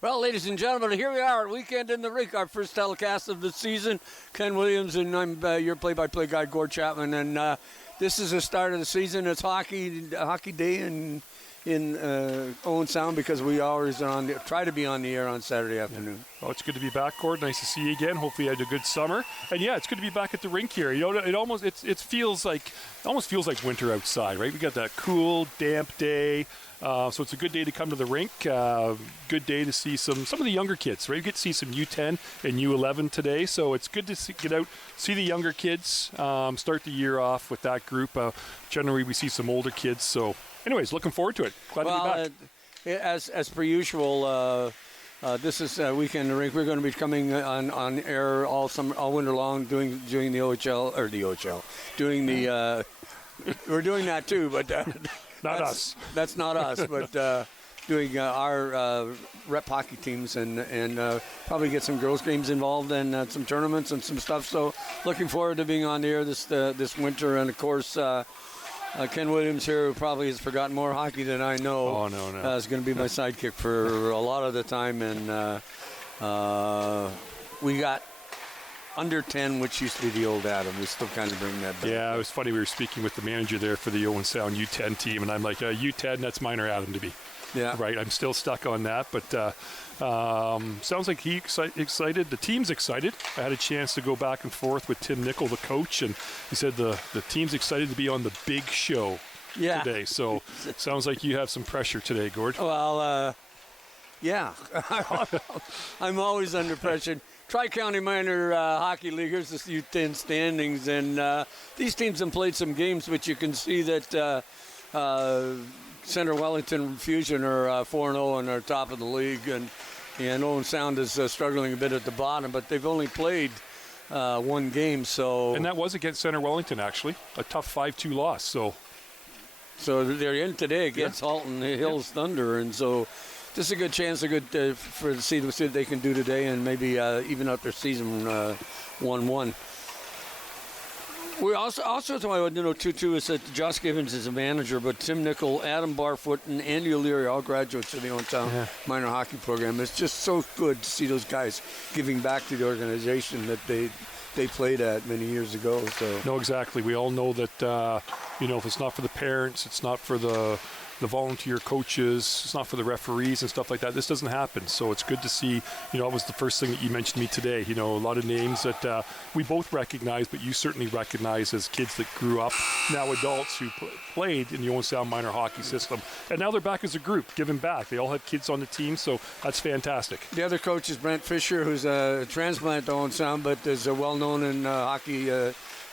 Well, ladies and gentlemen, here we are at Weekend in the Rink, our first telecast of the season. Ken Williams and I'm your play-by-play guy, Gord Chapman, and this is the start of the season. It's hockey day in Owen Sound because we always try to be on the air on Saturday afternoon. Well, it's good to be back, Gord. Nice to see you again. Hopefully you had a good summer. And yeah, it's good to be back at the rink here. You know, it almost feels like winter outside, right? We got that cool, damp day. So it's a good day to come to the rink. Good day to see some of the younger kids, right? You get to see some U10 and U11 today. So it's good to get out, see the younger kids, start the year off with that group. Generally, we see some older kids. So anyways, looking forward to it. Glad to be back. As per usual, this is Weekend in the Rink. We're going to be coming on air all winter long, doing the OHL or the OHL, doing the. We're doing that too, but not us. That's not us, but doing our rep hockey teams and probably get some girls games involved and some tournaments and some stuff. So looking forward to being on the air this winter, and of course. Ken Williams here, who probably has forgotten more hockey than I know. Oh, no. Is going to be my sidekick for a lot of the time. And we got under 10, which used to be the old Adam. We still kind of bring that back. Yeah, it was funny. We were speaking with the manager there for the Owen Sound U10 team, and I'm like, U10, that's minor Adam to be. Yeah. Right, I'm still stuck on that, but sounds like he's excited. The team's excited. I had a chance to go back and forth with Tim Nickel, the coach, and he said the team's excited to be on the big show today. So sounds like you have some pressure today, Gord. Well, yeah. I'm always under pressure. Tri-County Minor Hockey Leaguers, this U10 standings, and these teams have played some games, but you can see that Center Wellington Fusion are 4-0 and are top of the league, and Owen Sound is struggling a bit at the bottom, but they've only played one game. And that was against Center Wellington, actually, a tough 5-2 loss. So they're in today against Halton Hills Thunder, and so this is a good chance, to see what they can do today, and maybe even out their season 1-1. We also I want to know too is that Josh Gibbons is a manager, but Tim Nickel, Adam Barfoot, and Andy O'Leary, all graduates of the Owen Sound minor hockey program. It's just so good to see those guys giving back to the organization that they played at many years ago. So no, exactly. We all know that if it's not for the parents, it's not for the volunteer coaches, it's not for the referees and stuff like that, this doesn't happen. So it's good to see, it was the first thing that you mentioned to me today, a lot of names that we both recognize, but you certainly recognize as kids that grew up, now adults who played in the Owen Sound minor hockey system. And now they're back as a group, giving back. They all have kids on the team, so that's fantastic. The other coach is Brent Fisher, who's a transplant to Owen Sound, but is well-known in hockey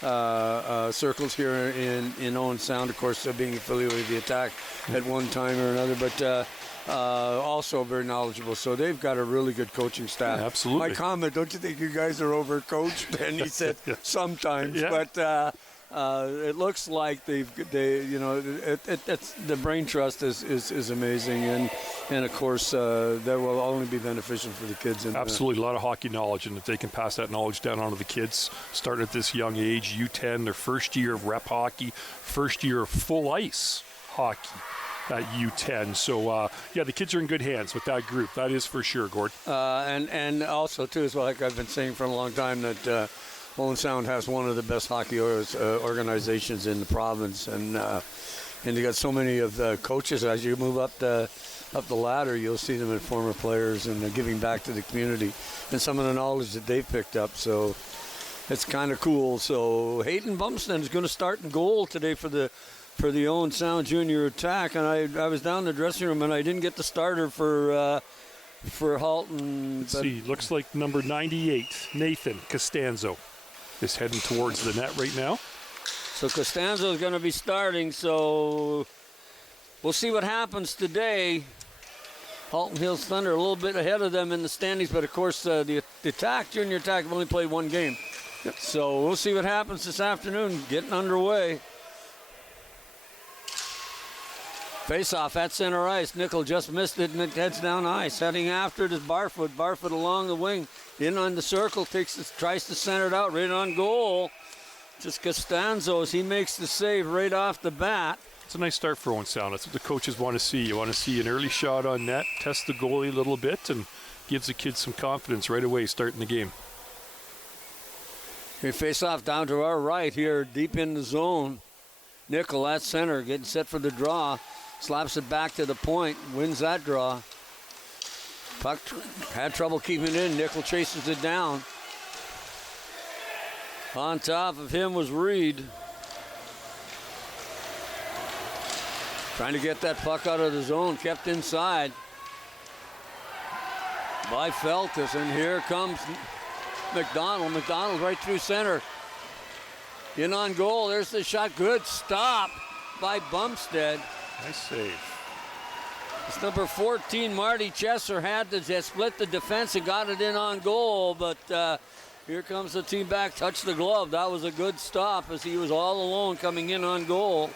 circles here in Owen Sound, of course, being affiliated with the Attack at one time or another, but also very knowledgeable. So they've got a really good coaching staff. Yeah, absolutely. My comment, don't you think you guys are overcoached? And he said sometimes, but it looks like it's the brain trust is amazing, and of course that will only be beneficial for the kids. Absolutely, a lot of hockey knowledge, and if they can pass that knowledge down onto the kids, start at this young age, U10, their first year of rep hockey, first year of full ice hockey at U10. So the kids are in good hands with that group. That is for sure, Gord. And also too, as well, like I've been saying for a long time, that Owen Sound has one of the best hockey organizations in the province, and they got so many of the coaches. As you move up the ladder, you'll see them as former players and giving back to the community and some of the knowledge that they've picked up. So it's kind of cool. So Hayden Bumston is going to start in goal today for the Owen Sound Junior Attack, and I was down in the dressing room and I didn't get the starter for Halton. Let's see, looks like number 98, Nathan Costanzo, is heading towards the net right now. So Costanzo is going to be starting, so we'll see what happens today. Halton Hills Thunder a little bit ahead of them in the standings, but of course the Junior Attack have only played one game. Yep. So we'll see what happens this afternoon, getting underway. Face-off at center ice. Nickel just missed it, and it heads down ice. Heading after it is Barfoot. Barfoot along the wing. In on the circle. Tries to center it out. Right on goal. Just Costanzo as he makes the save right off the bat. It's a nice start for Owen Sound. That's what the coaches want to see. You want to see an early shot on net, test the goalie a little bit, and gives the kids some confidence right away starting the game. We face off down to our right here, deep in the zone. Nickel at center, getting set for the draw. Slaps it back to the point, wins that draw. Puck had trouble keeping it in. Nickel chases it down. On top of him was Reed. Trying to get that puck out of the zone, kept inside by Feltus, and here comes McDonald. McDonald right through center. In on goal, there's the shot. Good stop by Bumstead. Nice save. It's number 14, Marty Chesser, had to split the defense and got it in on goal, but here comes the team back, touched the glove. That was a good stop as he was all alone coming in on goal.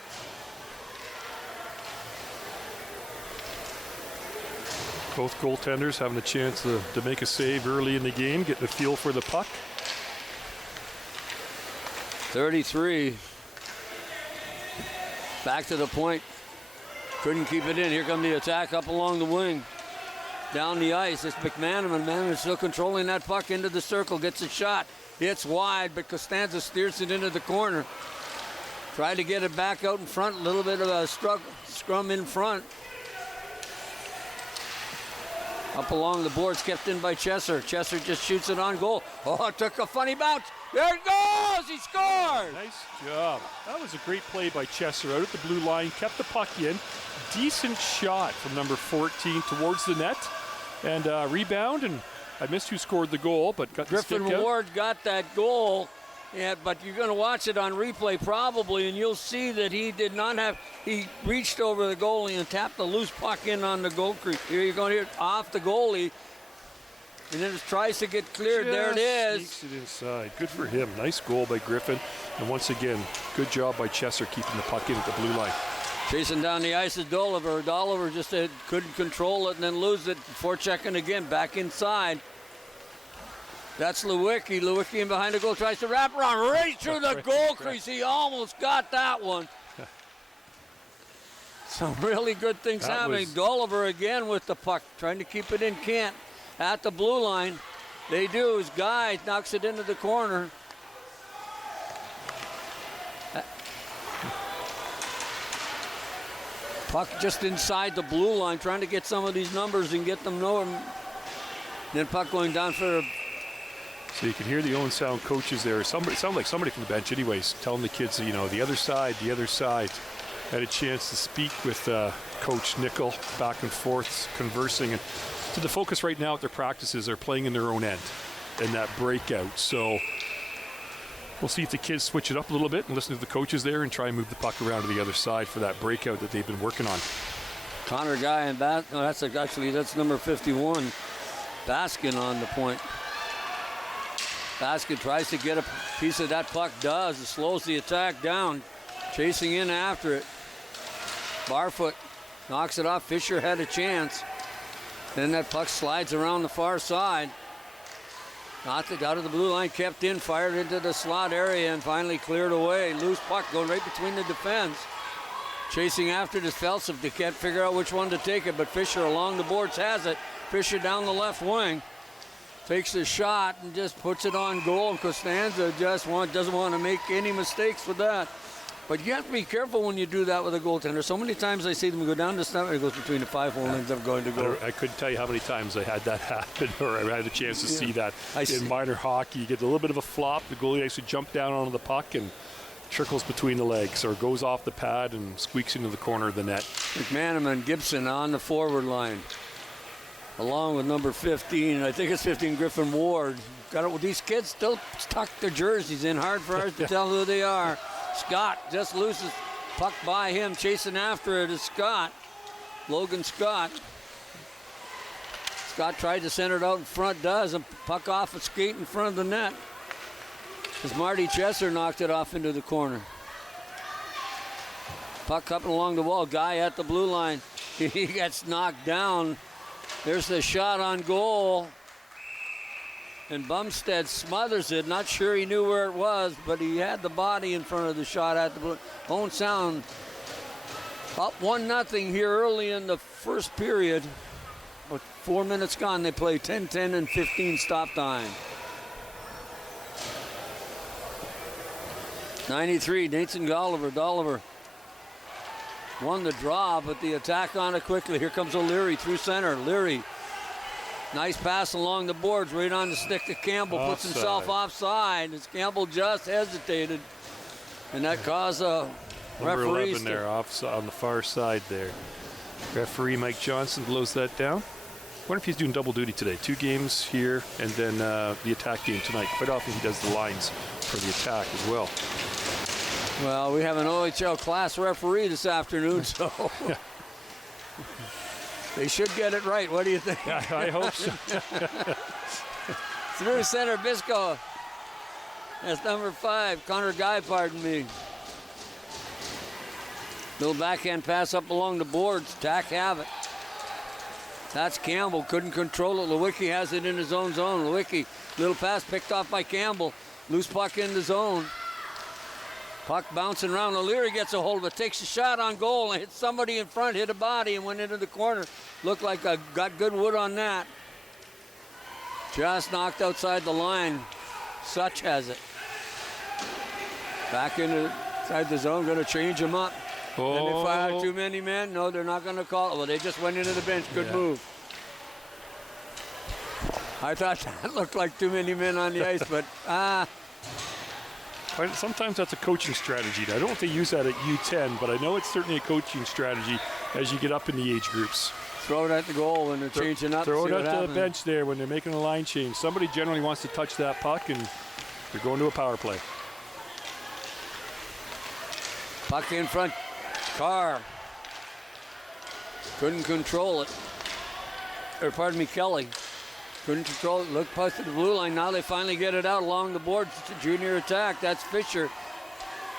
Both goaltenders having a chance to make a save early in the game, getting a feel for the puck. 33. Back to the point. Couldn't keep it in. Here comes the attack up along the wing. Down the ice. It's McManaman. McManaman still controlling that puck into the circle. Gets a shot. It's wide, but Costanza steers it into the corner. Tried to get it back out in front. A little bit of a scrum in front. Up along the boards, kept in by Chesser. Chesser just shoots it on goal. Oh, it took a funny bounce. There it goes. He scored. Nice job. That was a great play by Chesser out at the blue line. Kept the puck in. Decent shot from number 14 towards the net. And rebound, and I missed who scored the goal, but got the stick out. Griffin Ward got that goal. Yeah, but you're going to watch it on replay probably, and you'll see that he did not have, he reached over the goalie and tapped the loose puck in on the goal crease. Here you're going to hear it off the goalie, and then it tries to get cleared. Just there it is. Sneaks it inside. Good for him. Nice goal by Griffin. And once again, good job by Chesser keeping the puck in at the blue line. Chasing down the ice is Dolliver. Dolliver just couldn't control it and then lose it before checking again. Back inside. That's Lewicki. Lewicki in behind the goal, tries to wrap around right through the goal crease. He almost got that one. Some really good things happening. Dolliver again with the puck, trying to keep it in. Can't. At the blue line. They do. His guy knocks it into the corner. Puck just inside the blue line, trying to get some of these numbers and get them knowing. Then puck going down for. So you can hear the Owen Sound coaches there. Somebody, sound like somebody from the bench anyways, telling the kids, you know, the other side, the other side. Had a chance to speak with Coach Nickel, back and forth, conversing. And so the focus right now at their practices are playing in their own end and that breakout. So we'll see if the kids switch it up a little bit and listen to the coaches there and try and move the puck around to the other side for that breakout that they've been working on. Connor Guy and that's number 51. Baskin on the point. Baskin tries to get a piece of that puck, does. It slows the attack down. Chasing in after it. Barfoot knocks it off. Fisher had a chance. Then that puck slides around the far side. Knocked it out of the blue line, kept in, fired into the slot area, and finally cleared away. Loose puck going right between the defense. Chasing after the Feltz. They can't figure out which one to take it, but Fisher along the boards has it. Fisher down the left wing. Takes the shot and just puts it on goal. And Costanza just doesn't want to make any mistakes with that. But you have to be careful when you do that with a goaltender. So many times I see them go down the stump, it goes between the 5 hole and ends up going to goal. I couldn't tell you how many times I had that happen, or I had a chance to see that. In minor hockey, you get a little bit of a flop. The goalie actually jumps down onto the puck and trickles between the legs, or goes off the pad and squeaks into the corner of the net. McManaman and Gibson on the forward line, along with number 15. I think it's 15, Griffin Ward. These kids still tuck their jerseys in. Hard for us to tell who they are. Scott just loses puck by him. Chasing after it is Scott. Logan Scott. Scott tried to send it out in front, does, and puck off a skate in front of the net. As Marty Chesser knocked it off into the corner. Puck up along the wall. Guy at the blue line. He gets knocked down. There's the shot on goal. And Bumstead smothers it. Not sure he knew where it was, but he had the body in front of the shot at the blue. Owen Sound Up 1-0 here early in the first period. With 4 minutes gone, they play 10-10 and 15 stop time. 93, Nathan Dolliver. Dolliver won the draw, but the attack on it quickly. Here comes O'Leary through center. Leary, nice pass along the boards, right on the stick to Campbell. Offside. Puts himself offside as Campbell just hesitated. And that caused a Number referee 11 there, off on the far side there. Referee Mike Johnson blows that down. I wonder if he's doing double duty today. 2 games here and then the attack game tonight. Quite often he does the lines for the attack as well. Well, we have an OHL class referee this afternoon, so they should get it right. What do you think? I hope so. Through center, Bisco. That's number 5, Connor Guy, pardon me. Little backhand pass up along the boards. Tack have it. That's Campbell. Couldn't control it. Lewicki has it in his own zone. Lewicki, little pass picked off by Campbell. Loose puck in the zone. Puck bouncing around. O'Leary gets a hold of it. Takes a shot on goal and hits somebody in front. Hit a body and went into the corner. Looked like got good wood on that. Just knocked outside the line. Such has it. Back inside the zone. Going to change him up. And they fire too many men. No, they're not going to call it. Well, they just went into the bench. Good move. I thought that looked like too many men on the ice, but sometimes that's a coaching strategy. I don't know if they use that at U10, but I know it's certainly a coaching strategy as you get up in the age groups. Throw it at the goal when they're changing up. Throw it at the bench there when they're making a line change. Somebody generally wants to touch that puck, and they're going to a power play. Puck in front. Carr. Couldn't control it. Or pardon me, Kelly. Couldn't control it. Looked past the blue line. Now they finally get it out along the boards. It's a junior attack. That's Fisher.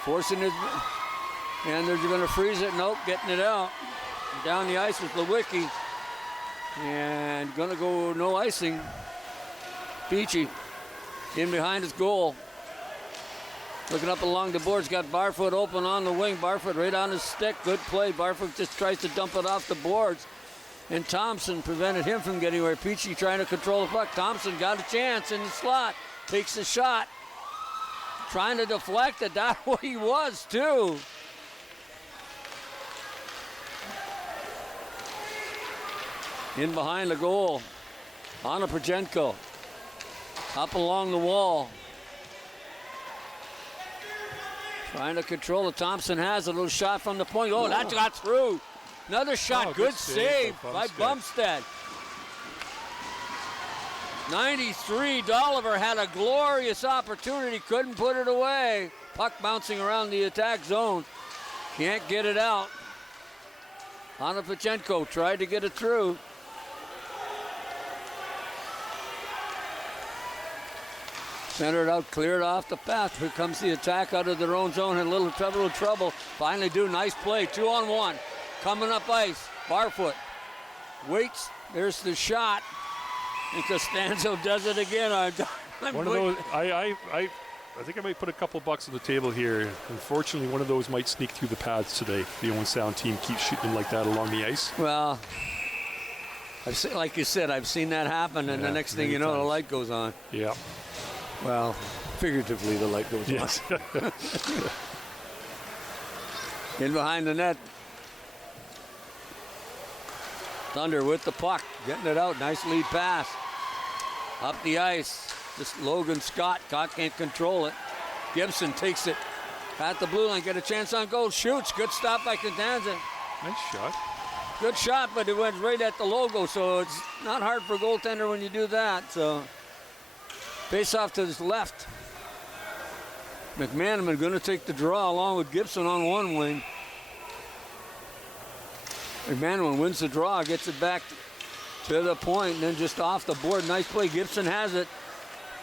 Forcing it. And they're going to freeze it. Nope, getting it out. Down the ice with Lewicki. And going to go no icing. Beachy in behind his goal. Looking up along the boards, got Barfoot open on the wing. Barfoot right on his stick. Good play. Barfoot just tries to dump it off the boards. And Thompson prevented him from getting where Peachy trying to control the puck. Thompson got a chance in the slot. Takes a shot. Trying to deflect it. That's what he was, too. In behind the goal. Anna Projenko. Up along the wall. Trying to control it. Thompson has a little shot from the point. Oh, that got through. Another shot. Good save by Bumstead. 93, Dolliver had a glorious opportunity. Couldn't put it away. Puck bouncing around the attack zone. Can't get it out. Anna Pachenko tried to get it through. Centered out, cleared off the path. Here comes the attack out of their own zone in a little trouble. Finally do, nice play, 2-on-1. Coming up ice, Barfoot waits, there's the shot. And Costanzo does it again. One of those, I think I might put a couple bucks on the table here. Unfortunately, one of those might sneak through the paths today. The Owen Sound team keeps shooting them like that along the ice. Well, like you said, I've seen that happen, and the next thing you know, the light goes on. Yeah. Well, figuratively, the light goes on. In behind the net. Thunder with the puck, getting it out. Nice lead pass. Up the ice. Just Logan Scott. Can't control it. Gibson takes it at the blue line. Get a chance on goal. Shoots. Good stop by Costanza. Nice shot. Good shot, but it went right at the logo, so it's not hard for a goaltender when you do that. So face off to his left. McManaman going to take the draw along with Gibson on one wing. McManaman wins the draw, gets it back to the point, and then just off the board. Nice play. Gibson has it.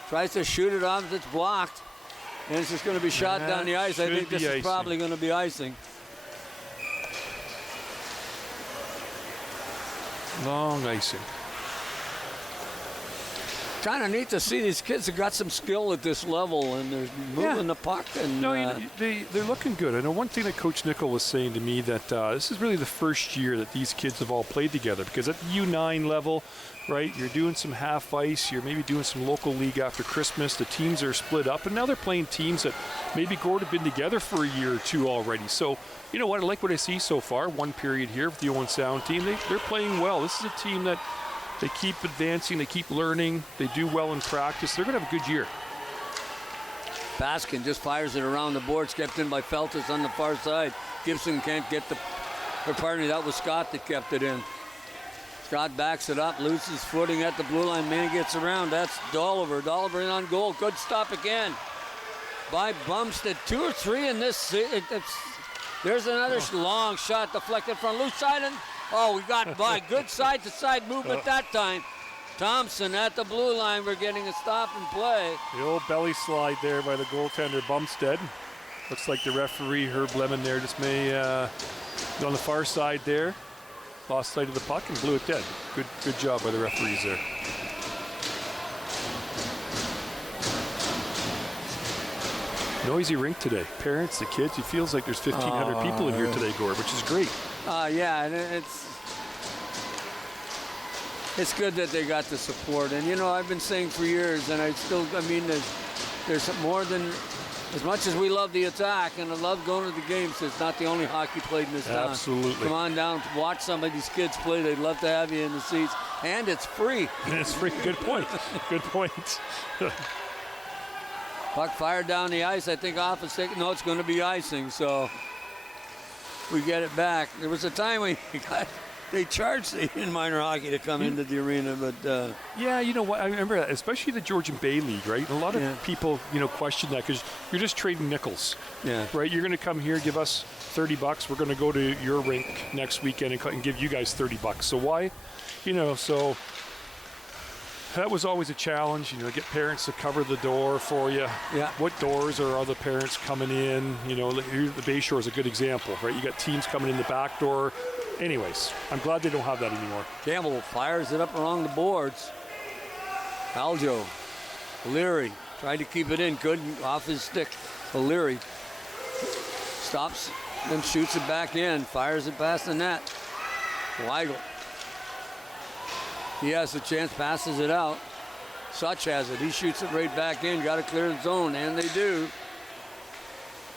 Tries to shoot it off. It's blocked. And it's just going to be shot down the ice. I think this is probably going to be icing. Long icing. kind of neat to see these kids have got some skill at this level, and they're moving the puck. And No, they're looking good. I know one thing that Coach Nickel was saying to me that this is really the first year that these kids have all played together, because at the U9 level, right, you're doing some half ice, you're maybe doing some local league after Christmas, the teams are split up, and now they're playing teams that maybe Gord have been together for a year or two already. So, you know what, I like what I see so far. One period here with the Owen Sound team. They're playing well. This is a team that they keep advancing, they keep learning, they do well in practice. They're going to have a good year. Baskin just fires it around the boards, kept in by Feltus on the far side. Gibson can't get pardon me, that was Scott that kept it in. Scott backs it up, loses footing at the blue line. Man gets around. That's Dolliver. Dolliver in on goal. Good stop again by Bumstead. 2 or 3 in this. There's another long shot deflected from loose side. And, we got by. Good side-to-side movement that time. Thompson at the blue line. We're getting a stop and play. The old belly slide there by the goaltender Bumstead. Looks like the referee, Herb Lemon, there just may on the far side there. Lost sight of the puck and blew it dead. Good job by the referees there. Noisy rink today. Parents, the kids, it feels like there's 1,500 people in here today, Gord, which is great. Yeah, and it's good that they got the support. And, I've been saying for years, and there's more than, as much as we love the attack and I love going to the games, it's not the only hockey played in this town. Absolutely. Come on down, watch some of these kids play. They'd love to have you in the seats. And it's free. It's free. Good point. Good point. Puck fired down the ice. I think off a stick. No, it's going to be icing, so we get it back. There was a time they charged in minor hockey to come into the arena, but yeah, you know what? I remember that, especially the Georgian Bay League, right? A lot of people, question that because you're just trading nickels, right? You're going to come here, give us $30. We're going to go to your rink next weekend and give you guys $30. So why, so that was always a challenge. Get parents to cover the door for you. Yeah. What doors are other parents coming in? The Bay Shore is a good example, right? You got teams coming in the back door. Anyways, I'm glad they don't have that anymore. Campbell fires it up along the boards. Aljo, Leary tried to keep it in, couldn't, off his stick. Leary stops, then shoots it back in, fires it past the net. Weigel. He has the chance, passes it out. Such has it. He shoots it right back in, got to clear the zone, and they do.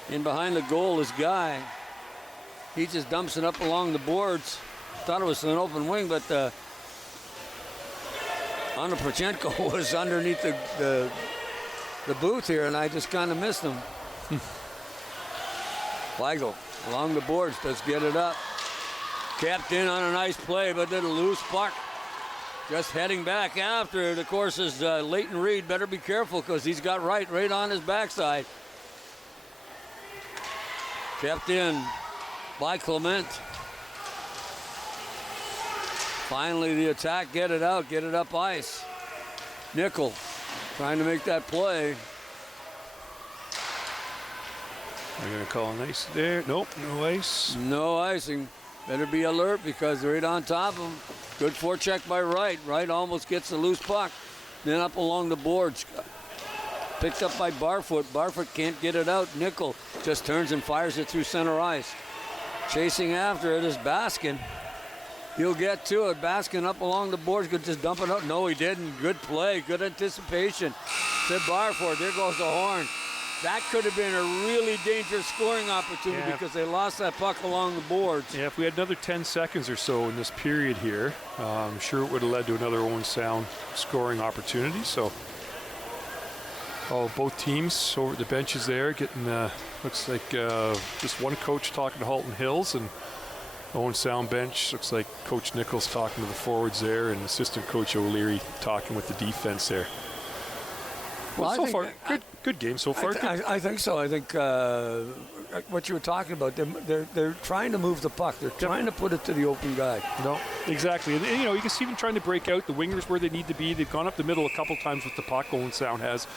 In behind the goal is Guy. He just dumps it up along the boards. Thought it was an open wing, but Anna Prochenko was underneath the booth here, and I just kind of missed him. Weigel along the boards, does get it up. Kept in on a nice play, but did a loose puck. Just heading back after it, of course, is Leighton Reed. Better be careful because he's got right on his backside. Kept in by Clement. Finally, the attack, get it up ice. Nickel trying to make that play. They're going to call an ice there. Nope, no ice. No icing. Better be alert because they're right on top of him. Good forecheck by Wright. Wright almost gets the loose puck. Then up along the boards. Picked up by Barfoot. Barfoot can't get it out. Nickel just turns and fires it through center ice. Chasing after it is Baskin. He'll get to it. Baskin up along the boards, could just dump it out. No, he didn't. Good play, good anticipation. To Barfoot, there goes the horn. That could have been a really dangerous scoring opportunity because they lost that puck along the boards. Yeah, if we had another 10 seconds or so in this period here, I'm sure it would have led to another Owen Sound scoring opportunity. So, both teams over at the benches there getting, looks like just one coach talking to Halton Hills, and Owen Sound bench, looks like Coach Nichols talking to the forwards there, and assistant coach O'Leary talking with the defense there. Well, so far, good game so far. I think so. I think what you were talking about, they're trying to move the puck. They're trying to put it to the open guy. No, exactly. And you can see them trying to break out the wingers where they need to be. They've gone up the middle a couple times with the puck, Owen Sound has,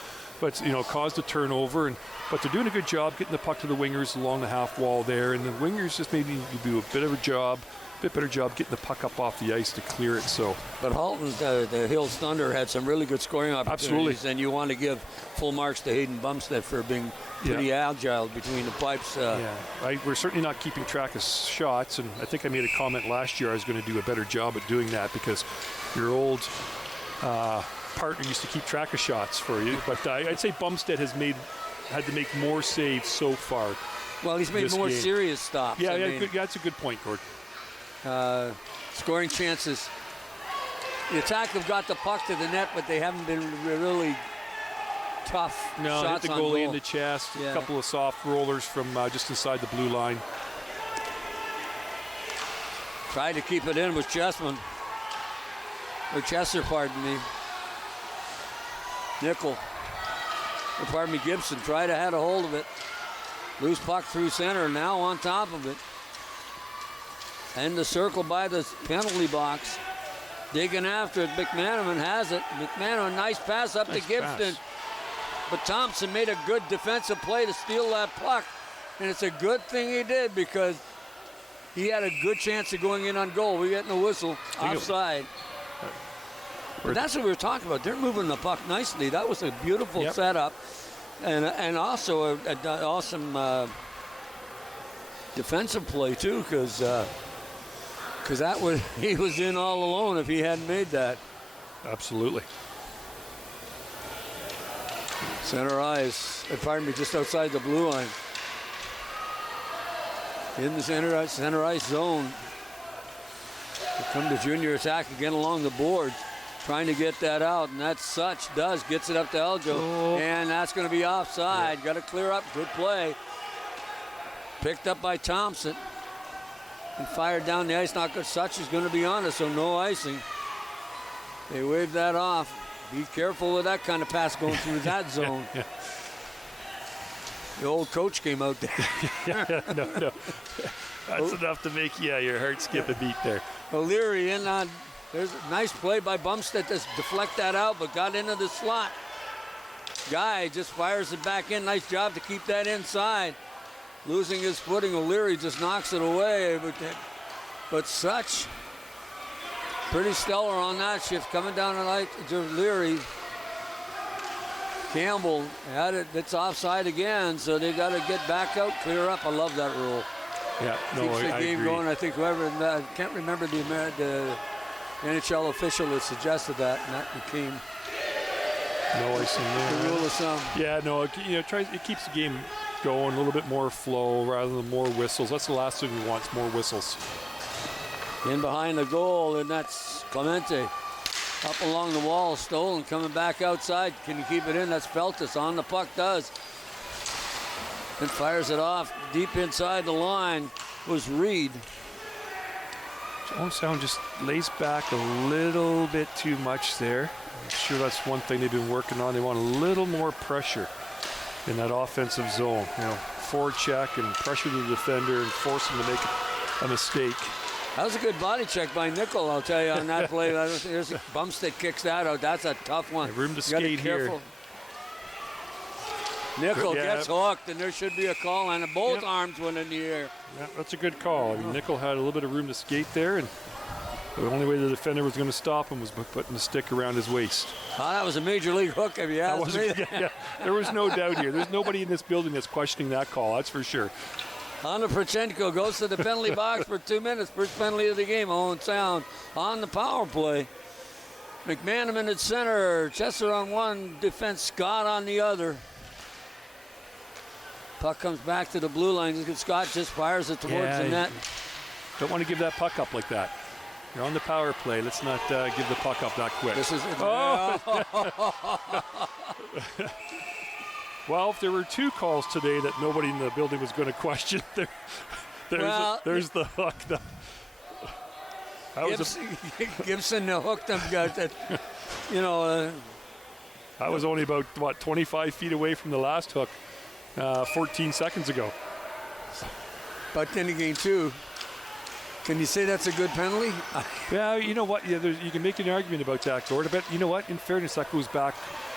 but caused a turnover. But they're doing a good job getting the puck to the wingers along the half wall there. And the wingers just maybe do a bit of a bit better job getting the puck up off the ice to clear it. So, But Halton, the Hills Thunder, had some really good scoring opportunities. Absolutely. And you want to give full marks to Hayden Bumstead for being pretty agile between the pipes. we're certainly not keeping track of shots, and I think I made a comment last year I was going to do a better job at doing that because your old partner used to keep track of shots for you. But I'd say Bumstead had to make more saves so far. Well, he's made more game. serious stops. Yeah, that's a good point, Gord. Scoring chances. The Attack have got the puck to the net, but they haven't been really tough No, hit shots the on goalie goal. in the chest. Yeah. A couple of soft rollers from just inside the blue line. Tried to keep it in with Chessman. Or Chesser, pardon me. Gibson tried to have a hold of it. Loose puck through center, now on top of it. And the circle by the penalty box. Digging after it. McManaman has it. McManaman, nice pass up to Gibson. Pass. But Thompson made a good defensive play to steal that puck. And it's a good thing he did because he had a good chance of going in on goal. We're getting a whistle. Offside. But that's what we were talking about. They're moving the puck nicely. That was a beautiful setup. And also an awesome defensive play, too, because he was in all alone if he hadn't made that. Absolutely. Center ice, just outside the blue line. In the center ice zone. Here come the junior Attack again along the boards, trying to get that out, and that's gets it up to Eljo, and that's going to be offside. Got to clear up, good play. Picked up by Thompson, and fired down the ice, not good. Such is going to be on it, so no icing. They waved that off. Be careful with that kind of pass going through that zone. The old coach came out there. No. That's enough to make your heart skip a beat there. O'Leary in on. There's a nice play by Bumstead to deflect that out, but got into the slot. Guy just fires it back in. Nice job to keep that inside. Losing his footing, O'Leary just knocks it away. But Such, pretty stellar on that shift. Coming down to O'Leary. Campbell had it. It's offside again, so they got to get back out, clear up. I love that rule. Yeah, no, Keeps the I game agree. going. I think I can't remember the NHL official that suggested that, and that became No icing there. the rule of thumb. Yeah, no, it keeps the game going, a little bit more flow rather than more whistles. That's the last thing we want, is more whistles. In behind the goal, and that's Clemente. Up along the wall, stolen, coming back outside. Can you keep it in? That's Feltus. On the puck, does. And fires it off deep inside the line was Reed. Sound just lays back a little bit too much there. I'm sure that's one thing they've been working on. They want a little more pressure in that offensive zone. Forward check and pressure the defender and force him to make a mistake. That was a good body check by Nickel, I'll tell you, on that play. There's Bumstead kicks that out. That's a tough one. Room to You gotta be skate here. careful. Nickel gets hooked, and there should be a call on it. Both arms went in the air. Yeah, that's a good call. I mean, Nickel had a little bit of room to skate there, and the only way the defender was going to stop him was by putting the stick around his waist. Oh, that was a major league hook, if you ask me. There was no doubt here. There's nobody in this building that's questioning that call, that's for sure. Anna Prochenko goes to the penalty box for 2 minutes. First penalty of the game, Owen Sound on the power play. McManaman at center. Chesser on one, defense Scott on the other. Puck comes back to the blue line. Scott just fires it towards the net. Don't want to give that puck up like that. You're on the power play. Let's not give the puck up that quick. This is Well, if there were two calls today that nobody in the building was going to question, there's the hook. Gibson hooked him. I was only about 25 feet away from the last hook 14 seconds ago. But then again, too, can you say that's a good penalty? Yeah, you know what? Yeah, you can make an argument about that, Gord. But you know what? In fairness, that goes back.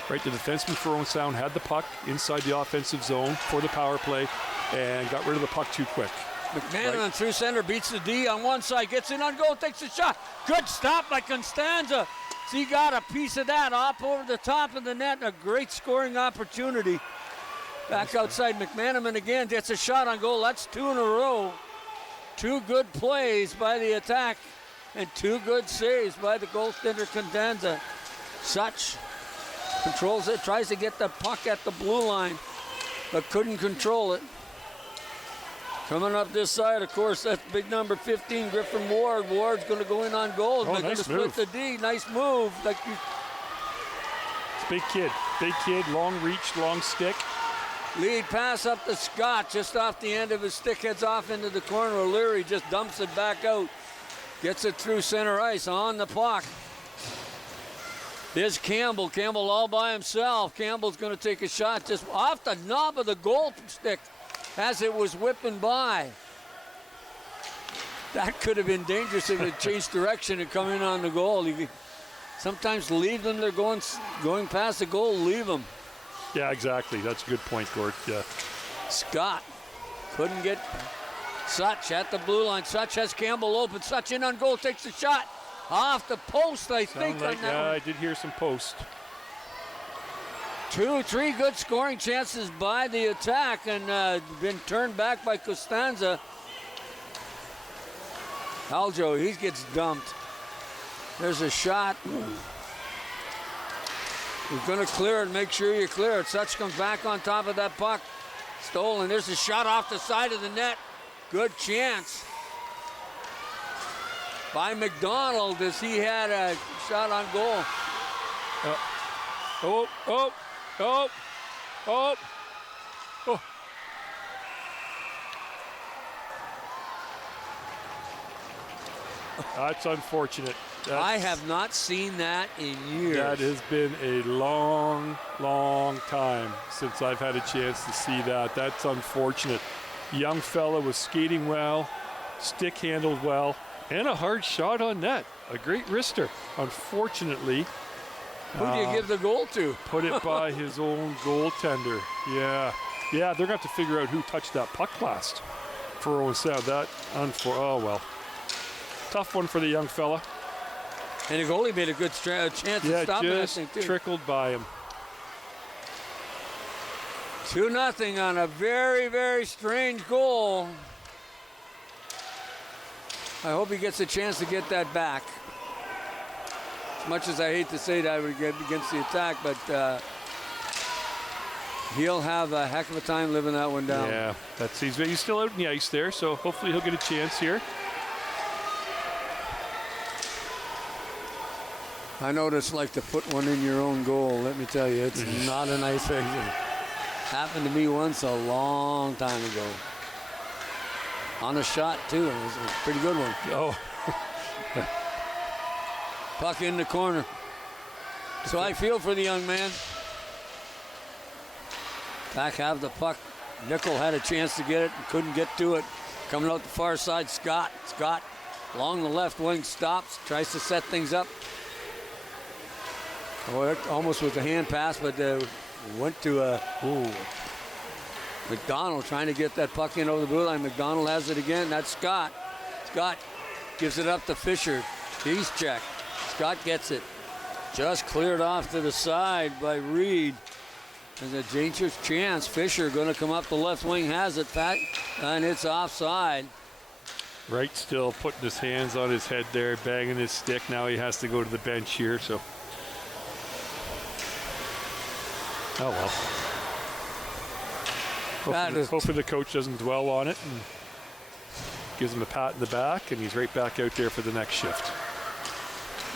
Right, the defenseman for Owen Sound had the puck inside the offensive zone for the power play and got rid of the puck too quick. McManaman through center, beats the D on one side, gets in on goal, takes a shot. Good stop by Costanza. So he got a piece of that off over the top of the net. A great scoring opportunity. Back outside, McManaman again gets a shot on goal. That's 2 in a row. 2 good plays by the attack and 2 good saves by the goaltender Costanza. Such controls it, tries to get the puck at the blue line, but couldn't control it. Coming up this side, of course, that's big number 15, Griffin Ward. Ward's going to go in on goal. They're going to split the D. Nice move. It's big kid, long reach, long stick. Lead pass up to Scott, just off the end of his stick, heads off into the corner. O'Leary just dumps it back out. Gets it through center ice on the puck. There's Campbell. Campbell all by himself. Campbell's going to take a shot just off the knob of the goal stick as it was whipping by. That could have been dangerous if it changed direction and come in on the goal. You could sometimes leave them. They're going past the goal. Leave them. Yeah, exactly. That's a good point, Gord. Yeah. Scott couldn't get Such at the blue line. Such has Campbell open. Such in on goal, takes a shot off the post, I think. Like, yeah, I did hear some post. 2-3 good scoring chances by the attack and been turned back by Costanza. Aljo, he gets dumped. There's a shot. You're going to clear it, make sure you clear it. Such comes back on top of that puck. Stolen. There's a shot off the side of the net. Good chance by McDonald as he had a shot on goal. Oh. That's unfortunate. I have not seen that in years. That has been a long, long time since I've had a chance to see that. That's unfortunate. Young fella was skating well, stick handled well, and a hard shot on net. A great wrister. Unfortunately, who do you give the goal to? Put it by his own goaltender. Yeah, they're going to have to figure out who touched that puck last. For Owen Sound, oh well. Tough one for the young fella. And the goalie made a good chance to stop it, I think, too. Trickled by him. 2-0 on a very, very strange goal. I hope he gets a chance to get that back. As much as I hate to say that against the attack, but he'll have a heck of a time living that one down. Yeah, he's still out in the ice there, so hopefully he'll get a chance here. I know what it's like to put one in your own goal. Let me tell you, it's not a nice thing. Happened to me once a long time ago. On a shot, too. It was a pretty good one. Oh. Puck in the corner. So I feel for the young man. Back have the puck. Nickel had a chance to get it and couldn't get to it. Coming out the far side, Scott. Scott along the left wing stops, tries to set things up. Oh, it almost was a hand pass, but went to McDonald trying to get that puck in over the blue line. McDonald has it again. That's Scott. Scott gives it up to Fisher. He's checked. Scott gets it. Just cleared off to the side by Reed. There's a dangerous chance. Fisher going to come up the left wing, has it, Pat, and it's offside. Wright still putting his hands on his head there, banging his stick. Now he has to go to the bench here, so. Oh, well. Hopefully the coach doesn't dwell on it and gives him a pat in the back, and he's right back out there for the next shift.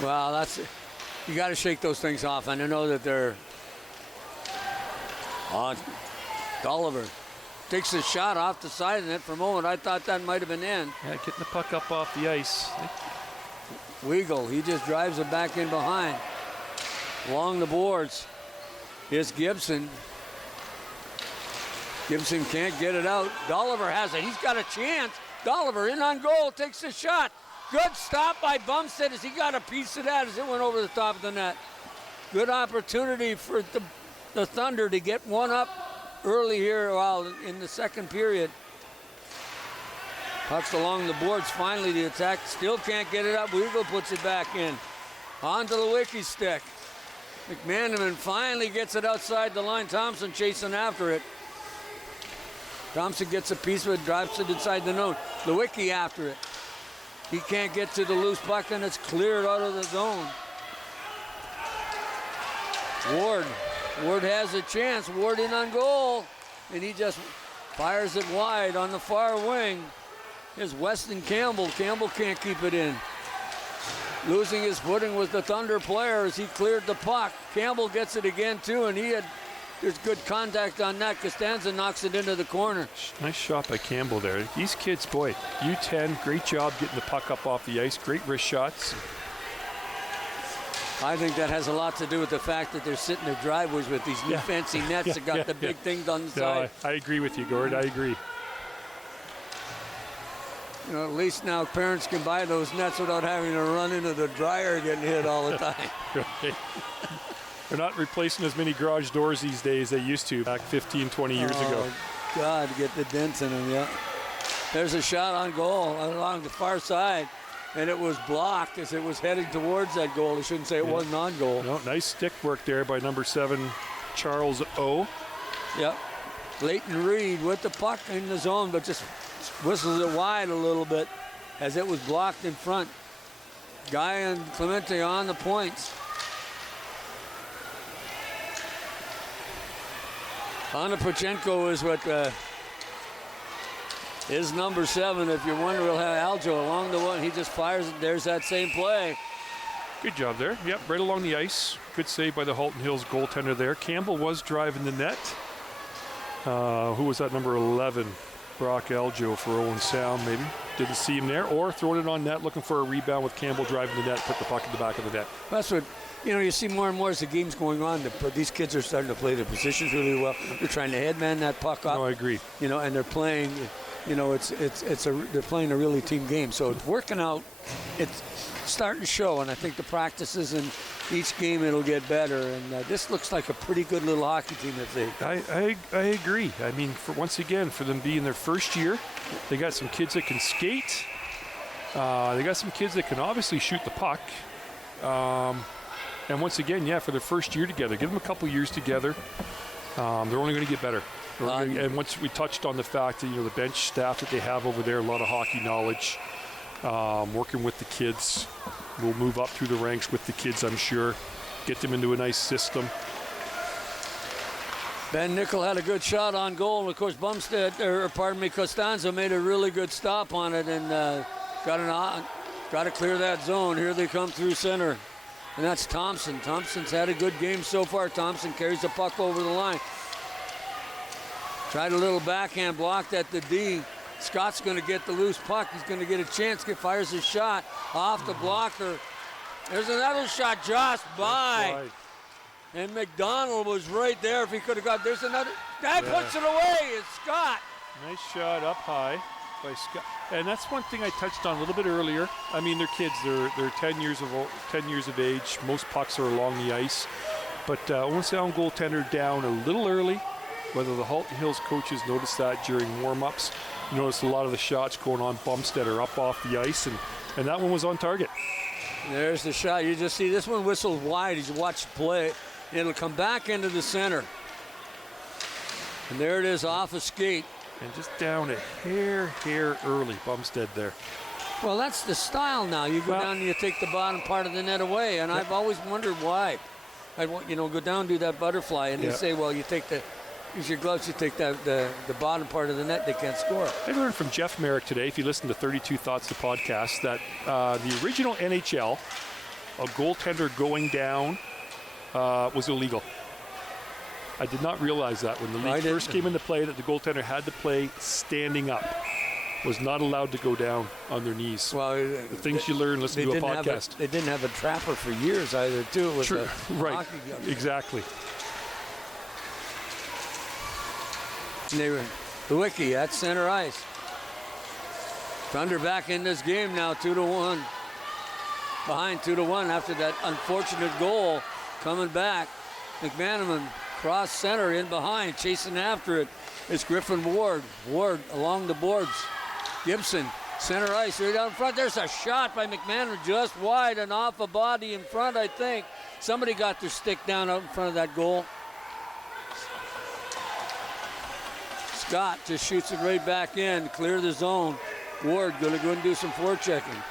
Well, you got to shake those things off, and I know that they're on. Gulliver takes a shot off the side of it. For a moment, I thought that might have been in. Yeah, getting the puck up off the ice. Weigel, he just drives it back in behind. Along the boards. Here's Gibson. Gibson can't get it out. Dolliver has it. He's got a chance. Dolliver in on goal, takes a shot. Good stop by Bumstead as he got a piece of that as it went over the top of the net. Good opportunity for the Thunder to get one up early here in the second period. Puck's along the boards. Finally, the attack still can't get it up. Weagle puts it back in. On to the Wiki stick. McManaman finally gets it outside the line. Thompson chasing after it. Thompson gets a piece of it, drops it inside the zone. Lewicki after it. He can't get to the loose puck, and it's cleared out of the zone. Ward has a chance. Ward in on goal, and he just fires it wide on the far wing. Here's Weston Campbell. Campbell can't keep it in. Losing his footing with the Thunder player as he cleared the puck. Campbell gets it again, too, and there's good contact on that. Costanza knocks it into the corner. Nice shot by Campbell there. These kids, boy, U10, great job getting the puck up off the ice. Great wrist shots. I think that has a lot to do with the fact that they're sitting in their driveways with these new fancy nets that got the big things on the side. I agree with you, Gord. I agree. You know, at least now parents can buy those nets without having to run into the dryer getting hit all the time. Right. They're not replacing as many garage doors these days they used to back 15, 20 years ago. God, get the dents in them, yeah. There's a shot on goal along the far side, and it was blocked as it was heading towards that goal. I shouldn't say it wasn't on goal. No, nice stick work there by number 7, Charles O. Yep. Leighton Reed with the puck in the zone, but just whistles it wide a little bit as it was blocked in front. Guy and Clemente on the points. Anna Pachenko is what is number 7. If you're wondering, we'll have Aljo along the one. He just fires it. There's that same play. Good job there. Yep, right along the ice. Good save by the Halton Hills goaltender there. Campbell was driving the net. Who was that, number 11? Brock Aljo for Owen Sound, maybe. Didn't see him there. Or throwing it on net, looking for a rebound with Campbell driving the net, put the puck in the back of the net. That's what, you see more and more as the game's going on. These kids are starting to play their positions really well. They're trying to headman that puck up. No, I agree. And they're playing, they're playing a really team game. So it's working out. It's starting to show, and I think the practices and each game it'll get better. And this looks like a pretty good little hockey team that they. I agree. I mean, once again, for them being their first year, they got some kids that can skate. They got some kids that can obviously shoot the puck. And once again, for their first year together, give them a couple years together. They're only going to get better. And once we touched on the fact that the bench staff that they have over there, a lot of hockey knowledge, working with the kids. We'll move up through the ranks with the kids, I'm sure. Get them into a nice system. Ben Nickel had a good shot on goal, and of course Costanza made a really good stop on it and got to clear that zone. Here they come through center, and that's Thompson. Thompson's had a good game so far. Thompson carries the puck over the line. Tried a little backhand blocked at the D. Scott's going to get the loose puck. He's going to get a chance. Fires his shot off the blocker. There's another shot just by. And McDonald was right there if he could have got. There's another. Guy puts it away. It's Scott. Nice shot up high by Scott. And that's one thing I touched on a little bit earlier. I mean, they're kids. They're 10 years of age. Most pucks are along the ice. But Owen Sound goaltender down a little early. Whether the Halton Hills coaches noticed that during warm-ups. You notice a lot of the shots going on bumps that are up off the ice, and that one was on target. There's the shot. You just see this one whistled wide as you watch the play. It'll come back into the center. And there it is off a skate. And just down a hair early, Bumstead there. Well, that's the style now. You go down and you take the bottom part of the net away, and I've always wondered why. I'd go down and do that butterfly, and they say, well, use your gloves, you take the bottom part of the net, they can't score. I learned from Jeff Merrick today, if you listen to 32 Thoughts, the podcast, that the original NHL, a goaltender going down was illegal. I did not realize that when the league first came into play, that the goaltender had to play standing up. Was not allowed to go down on their knees. Well, the things you learn, listen to a podcast. They didn't have a trapper for years either, too. It was true. Right. Exactly. They were the Wiki at center ice. Thunder back in this game now, 2-1. Behind 2-1 after that unfortunate goal. Coming back, McManaman cross center in behind, chasing after it. It's Griffin Ward. Ward along the boards. Gibson, center ice, right down front. There's a shot by McMahon, just wide and off a body in front, I think. Somebody got their stick down out in front of that goal. Scott just shoots it right back in, clear the zone. Ward going to go and do some forechecking.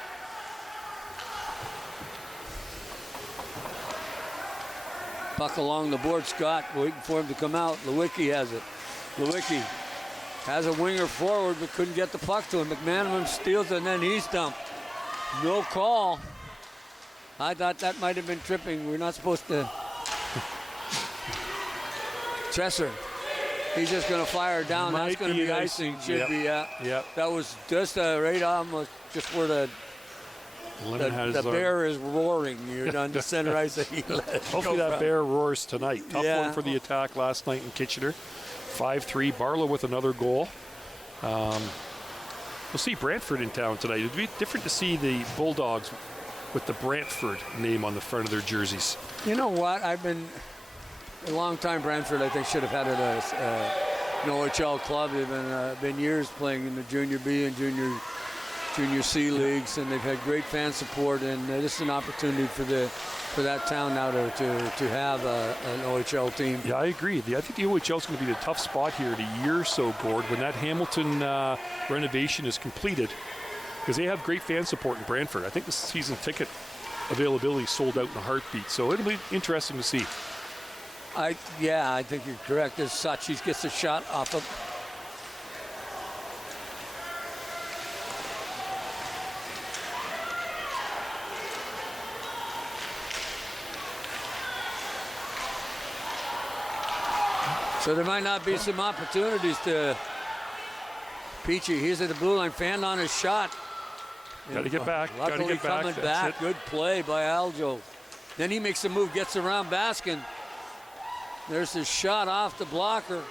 Puck along the board. Scott waiting for him to come out. Lewicki has it. Lewicki has a winger forward but couldn't get the puck to him. McManaman steals it and then he's dumped. No call. I thought that might have been tripping. We're not supposed to. Chesser. He's just going to fire down. That's going to be icing. Should be, yeah. Yep. That was just right almost just where the bear is roaring. You're on the center ice. Hopefully that bear roars tonight. Tough one for the Attack last night in Kitchener. 5-3. Barlow with another goal. We'll see Brantford in town tonight. It'd be different to see the Bulldogs with the Brantford name on the front of their jerseys. You know what? I've been a long time. Brantford, I think, should have had an OHL club. They've been years playing in the Junior B and Junior C leagues, and they've had great fan support. And this is an opportunity for that town now to have an OHL team. Yeah, I agree. I think the OHL is going to be the tough spot here in a year or so, Gord, when that Hamilton renovation is completed, because they have great fan support in Brantford. I think the season ticket availability sold out in a heartbeat, so it'll be interesting to see. I think you're correct. As such, he gets a shot off of. So there might not be some opportunities to Peachy. He's at the blue line, fanned on his shot. Got to get back. Got to get back. Coming back. Good play by Aljo. Then he makes a move, gets around Baskin. There's his shot off the blocker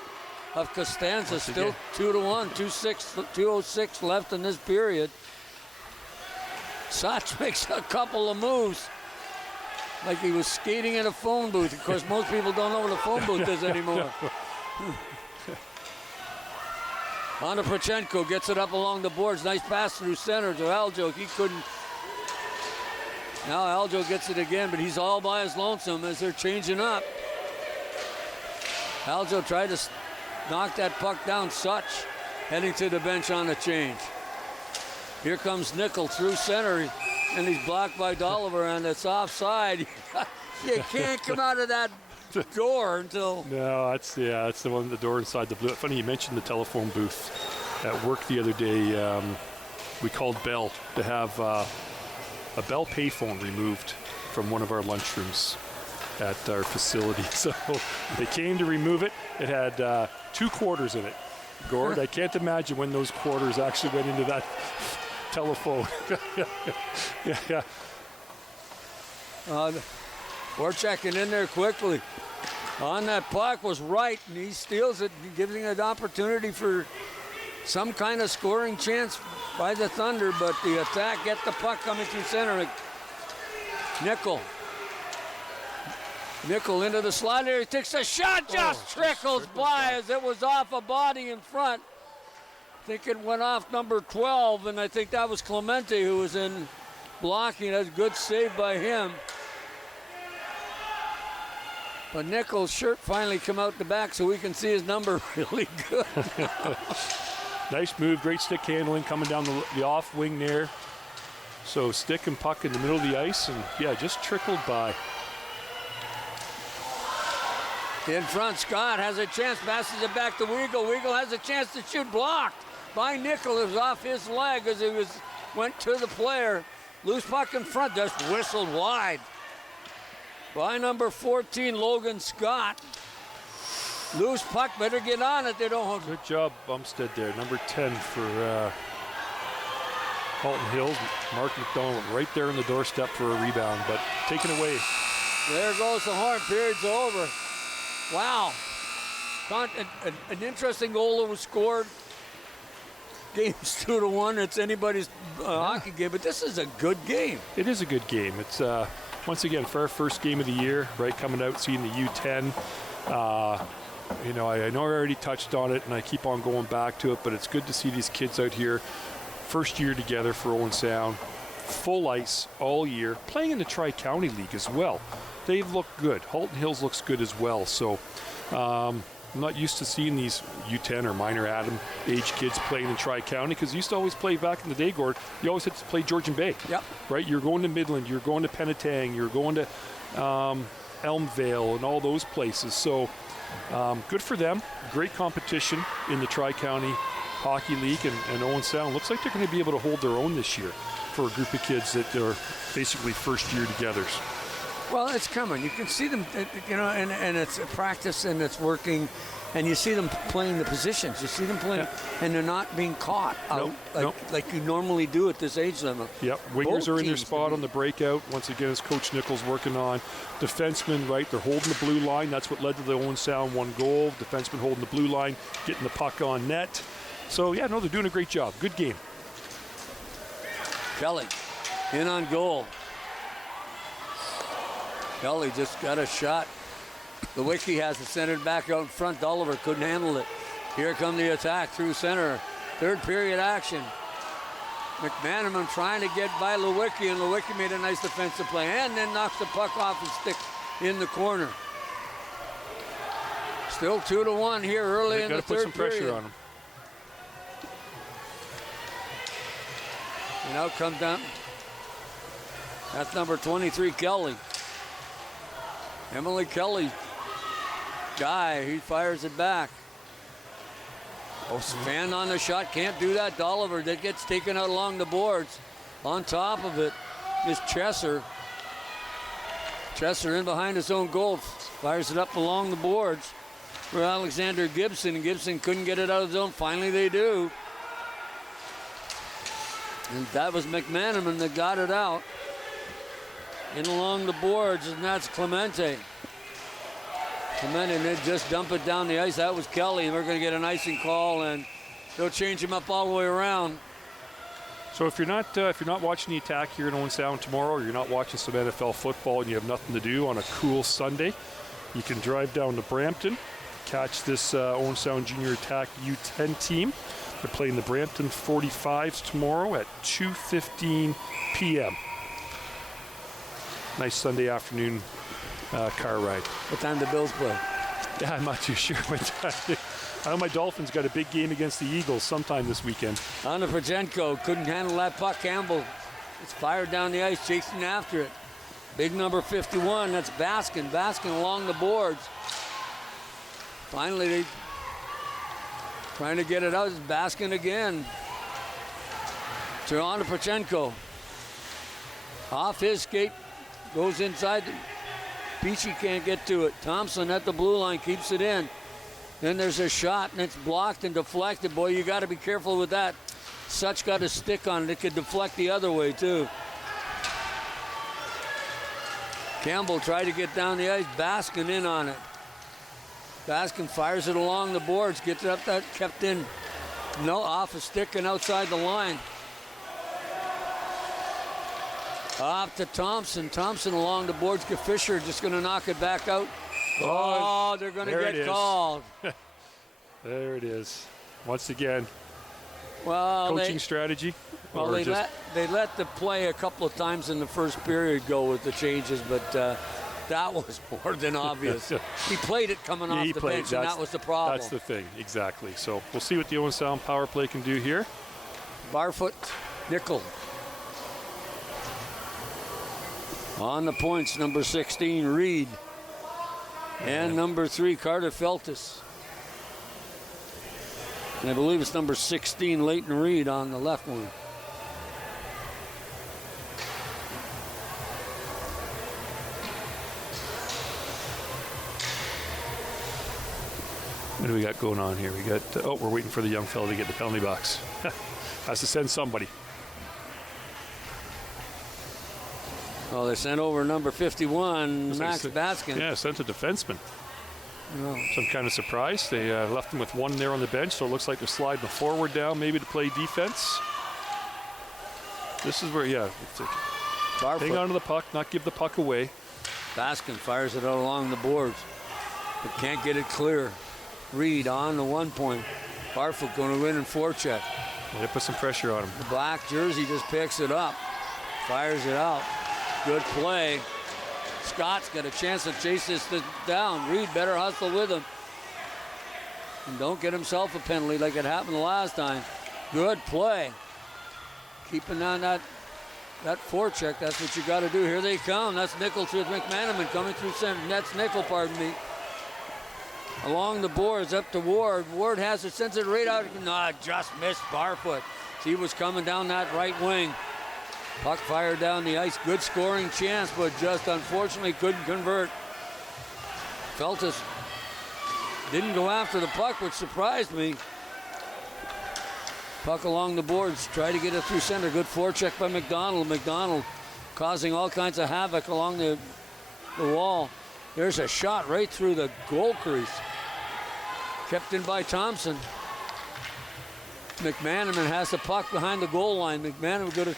of Costanza. Once still again. 2-1, 2:06 left in this period. Sach makes a couple of moves like he was skating in a phone booth. Of course, most people don't know what a phone booth is anymore. On to Prochenko, gets it up along the boards. Nice pass through center to Aljo. He couldn't. Now Aljo gets it again, but he's all by his lonesome as they're changing up. Aljo tried to knock that puck down. Such heading to the bench on the change. Here comes Nickel through center, and he's blocked by Dolliver, and it's offside. You can't come out of that door until. No, that's the one, the door inside the blue. Funny you mentioned the telephone booth at work the other day. We called Bell to have a Bell payphone removed from one of our lunchrooms at our facility. So they came to remove it. It had 2 quarters in it. Gord, I can't imagine when those quarters actually went into that telephone. yeah. We're checking in there quickly. On that puck was Wright, and he steals it, giving an opportunity for some kind of scoring chance by the Thunder, but the Attack get the puck coming through center. Nickel into the slot there. He takes a shot, just trickles by as it was off a body in front. I think it went off number 12, and I think that was Clemente who was in blocking. That's a good save by him. But Nickel's shirt finally come out the back so we can see his number really good. Nice move, great stick handling coming down the off wing there. So stick and puck in the middle of the ice, and just trickled by. In front, Scott has a chance, passes it back to Weagle. Weagle has a chance to shoot, blocked by Nickel. It was off his leg as he went to the player. Loose puck in front, just whistled wide by number 14, Logan Scott. Loose puck, better get on it. They don't. Good job, Bumstead there. Number 10 for Halton Hills. Mark McDonald right there on the doorstep for a rebound, but taken away. There goes the horn. Period's over. Wow. An interesting goal that was scored. Game's 2-1. It's anybody's hockey game, but this is a good game. It is a good game. It's once again for our first game of the year, right? Coming out, seeing the U10. I know I already touched on it, and I keep on going back to it, but it's good to see these kids out here first year together for Owen Sound, full ice all year, playing in the Tri-County League as well. They've looked good. Halton Hills looks good as well. So I'm not used to seeing these U10 or minor Adam age kids playing in Tri-County, because you used to always play back in the day, Gord. You always had to play Georgian Bay. Yep. Right? You're going to Midland, you're going to Penetang, you're going to Elmvale and all those places. So good for them. Great competition in the Tri-County Hockey League, and Owen Sound looks like they're going to be able to hold their own this year for a group of kids that are basically first year togethers. Well, it's coming. You can see them, and it's a practice and it's working, and you see them playing the positions. You see them playing, and they're not being caught out like you normally do at this age limit. Yep, wingers are in their spot on the breakout. Once again, as Coach Nichols working on defensemen, right? They're holding the blue line. That's what led to the Owen Sound 1 goal. Defensemen holding the blue line, getting the puck on net. So, yeah, no, they're doing a great job. Good game. Kelly in on goal. Kelly just got a shot. The Wiki has it centered back out in front. Oliver couldn't handle it. Here come the attack through center. Third period action. McManaman trying to get by Lewicki, and Lewicki made a nice defensive play and then knocks the puck off his stick in the corner. Still 2-1 here early in the third period. Put some pressure on him. And out comes down. That's number 23, Kelly. Emily Kelly. Guy, he fires it back. Oh, Span on the shot, can't do that. Dolliver, that gets taken out along the boards. On top of it is Chesser. Chesser in behind his own goal, fires it up along the boards for Alexander Gibson. And Gibson couldn't get it out of the zone. Finally they do. And that was McManaman that got it out. In along the boards, and that's Clemente. Clemente did just dump it down the ice. That was Kelly, and we're going to get an icing call, and they'll change him up all the way around. So if you're not watching the attack here in Owen Sound tomorrow, or you're not watching some NFL football and you have nothing to do on a cool Sunday, you can drive down to Brampton, catch this Owen Sound Junior Attack U10 team. They're playing the Brampton 45s tomorrow at 2:15 p.m. Nice Sunday afternoon car ride. What time the Bills play? Yeah, I'm not too sure what time. I know my Dolphins got a big game against the Eagles sometime this weekend. On to Projenko, couldn't handle that puck. Campbell, it's fired down the ice, chasing after it. Big number 51, that's Baskin. Baskin along the boards. Finally, they trying to get it out. It's Baskin again. On to Projenko. Off his skate. Goes inside. Peachy can't get to it. Thompson at the blue line keeps it in. Then there's a shot, and it's blocked and deflected. Boy, you got to be careful with that. Such got a stick on it. It could deflect the other way, too. Campbell tried to get down the ice. Baskin in on it. Baskin fires it along the boards. Gets it up that kept in. No, off a stick and outside the line. Up to Thompson. Thompson along the boards. Fisher just going to knock it back out. Oh, they're going to get called. There it is. Once again, well, coaching strategy. Well, they let the play a couple of times in the first period go with the changes, but that was more than obvious. He played it coming off the bench, and that was the problem. That's the thing, exactly. So we'll see what the Owen Sound power play can do here. Barfoot, Nickel. On the points, number 16, Reed. And number 3, Carter Feltus. And I believe it's number 16, Leighton Reed on the left one. What do we got going on here? We got, we're waiting for the young fella to get the penalty box. Has to send somebody. Oh, they sent over number 51, Max Baskin. Yeah, sent a defenseman. No. So I'm kind of surprised. They left him with one there on the bench, so it looks like they're sliding the forward down, maybe to play defense. This is where, hang on to the puck, not give the puck away. Baskin fires it out along the boards, but can't get it clear. Reed on the 1 point. Barfoot going to win and forecheck. Yeah, put some pressure on him. The black jersey just picks it up, fires it out. Good play. Scott's got a chance to chase this down. Reed better hustle with him. And don't get himself a penalty like it happened the last time. Good play. Keeping on that forecheck. That's what you got to do. Here they come. That's Nichols with McManaman coming through center. That's Nickel, pardon me. Along the boards, up to Ward. Ward has it, sends it right out. No, just missed Barfoot. He was coming down that right wing. Puck fired down the ice. Good scoring chance, but just unfortunately couldn't convert. Feltus didn't go after the puck, which surprised me. Puck along the boards, try to get it through center. Good forecheck by McDonald. McDonald causing all kinds of havoc along the wall. There's a shot right through the goal crease. Kept in by Thompson. McManaman has the puck behind the goal line. McManaman got a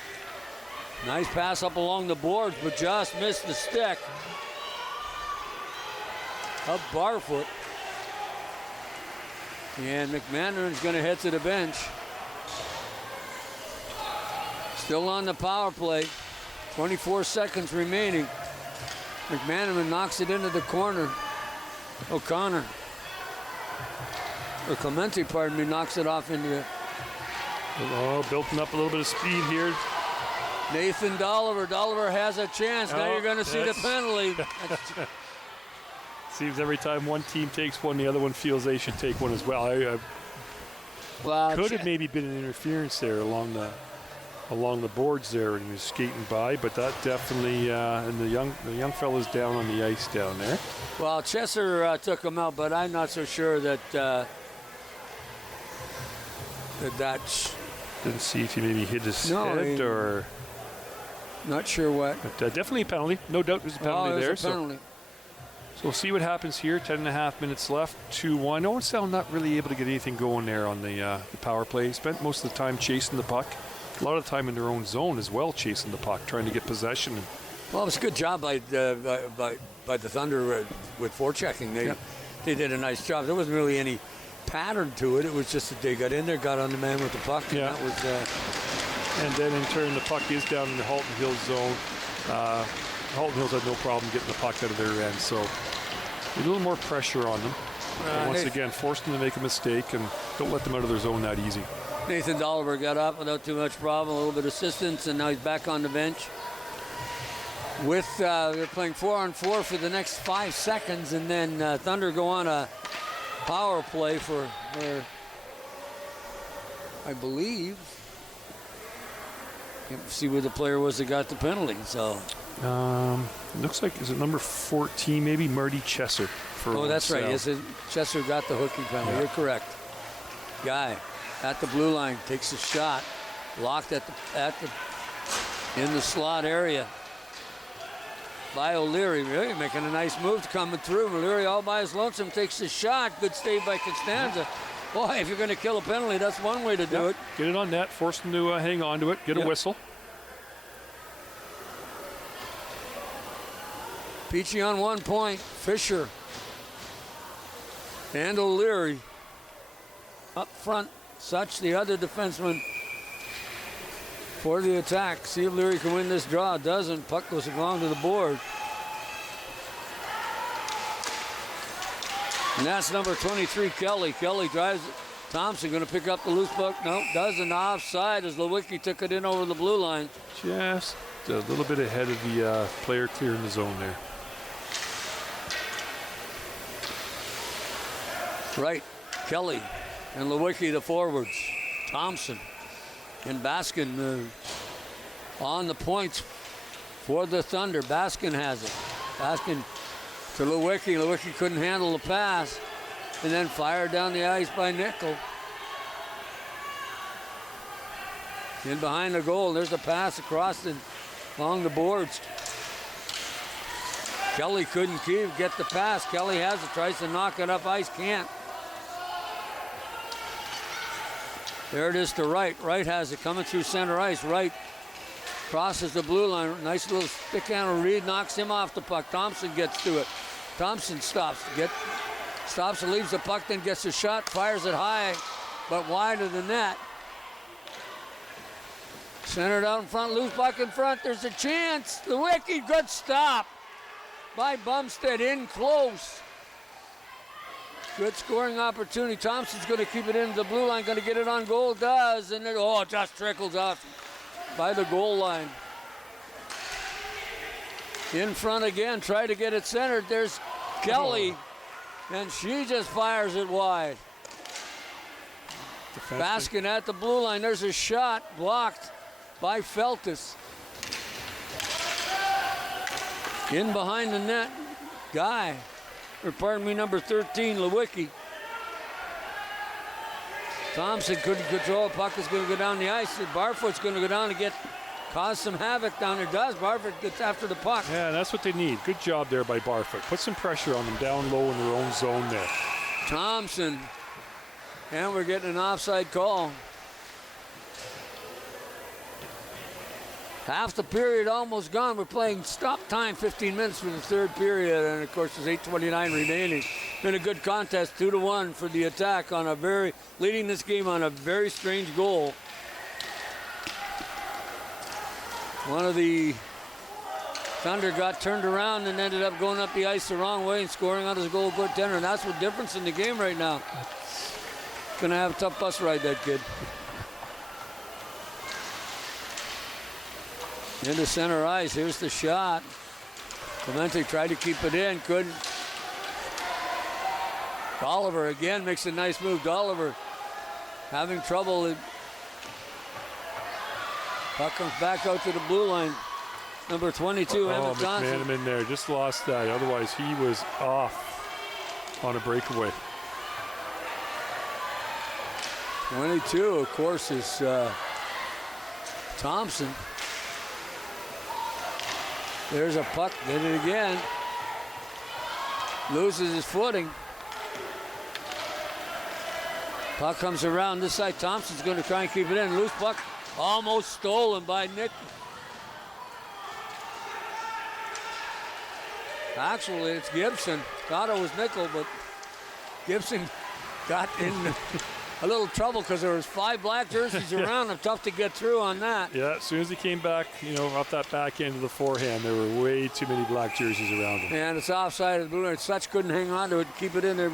nice pass up along the boards, but just missed the stick of Barfoot. And McManaman's going to head to the bench. Still on the power play. 24 seconds remaining. McManaman knocks it into the corner. O'Connor. Or Clemente, pardon me, knocks it off into. Oh, building up a little bit of speed here. Nathan Dolliver. Dolliver has a chance. Now you're going to see the penalty. Seems every time one team takes one, the other one feels they should take one as well. Well, could have maybe been an interference there along the boards there when he was skating by, but that definitely and the young fella's down on the ice down there. Well, Chesser took him out, but I'm not so sure that didn't see if he maybe hit his head or. Not sure what. But definitely a penalty. No doubt there's a penalty there. A penalty. So we'll see what happens here. 10.5 minutes left. 2-1. Owensound not really able to get anything going there on the power play. Spent most of the time chasing the puck. A lot of the time in their own zone as well, chasing the puck, trying to get possession. Well, it was a good job by the Thunder with forechecking. They did a nice job. There wasn't really any pattern to it. It was just that they got in there, got on the man with the puck, and that was. And then in turn, the puck is down in the Halton Hills zone. Halton Hills had no problem getting the puck out of their end, so a little more pressure on them. Once again, forced them to make a mistake, and don't let them out of their zone that easy. Nathan Dolliver got up without too much problem, a little bit of assistance, and now he's back on the bench. They're playing 4-on-4 for the next 5 seconds, and then Thunder go on a power play for their, I believe. Can't see where the player was that got the penalty. So looks like, is it number 14, maybe Marty Chesser? Oh, that's right. Yes, Chesser got the hooking penalty. You're correct. Guy at the blue line takes a shot, locked in the slot area by O'Leary. Really making a nice move coming through. O'Leary all by his lonesome takes a shot. Good save by Costanza. Boy, if you're going to kill a penalty, that's one way to do it. Get it on net, force them to hang on to it, get a whistle. Peachy on 1 point. Fisher and O'Leary up front. Such the other defenseman for the attack. See if Leary can win this draw. Doesn't. Puck goes along to the board. And that's number 23, Kelly. Kelly drives it. Thompson going to pick up the loose puck. No, doesn't. Offside as Lewicki took it in over the blue line. Just a little bit ahead of the player clearing the zone there. Right. Kelly and Lewicki, the forwards. Thompson and Baskin on the points for the Thunder. Baskin has it. Baskin to Lewicki. Lewicki couldn't handle the pass. And then fired down the ice by Nickel. In behind the goal. There's a pass across along the boards. Kelly couldn't get the pass. Kelly has it. Tries to knock it up ice. Can't. There it is to Wright. Wright has it coming through center ice. Wright crosses the blue line. Nice little stick handle. Reed knocks him off the puck. Thompson gets to it. Thompson stops and leaves the puck, then gets a shot, fires it high, but wide of the net. Centered out in front, loose puck in front. There's a chance. Lewicki, good stop by Bumstead, in close. Good scoring opportunity. Thompson's going to keep it into the blue line, going to get it on goal. Does, and it just trickles off by the goal line. In front again, try to get it centered. There's Kelly, and she just fires it wide. Baskin at the blue line. There's a shot blocked by Feltus. In behind the net, number 13, Lewicki. Thompson couldn't control it. Puck is going to go down the ice. Barfoot's going to go down and cause some havoc down there. Barfoot gets after the puck. Yeah, that's what they need. Good job there by Barfoot. Put some pressure on them down low in their own zone there. Thompson. And we're getting an offside call. Half the period almost gone. We're playing stop time, 15 minutes for the third period, and of course there's 8:29 remaining. Been a good contest, 2-1 for the Attack leading this game on a very strange goal. One of the Thunder got turned around and ended up going up the ice the wrong way and scoring on his goaltender, and that's the difference in the game right now. Gonna have a tough bus ride, that kid. Into center ice, here's the shot. Clemente tried to keep it in, couldn't. Dolliver again makes a nice move. Dolliver having trouble. Puck comes back out to the blue line. Number 22, Emmett Johnson. McManaman there, just lost that. Otherwise, he was off on a breakaway. 22, of course, is Thompson. There's a puck, did it again. Loses his footing. Puck comes around this side. Thompson's going to try and keep it in. Loose puck, almost stolen by Nick. Actually, it's Gibson. Thought it was Nickel, but Gibson got in a little trouble because there was 5 black jerseys around him. Tough to get through on that. Yeah, as soon as he came back, off that back end of the forehand, there were way too many black jerseys around him. And it's offside of the blue line. Such couldn't hang on to it, keep it in there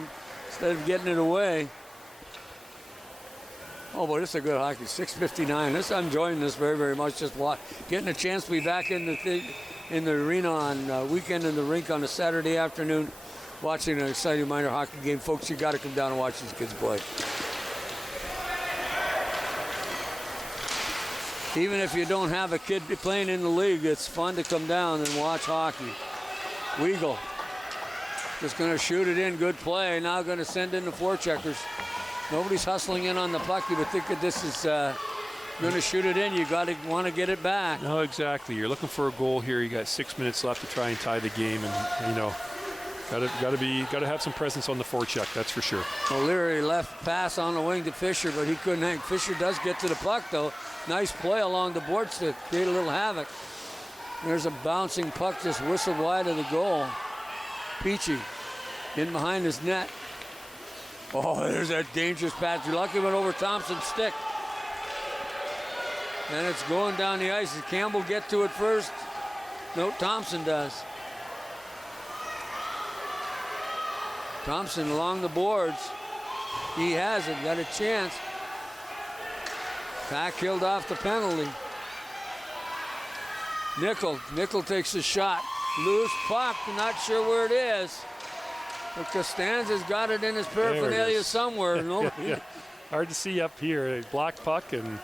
instead of getting it away. Oh, boy, this is a good hockey. 6:59. I'm enjoying this very, very much. Just getting a chance to be back in the arena on weekend in the rink on a Saturday afternoon, watching an exciting minor hockey game. Folks, you got to come down and watch these kids play. Even if you don't have a kid playing in the league, it's fun to come down and watch hockey. Weigel just going to shoot it in. Good play. Now going to send in the forecheckers. Nobody's hustling in on the puck. You would think that this is going to shoot it in. You want to get it back. No, exactly. You're looking for a goal here. You got 6 minutes left to try and tie the game, and got to have some presence on the forecheck. That's for sure. O'Leary left pass on the wing to Fisher, but he couldn't hang. Fisher does get to the puck though. Nice play along the boards to create a little havoc. There's a bouncing puck just whistled wide of the goal. Peachy in behind his net. Oh, there's that dangerous pass. You're lucky it went over Thompson's stick. And it's going down the ice. Does Campbell get to it first? No, Thompson does. Thompson along the boards. He has it, got a chance. Pack killed off the penalty. Nickel takes the shot. Loose puck, not sure where it is. But Costanza's got it in his paraphernalia somewhere. Yeah. Hard to see up here. A black puck and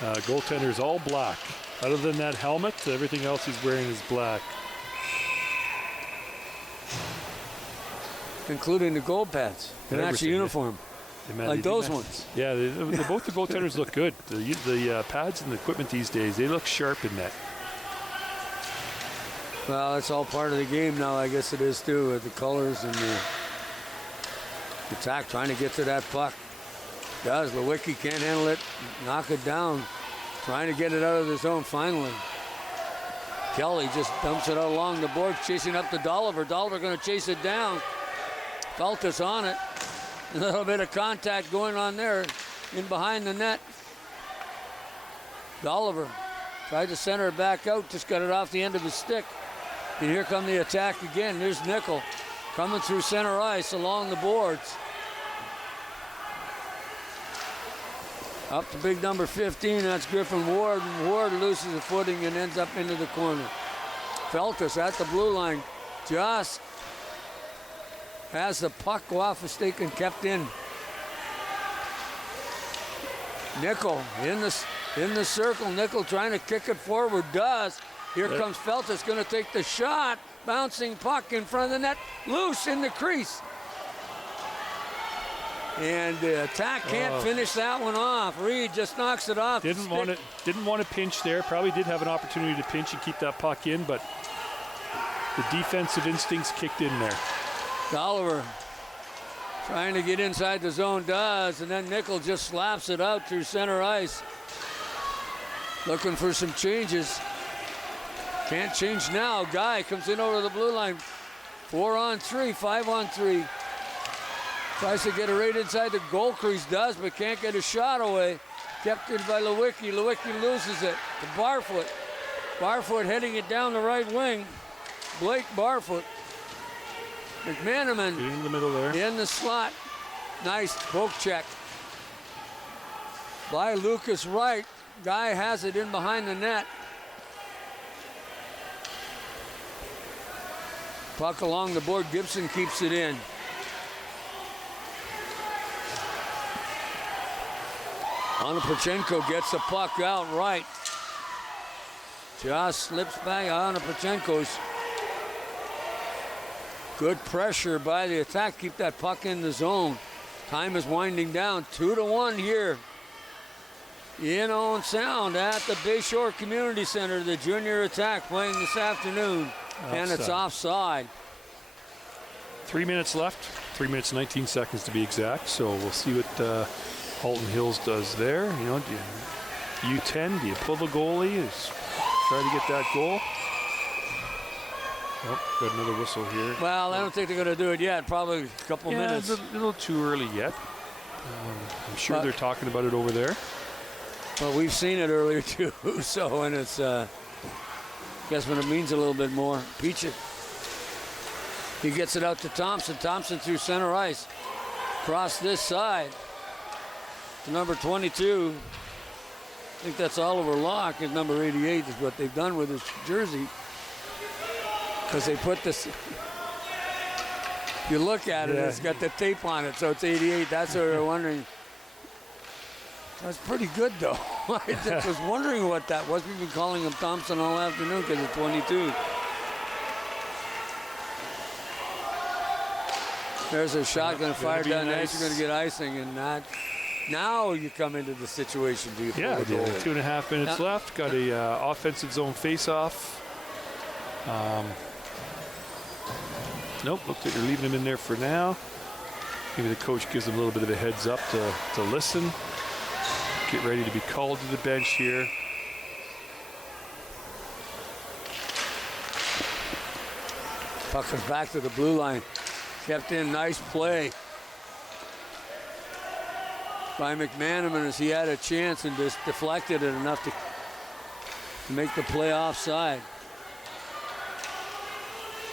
goaltender's all black. Other than that helmet, everything else he's wearing is black. Including the gold pads. An actual uniform. Like those ones. Yeah, both the goaltenders look good. The pads and the equipment these days, they look sharp in net. Well, it's all part of the game now, I guess it is too, with the colors and the Attack trying to get to that puck. Does. Lewicki can't handle it. Knock it down. Trying to get it out of the zone finally. Kelly just dumps it out along the board, chasing up to Dolliver. Dolliver going to chase it down. Feltus on it. A little bit of contact going on there in behind the net. Dolliver tried to center it back out, just got it off the end of his stick. And here come the attack again. There's Nickel coming through center ice along the boards. Up to big number 15, that's Griffin Ward. And Ward loses the footing and ends up into the corner. Feltus at the blue line. Just has the puck go off a stick and kept in. Nickel in the circle. Nickel trying to kick it forward. Does. Here comes Feltus, going to take the shot. Bouncing puck in front of the net. Loose in the crease. And the attack can't finish that one off. Reed just knocks it off. Didn't want to pinch there. Probably did have an opportunity to pinch and keep that puck in, but the defensive instincts kicked in there. Dolliver trying to get inside the zone, does, and then Nickel just slaps it out through center ice. Looking for some changes. Can't change now. Guy comes in over the blue line. 4-on-3, 5-on-3. Tries to get it right inside the goal crease, does, but can't get a shot away. Kept in by Lewicki. Lewicki loses it to Barfoot. Barfoot heading it down the right wing. Blake Barfoot. McManaman in the middle there. In the slot. Nice poke check by Lucas Wright. Guy has it in behind the net. Puck along the board. Gibson keeps it in. Onopachenko gets the puck out right. Just slips back. Onopachenko's good pressure by the attack. Keep that puck in the zone. Time is winding down. 2-1 here. In Owen Sound at the Bayshore Community Center. The junior attack playing this afternoon. Offside. And it's offside. 3 minutes left. 3 minutes 19 seconds to be exact. So we'll see what Halton Hills does there. You know, do you U10, do you pull the goalie? Try to get that goal. Oh, got another whistle here. Well, I don't think they're going to do it yet. Probably a couple minutes. It's a little too early yet. I'm sure they're talking about it over there. Well, we've seen it earlier too. So, and it's, I guess when it means a little bit more. Peach. He gets it out to Thompson. Thompson through center ice. Across this side. To number 22. I think that's Oliver Locke. His number 88 is what they've done with his jersey. Because they put this, you look at it, it's got the tape on it, so it's 88. That's what we're wondering. That's pretty good, though. I just was wondering what that was. We've been calling him Thompson all afternoon because of 22. There's a shot going to fire down the ice. You're going to get icing, and that. Now you come into the situation. Do you? Yeah, 2.5 minutes left. Got a offensive zone face-off. Nope, looks like they're leaving him in there for now. Maybe the coach gives them a little bit of a heads up to listen. Get ready to be called to the bench here. Puck comes back to the blue line. Kept in, nice play by McManaman as he had a chance and just deflected it enough to make the play offside.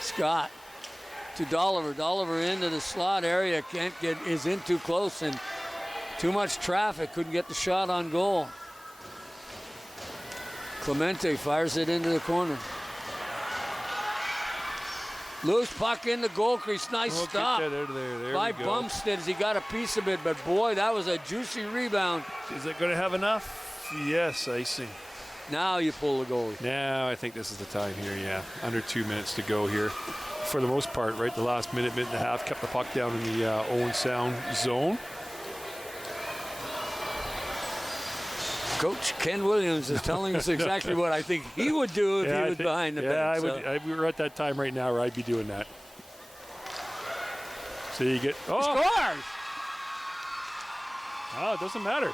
Scott to Dolliver. Dolliver into the slot area. Is in too close and too much traffic. Couldn't get the shot on goal. Clemente fires it into the corner. Loose puck in the goal crease. Nice stop by Bumstead as he got a piece of it. But boy, that was a juicy rebound. Is it going to have enough? Yes, icing. Now you pull the goalie. Now I think this is the time here, yeah. Under 2 minutes to go here. For the most part, right, the last minute and a half, kept the puck down in the Owen Sound zone. Coach Ken Williams is telling us exactly what I think he would do if he was behind the bench. Yeah, we're at that time right now where I'd be doing that. So you get... Oh! He scores! Oh, it doesn't matter.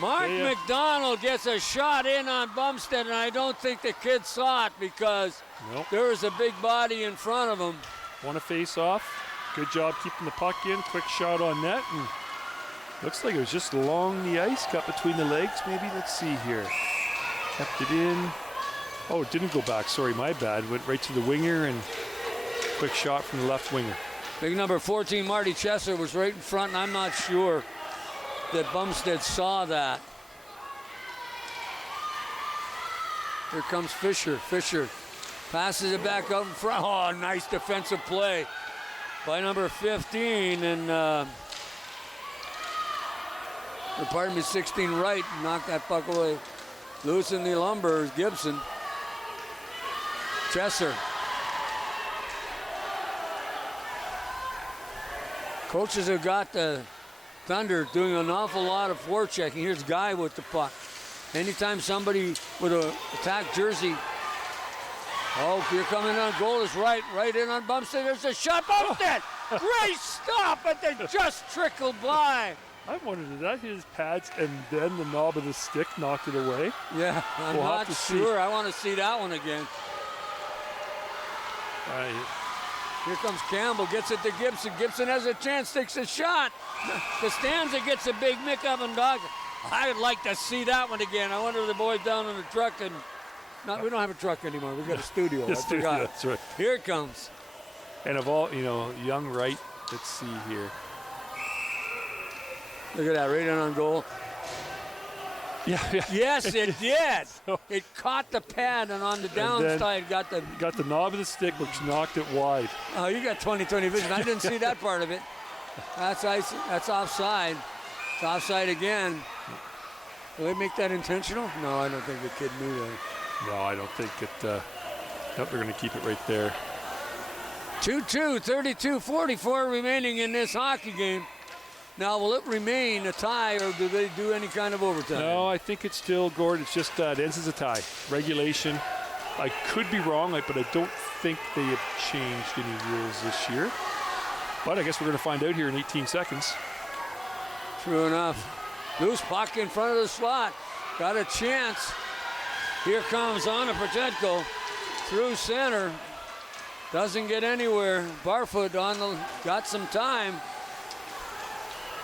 Mark McDonald gets a shot in on Bumstead, and I don't think the kid saw it because there was a big body in front of him. Want to face off. Good job keeping the puck in. Quick shot on net. And Looks like it was just along the ice, got between the legs maybe. Let's see here. Kept it in. Oh, it didn't go back. Sorry, my bad. Went right to the winger and quick shot from the left winger. Big number 14, Marty Chesser, was right in front, and I'm not sure that Bumstead saw that. Here comes Fisher. Fisher passes it back out in front. Oh, nice defensive play by number 15, and pardon me, 16 right, knocked that puck away. Loosen the lumber, Gibson. Chesser. Coaches have got the Thunder doing an awful lot of forechecking. Here's Guy with the puck. Anytime somebody with a attack jersey. Oh, you're coming on goal is right in on Bumstead. There's a shot. Bumstead! Great stop, but they just trickled by. I wondered, did that hit his pads and then the knob of the stick knocked it away? Yeah, I'm We'll not have to sure. see. I want to see that one again. Here comes Campbell, gets it to Gibson. Gibson has a chance, takes a shot. Costanza gets a big mick up and dog. I'd like to see that one again. I wonder if the boys down in the truck and we don't have a truck anymore. We've got a studio. I forgot. That's right. Here it comes. And of all, young right, let's see here. Look at that, right in on goal. Yeah. Yes, it did. It caught the pad and on the downside got the knob of the stick, which knocked it wide. Oh, you got 20/20 vision. I didn't see that part of it. That's offside. It's offside again. Will they make that intentional? No, I don't think the kid knew that. No, I don't think it. Nope, they're going to keep it right there. 2-2, 32-44 remaining in this hockey game. Now, will it remain a tie, or do they do any kind of overtime? No, I think it's still, Gord, it's just it ends as a tie. Regulation. I could be wrong, but I don't think they have changed any rules this year. But I guess we're going to find out here in 18 seconds. True enough. Loose puck in front of the slot. Got a chance. Here comes Anna Protecko through center. Doesn't get anywhere. Barfoot got some time.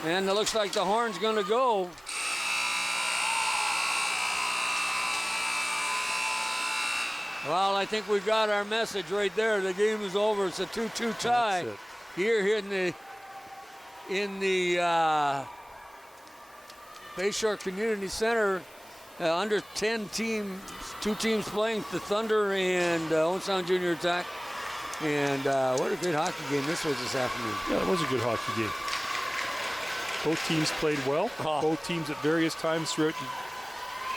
And it looks like the horn's going to go. Well, I think we got our message right there. The game is over. It's a 2-2 tie. Here in the Bayshore Community Center. Under 10 teams, 2 teams playing, the Thunder and Owen Sound Junior Attack. And what a great hockey game this was this afternoon. Yeah, it was a good hockey game. Both teams played well. Both teams at various times throughout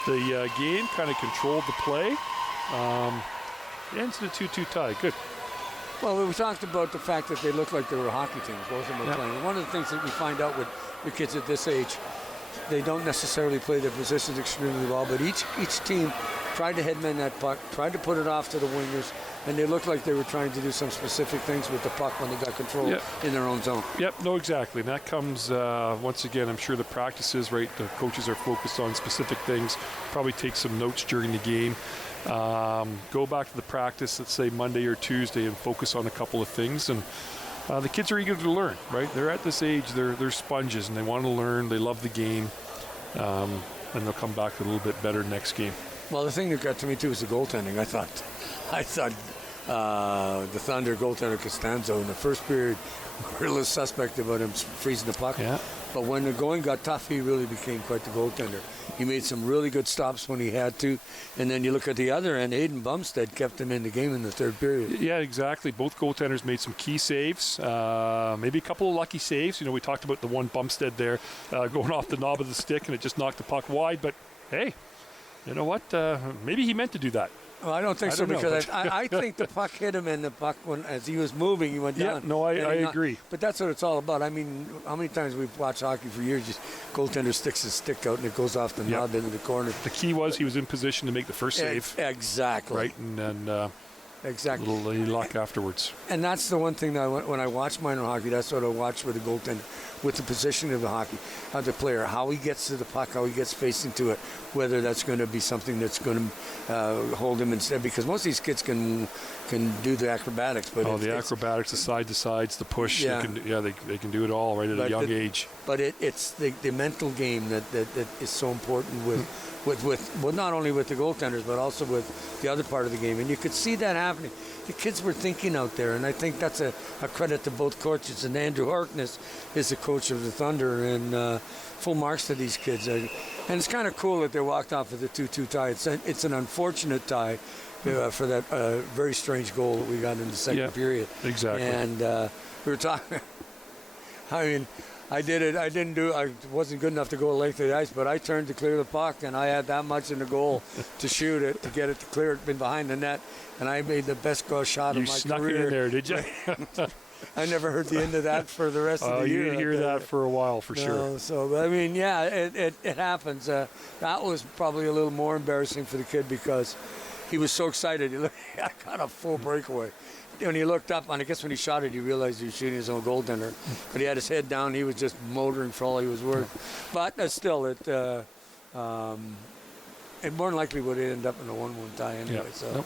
the game kind of controlled the play. It ends in a 2-2 tie. Good. Well, we talked about the fact that they looked like they were hockey teams, both of them were playing. One of the things that we find out with the kids at this age, they don't necessarily play their positions extremely well, but each team tried to headman that puck, tried to put it off to the wingers, and they looked like they were trying to do some specific things with the puck when they got control in their own zone. Yep, no, exactly. And that comes, once again, I'm sure the practices, right, the coaches are focused on specific things, probably take some notes during the game. Go back to the practice, let's say Monday or Tuesday, and focus on a couple of things. And the kids are eager to learn, right? They're at this age, they're sponges, and they want to learn. They love the game. And they'll come back a little bit better next game. Well, the thing that got to me, too, is the goaltending. I thought the Thunder goaltender Costanzo in the first period were a little suspect about him freezing the puck. Yeah. But when the going got tough, he really became quite the goaltender. He made some really good stops when he had to. And then you look at the other end, Aiden Bumstead kept him in the game in the third period. Yeah, exactly. Both goaltenders made some key saves. Maybe a couple of lucky saves. We talked about the one Bumstead there going off the knob of the stick, and it just knocked the puck wide. But, hey, you know what? Maybe he meant to do that. Well, I don't think so, because I think the puck hit him, and the puck, as he was moving, he went down. Yeah, no, I agree. But that's what it's all about. I mean, how many times we've watched hockey for years, just goaltender sticks his stick out, and it goes off the knob into the corner. The key was he was in position to make the first save. Exactly. Right, and then Exactly. A little luck afterwards. And that's the one thing that when I watch minor hockey, that's what I watch with the goaltender, with the position of the hockey, how the player, how he gets to the puck, how he gets facing to it, whether that's going to be something that's going to hold him instead. Because most of these kids can do the acrobatics, but the acrobatics, the side to sides, the push, Yeah. they can do it all right at a young age. But it's the mental game that is so important with not only with the goaltenders but also with the other part of the game, and you could see that happening. The kids were thinking out there, and I think that's a credit to both coaches. And Andrew Harkness is the coach of the Thunder, and full marks to these kids. And it's kind of cool that they walked off with a 2-2 tie. It's an unfortunate tie for that very strange goal that we got in the second period. Exactly. And we were talking. I mean, I wasn't good enough to go a length of the ice, but I turned to clear the puck, and I had that much in the goal to shoot it, to get it to clear it, been behind the net, and I made the best goal shot of my snuck career. it in there, did you? I never heard the end of that for the rest of the year. You didn't hear that for a while, for sure. So, I mean, yeah, it happens. That was probably a little more embarrassing for the kid because he was so excited. I got a full breakaway. When he looked up, and I guess when he shot it, he realized he was shooting his own goaltender. But he had his head down. He was just motoring for all he was worth. But still, it more than likely would end up in a 1-1 tie anyway. So,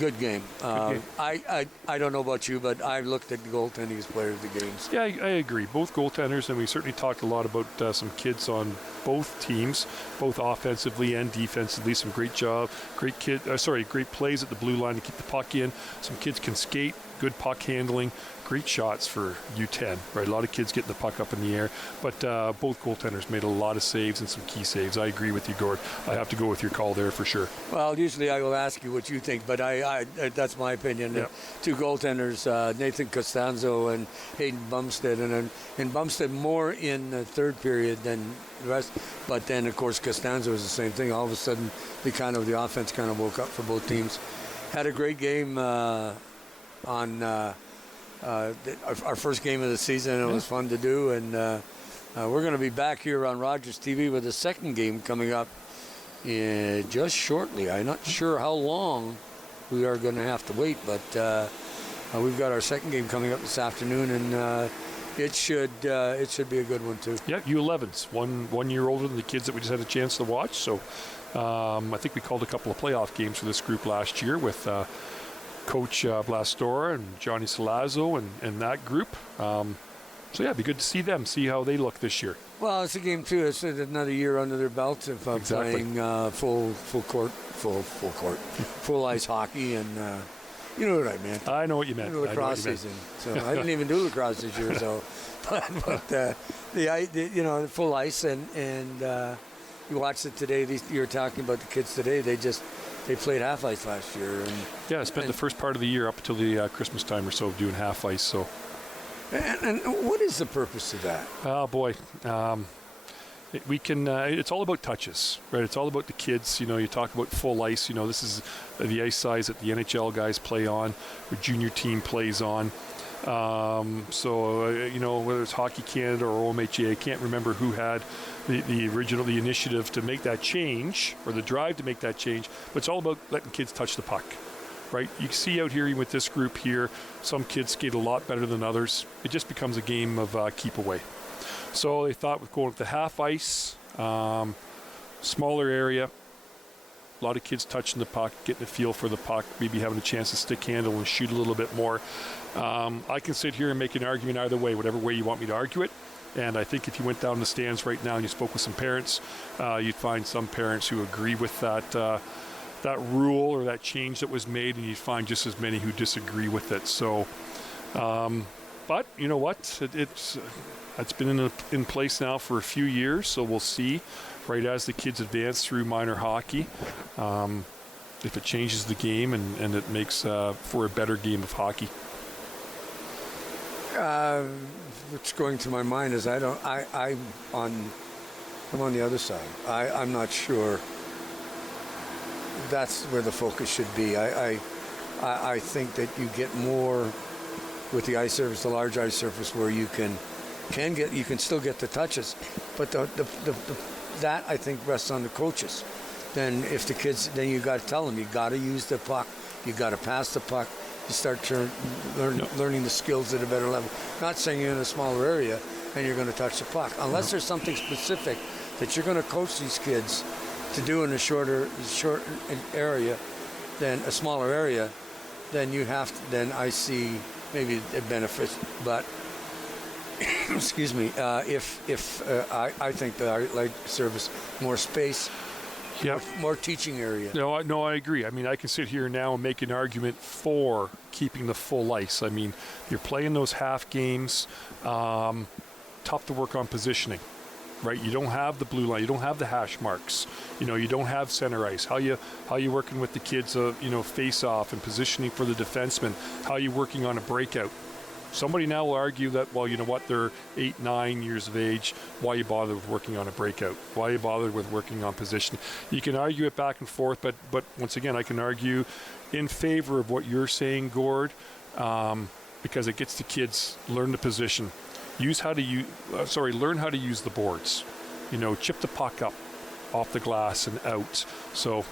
good game. I don't know about you, but I looked at the goaltending as player of the games. Yeah, I agree. Both goaltenders, and we certainly talked a lot about some kids on both teams, both offensively and defensively. Some great job, great plays at the blue line to keep the puck in. Some kids can skate, good puck handling, great shots for U10. Right, a lot of kids getting the puck up in the air, but both goaltenders made a lot of saves and some key saves. I agree with you, Gord. I have to go with your call there for sure. Well, usually I will ask you what you think, but I that's my opinion. Yeah. Two goaltenders, Nathan Costanzo and Hayden Bumstead, and Bumstead more in the third period than the rest. But then, of course, Costanzo was the same thing. All of a sudden, the offense kind of woke up for both teams. Had a great game on our first game of the season. It was fun to do, and we're going to be back here on Rogers TV with the second game coming up just shortly. I'm not sure how long we are going to have to wait, but we've got our second game coming up this afternoon, and it should be a good one too. Yeah, U11s, one year older than the kids that we just had a chance to watch. So I think we called a couple of playoff games for this group last year with Coach Blastora and Johnny Salazzo and that group. So yeah, it'd be good to see them, see how they look this year. Well, it's a game too. It's another year under their belt of playing full ice hockey, and you know what I meant. I know what you meant. Lacrosse season. So I didn't even do lacrosse this year. So, but the full ice and you watched it today. You're talking about the kids today. They played half ice last year. And, yeah, I spent the first part of the year up until the Christmas time or so doing half ice. So. And what is the purpose of that? Oh boy, we can. It's all about touches, right? It's all about the kids. You talk about full ice. This is the ice size that the NHL guys play on, or junior team plays on. Whether it's Hockey Canada or OMHA, I can't remember who had the initiative to make that change or the drive to make that change. But it's all about letting kids touch the puck. Right, you can see out here with this group here, some kids skate a lot better than others. It just becomes a game of keep away. So they thought with going with the half ice, smaller area, a lot of kids touching the puck, getting a feel for the puck, maybe having a chance to stick handle and shoot a little bit more. I can sit here and make an argument either way, whatever way you want me to argue it. And I think if you went down the stands right now and you spoke with some parents, you'd find some parents who agree with that rule or that change that was made, and you find just as many who disagree with it. So, but you know what? It's been in place now for a few years, so we'll see. Right as the kids advance through minor hockey, if it changes the game and it makes for a better game of hockey. What's going through my mind is I'm on the other side. I'm not sure that's where the focus should be. I think that you get more with the ice surface, the large ice surface, where you can still get the touches, but that I think rests on the coaches. then if the kids, then you got to tell them, you got to use the puck, you got to pass the puck, you start learning the skills at a better level. Not saying you're in a smaller area and you're going to touch the puck, unless there's something specific that you're going to coach these kids to do in a short area, than a smaller area, then you have to, then I see maybe it benefits, but excuse me, I think that I like service more space, more teaching area. No, I agree. I mean, I can sit here now and make an argument for keeping the full ice. I mean, you're playing those half games, tough to work on positioning, right? You don't have the blue line, you don't have the hash marks, you don't have center ice. How you working with the kids, face off and positioning for the defenseman? How you working on a breakout? Somebody now will argue that, well, you know what, they're 8, 9 years of age. Why you bother with working on a breakout? Why you bother with working on position? You can argue it back and forth, but once again, I can argue in favor of what you're saying, Gord, because it gets the kids learn the position, learn how to use the boards. Chip the puck up off the glass and out. So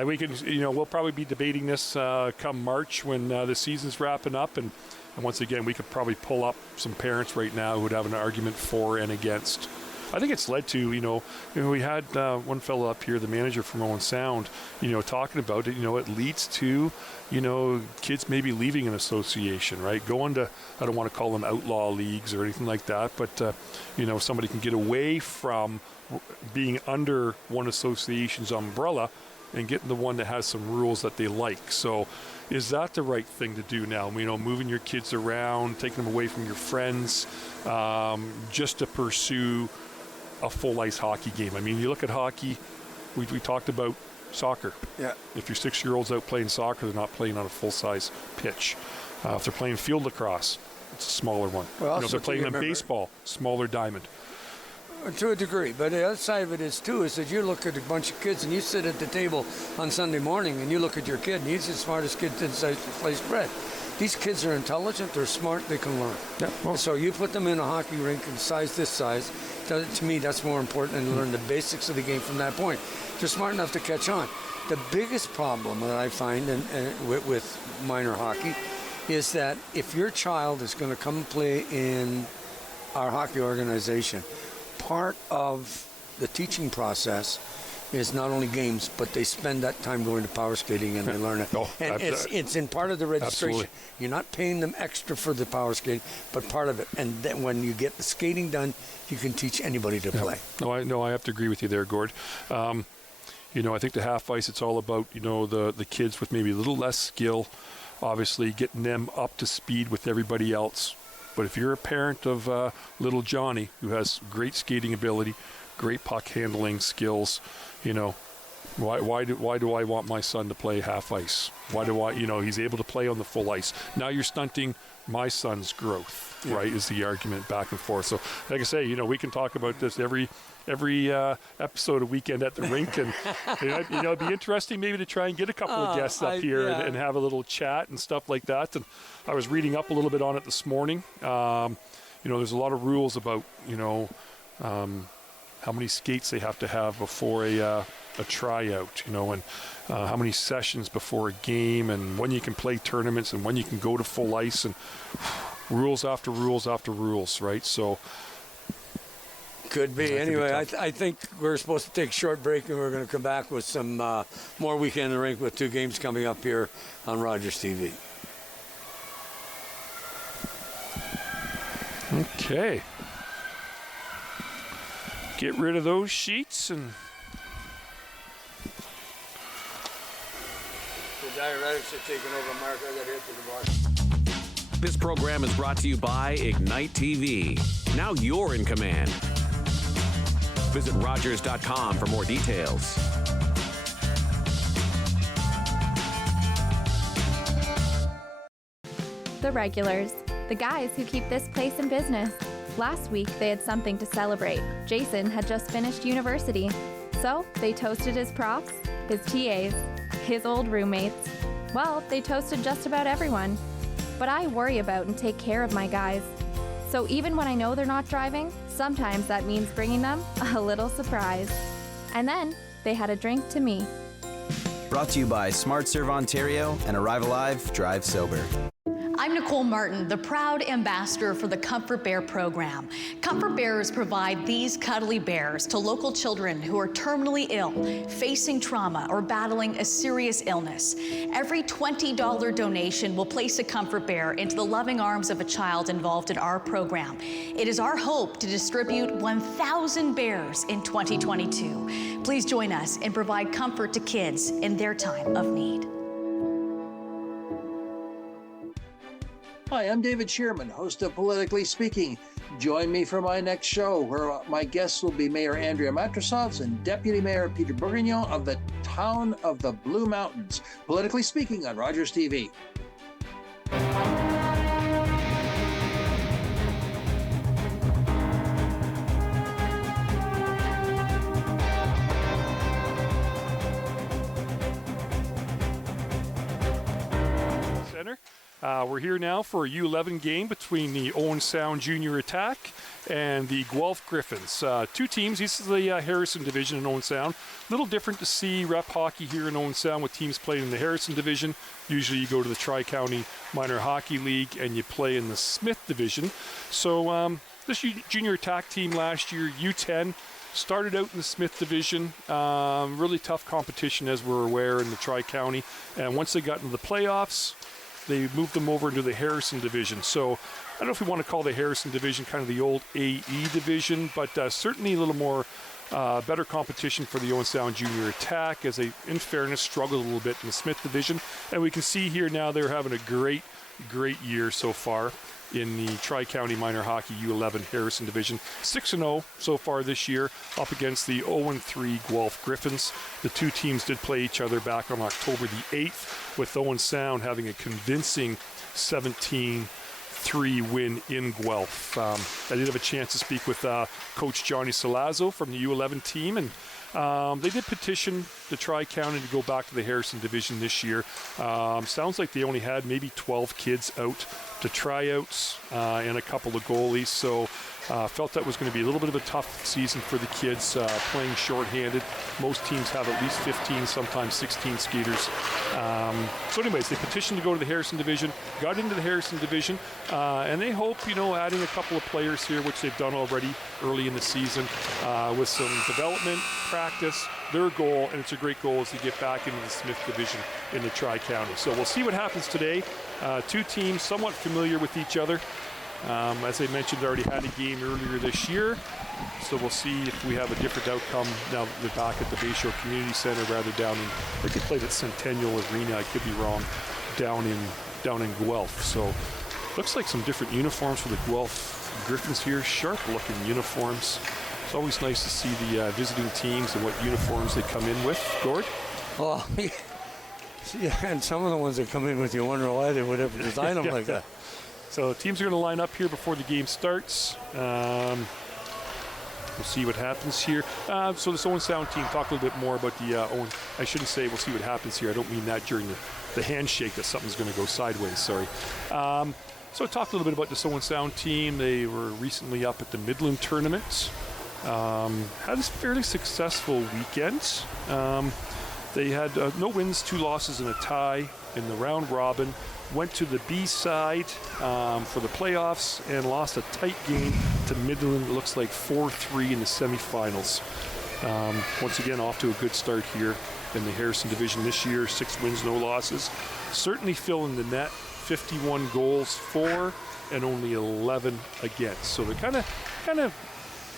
we can, we'll probably be debating this come March when the season's wrapping up, and once again, we could probably pull up some parents right now who would have an argument for and against. I think it's led to, we had one fellow up here, the manager from Owen Sound, talking about it. It leads to, kids maybe leaving an association, right? Going to, I don't want to call them outlaw leagues or anything like that, but, somebody can get away from being under one association's umbrella and getting the one that has some rules that they like. So is that the right thing to do now? Moving your kids around, taking them away from your friends, just to pursue a full ice hockey game. I mean, you look at hockey, we talked about soccer. Yeah. If your 6-year-old's out playing soccer, they're not playing on a full-size pitch. If they're playing field lacrosse, it's a smaller one. Well, if they're playing on baseball, smaller diamond. To a degree, but the other side of it is that you look at a bunch of kids and you sit at the table on Sunday morning and you look at your kid and he's the smartest kid since sliced bread. These kids are intelligent, they're smart, they can learn. Yeah, well. So you put them in a hockey rink and this size, to me that's more important than learn the basics of the game from that point. They're smart enough to catch on. The biggest problem that I find with minor hockey is that if your child is going to come and play in our hockey organization, part of the teaching process is not only games, but they spend that time going to power skating and they learn it. And it's in part of the registration. Absolutely. You're not paying them extra for the power skating, but part of it. And then when you get the skating done, you can teach anybody to play. No, I have to agree with you there, Gord. I think the half ice, it's all about, the kids with maybe a little less skill, obviously getting them up to speed with everybody else. But if you're a parent of little Johnny, who has great skating ability, great puck handling skills, why do I want my son to play half ice? Why do I, he's able to play on the full ice. Now you're stunting my son's growth, right, is the argument back and forth. So, like I say, we can talk about this every episode of Weekend at the Rink, and it'd be interesting maybe to try and get a couple of guests up here and have a little chat and stuff like that. And I was reading up a little bit on it this morning. There's a lot of rules about how many skates they have to have before a tryout, and how many sessions before a game, and when you can play tournaments and when you can go to full ice, and rules after rules after rules, right? So could be. Anyway, I think we're supposed to take a short break and we're going to come back with some more Weekend in the Rink with 2 games coming up here on Rogers TV. Okay. Get rid of those sheets and the diuretics are taking over, Mark. I got to hit to the bar. This program is brought to you by Ignite TV. Now you're in command. Visit Rogers.com for more details. The regulars, the guys who keep this place in business. Last week, they had something to celebrate. Jason had just finished university. So they toasted his profs, his TAs, his old roommates. Well, they toasted just about everyone. But I worry about and take care of my guys. So even when I know they're not driving, sometimes that means bringing them a little surprise. And then they had a drink to me. Brought to you by Smart Serve Ontario and Arrive Alive, Drive Sober. I'm Nicole Martin, the proud ambassador for the Comfort Bear program. Comfort Bears provide these cuddly bears to local children who are terminally ill, facing trauma, or battling a serious illness. Every $20 donation will place a Comfort Bear into the loving arms of a child involved in our program. It is our hope to distribute 1,000 bears in 2022. Please join us and provide comfort to kids in their time of need. Hi, I'm David Shearman, host of Politically Speaking. Join me for my next show, where my guests will be Mayor Andrea Matrosovs and Deputy Mayor Peter Bourguignon of the town of the Blue Mountains. Politically Speaking on Rogers TV. We're here now for a U11 game between the Owen Sound Junior Attack and the Guelph Griffins. Two teams. This is the Harrison Division in Owen Sound. A little different to see rep hockey here in Owen Sound with teams playing in the Harrison Division. Usually you go to the Tri-County Minor Hockey League and you play in the Smith Division. So this Junior Attack team last year, U10, started out in the Smith Division. Really tough competition, as we're aware, in the Tri-County. And once they got into the playoffs, they moved them over into the Harrison Division. So I don't know if we want to call the Harrison Division kind of the old AE Division, but certainly a little more better competition for the Owen Sound Junior Attack, as they, in fairness, struggled a little bit in the Smith Division. And we can see here now they're having a great year so far in the Tri-County Minor Hockey U11 Harrison Division. 6-0 so far this year, up against the 0-3 Guelph Griffins. The two teams did play each other back on October the 8th, with Owen Sound having a convincing 17-3 win in Guelph. I did have a chance to speak with Coach Johnny Salazzo from the U11 team, and they did petition the Tri-County to go back to the Harrison Division this year. Sounds like they only had maybe 12 kids out to tryouts and a couple of goalies, so felt that was going to be a little bit of a tough season for the kids, playing shorthanded. Most teams have at least 15, sometimes 16 skaters. So anyways, they petitioned to go to the Harrison Division, got into the Harrison Division, and they hope, adding a couple of players here, which they've done already early in the season, with some development, practice. Their goal, and it's a great goal, is to get back into the Smith Division in the Tri-County. So we'll see what happens today. Two teams somewhat familiar with each other. As I mentioned, they already had a game earlier this year, so we'll see if we have a different outcome now that they're back at the Bayshore Community Center rather down in, I think they played at Centennial Arena, I could be wrong, down in Guelph. So looks like some different uniforms for the Guelph Griffins here, sharp looking uniforms. It's always nice to see the visiting teams and what uniforms they come in with. Gord? Well, yeah, and some of the ones that come in with, you wonder why they would ever design them like that. So teams are going to line up here before the game starts. We'll see what happens here. So this Owen Sound team, talk a little bit more about the Owen. I shouldn't say we'll see what happens here. I don't mean that during the handshake that something's going to go sideways, sorry. So talk a little bit about this Owen Sound team. They were recently up at the Midland tournament. Had a fairly successful weekend. They had no wins, 2 losses, and a tie in the round robin. Went to the B side for the playoffs and lost a tight game to Midland. It looks like 4-3 in the semifinals. Once again, off to a good start here in the Harrison Division this year. 6 wins, no losses. Certainly filling the net. 51 goals for and only 11 against. So they're kind of,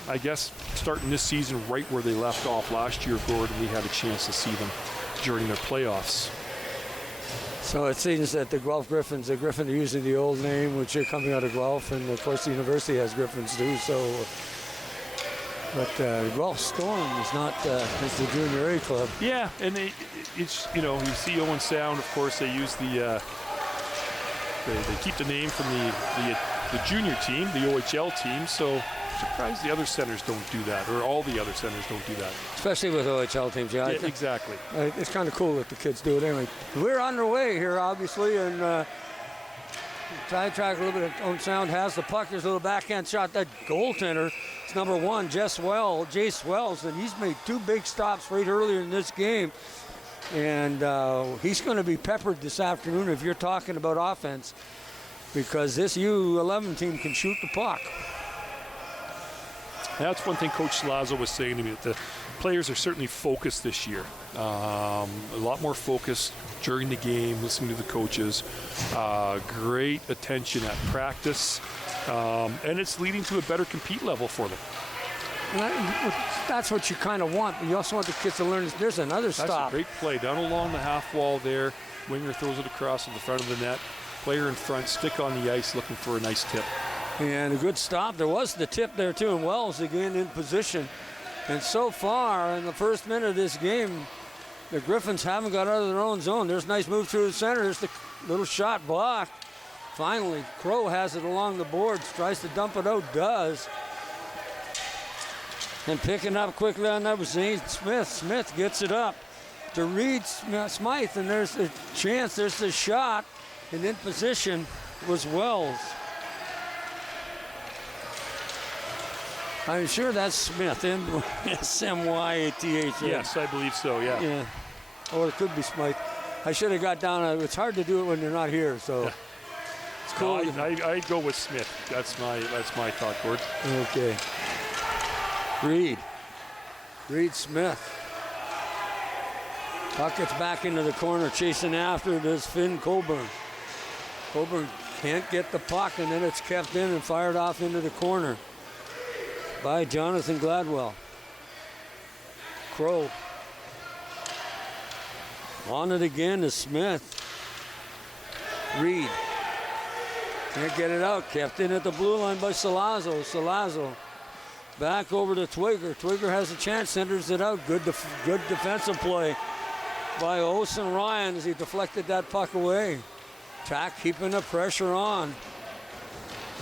I guess, starting this season right where they left off last year, Gordon. We had a chance to see them during their playoffs. So it seems that the Guelph Griffins, the Griffin are using the old name, which are coming out of Guelph, and of course the university has Griffins too. So, but Guelph Storm is not is the junior A club. Yeah, and it's you see Owen Sound, of course they use the they keep the name from the junior team, the OHL team. So surprised the other centers don't do that, or all the other centers don't do that. Especially with OHL teams, yeah. Exactly. It's kind of cool that the kids do it anyway. We're on our way here, obviously, and Sidetrack a little bit. Owen Sound has the puck. There's a little backhand shot. That goaltender is number 1, Jace Wells, and he's made 2 big stops right earlier in this game. And he's going to be peppered this afternoon if you're talking about offense, because this U11 team can shoot the puck. That's one thing Coach Salazzo was saying to me, that the players are certainly focused this year. A lot more focused during the game, listening to the coaches. Great attention at practice. And it's leading to a better compete level for them. That's what you kind of want. But you also want the kids to learn. There's another stop. That's a great play. Down along the half wall there. Winger throws it across to the front of the net. Player in front, stick on the ice, looking for a nice tip. And a good stop. There was the tip there, too. And Wells again in position. And so far, in the first minute of this game, the Griffins haven't got out of their own zone. There's a nice move through the center. There's the little shot blocked. Finally, Crow has it along the boards. Tries to dump it out. Does. And picking up quickly on that was Zane Smith. Smith gets it up to Reed Smythe. And there's the chance. There's the shot. And in position was Wells. I'm sure that's Smith, S-M-Y-A-T-H. Yes, I believe so, yeah. Or it could be Smythe. I should have got down. It's hard to do it when they're not here, so yeah. It's cool. No, I'd go with Smith. That's my thought, Gord. Okay. Reed Smith. Puck gets back into the corner, chasing after it is Finn Coburn. Coburn can't get the puck, and then it's kept in and fired off into the corner by Jonathan Gladwell. Crow. On it again is Smith. Reed. Can't get it out. Kept in at the blue line by Salazzo. Salazzo back over to Twigger. Twigger has a chance, centers it out. Good defensive play by Olsen Ryan as he deflected that puck away. Tack keeping the pressure on.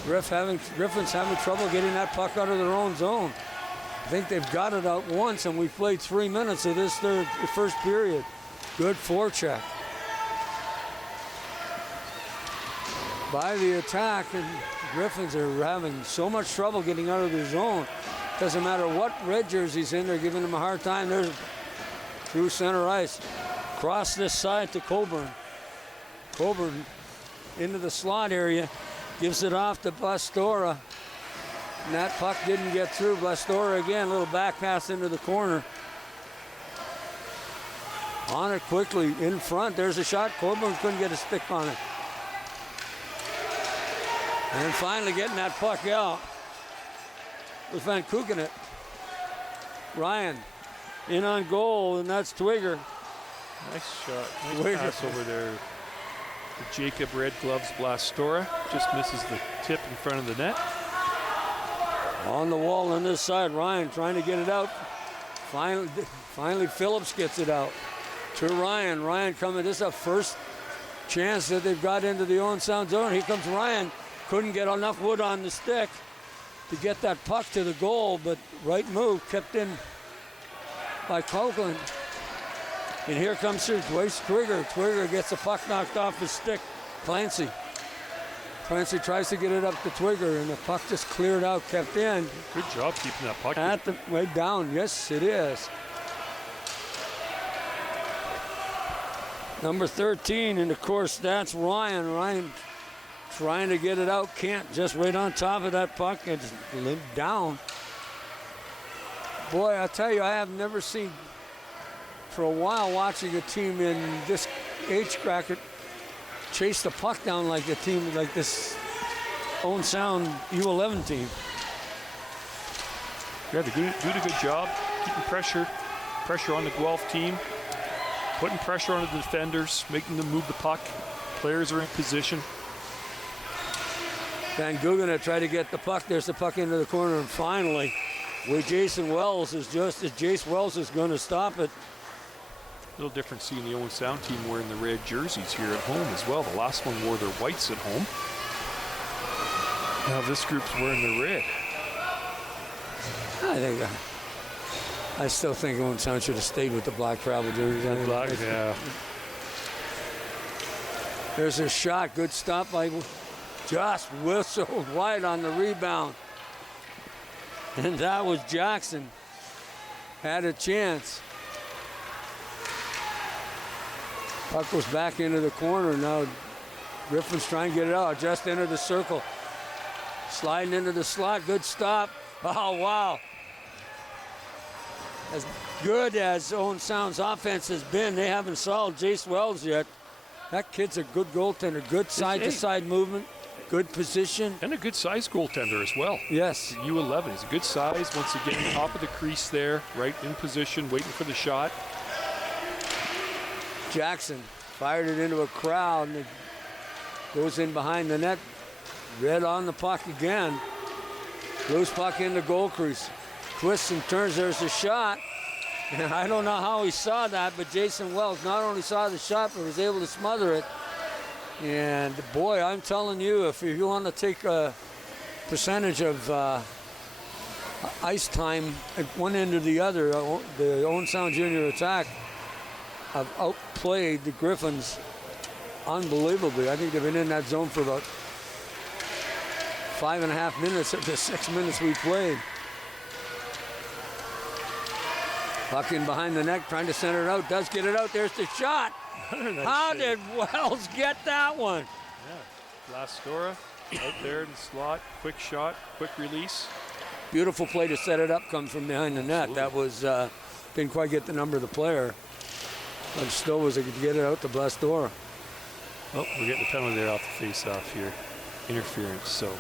Griffins having trouble getting that puck out of their own zone. I think they've got it out once, and we've played 3 minutes of this first period. Good forecheck by the attack, and Griffins are having so much trouble getting out of their zone. Doesn't matter what red jersey's in, they're giving them a hard time. There's through center ice. Cross this side to Coburn. Coburn into the slot area. Gives it off to Blastora. And that puck didn't get through. Blastora again, a little back pass into the corner. On it quickly, in front. There's a shot. Coburn couldn't get a stick on it. And finally getting that puck out was Van Kukenet. Ryan in on goal, and that's Twigger. Nice shot. Nice pass over there. Jacob Red Gloves Blastora just misses the tip in front of the net. On the wall on this side, Ryan trying to get it out. Finally Phillips gets it out to Ryan. Ryan coming. This is a first chance that they've got into the Owen Sound zone. Here comes Ryan. Couldn't get enough wood on the stick to get that puck to the goal, but right move kept in by Coughlin. And here comes Twigger. Twigger gets the puck knocked off his stick. Clancy tries to get it up to Twigger, and the puck just cleared out, kept in. Good job keeping that puck. At the way down, yes it is. Number 13, and of course that's Ryan. Ryan trying to get it out, can't. Just right on top of that puck and just limped down. Boy, I'll tell you, I have never seen, for a while, watching a team in this age bracket chase the puck down like a team like this Owen Sound U11 team. Yeah, they did a good job keeping pressure on the Guelph team, putting pressure on the defenders, making them move the puck. Players are in position. Van Guggenheim tried to get the puck. There's the puck into the corner, and finally, with Jason Wells, is just as Jace Wells is going to stop it. A little different seeing the Owen Sound team wearing the red jerseys here at home as well. The last one wore their whites at home. Now this group's wearing the red. I still think Owen Sound should have stayed with the black travel jerseys. Yeah. There's a shot. Good stop by just whistled wide on the rebound. And that was Jackson. Had a chance. Puck goes back into the corner. Now Griffin's trying to get it out. Just into the circle. Sliding into the slot. Good stop. Oh, wow. As good as Owen Sound's offense has been, they haven't solved Jace Wells yet. That kid's a good goaltender. Good side-to-side movement. Good position. And a good size goaltender as well. Yes. U11. He's a good size. Once again, top of the crease there, right in position, waiting for the shot. Jackson fired it into a crowd, and it goes in behind the net. Red on the puck again. Loose puck in the goal crease. Twists and turns. There's a shot. And I don't know how he saw that, but Jason Wells not only saw the shot, but was able to smother it. And boy, I'm telling you, if you want to take a percentage of ice time at one end or the other, the Owen Sound Junior attack have outplayed the Griffins unbelievably. I think they've been in that zone for about 5.5 minutes of the 6 minutes we played. Puck in behind the net, trying to center it out. Does get it out. There's the shot. How did Wells get that one? Yeah. Blastora out there in the slot. Quick shot, quick release. Beautiful play to set it up, comes from behind the net. Absolutely. That was, didn't quite get the number of the player. But still was able to get it out to Blastora. Oh, we're getting a penalty there off the face-off here. Interference, so.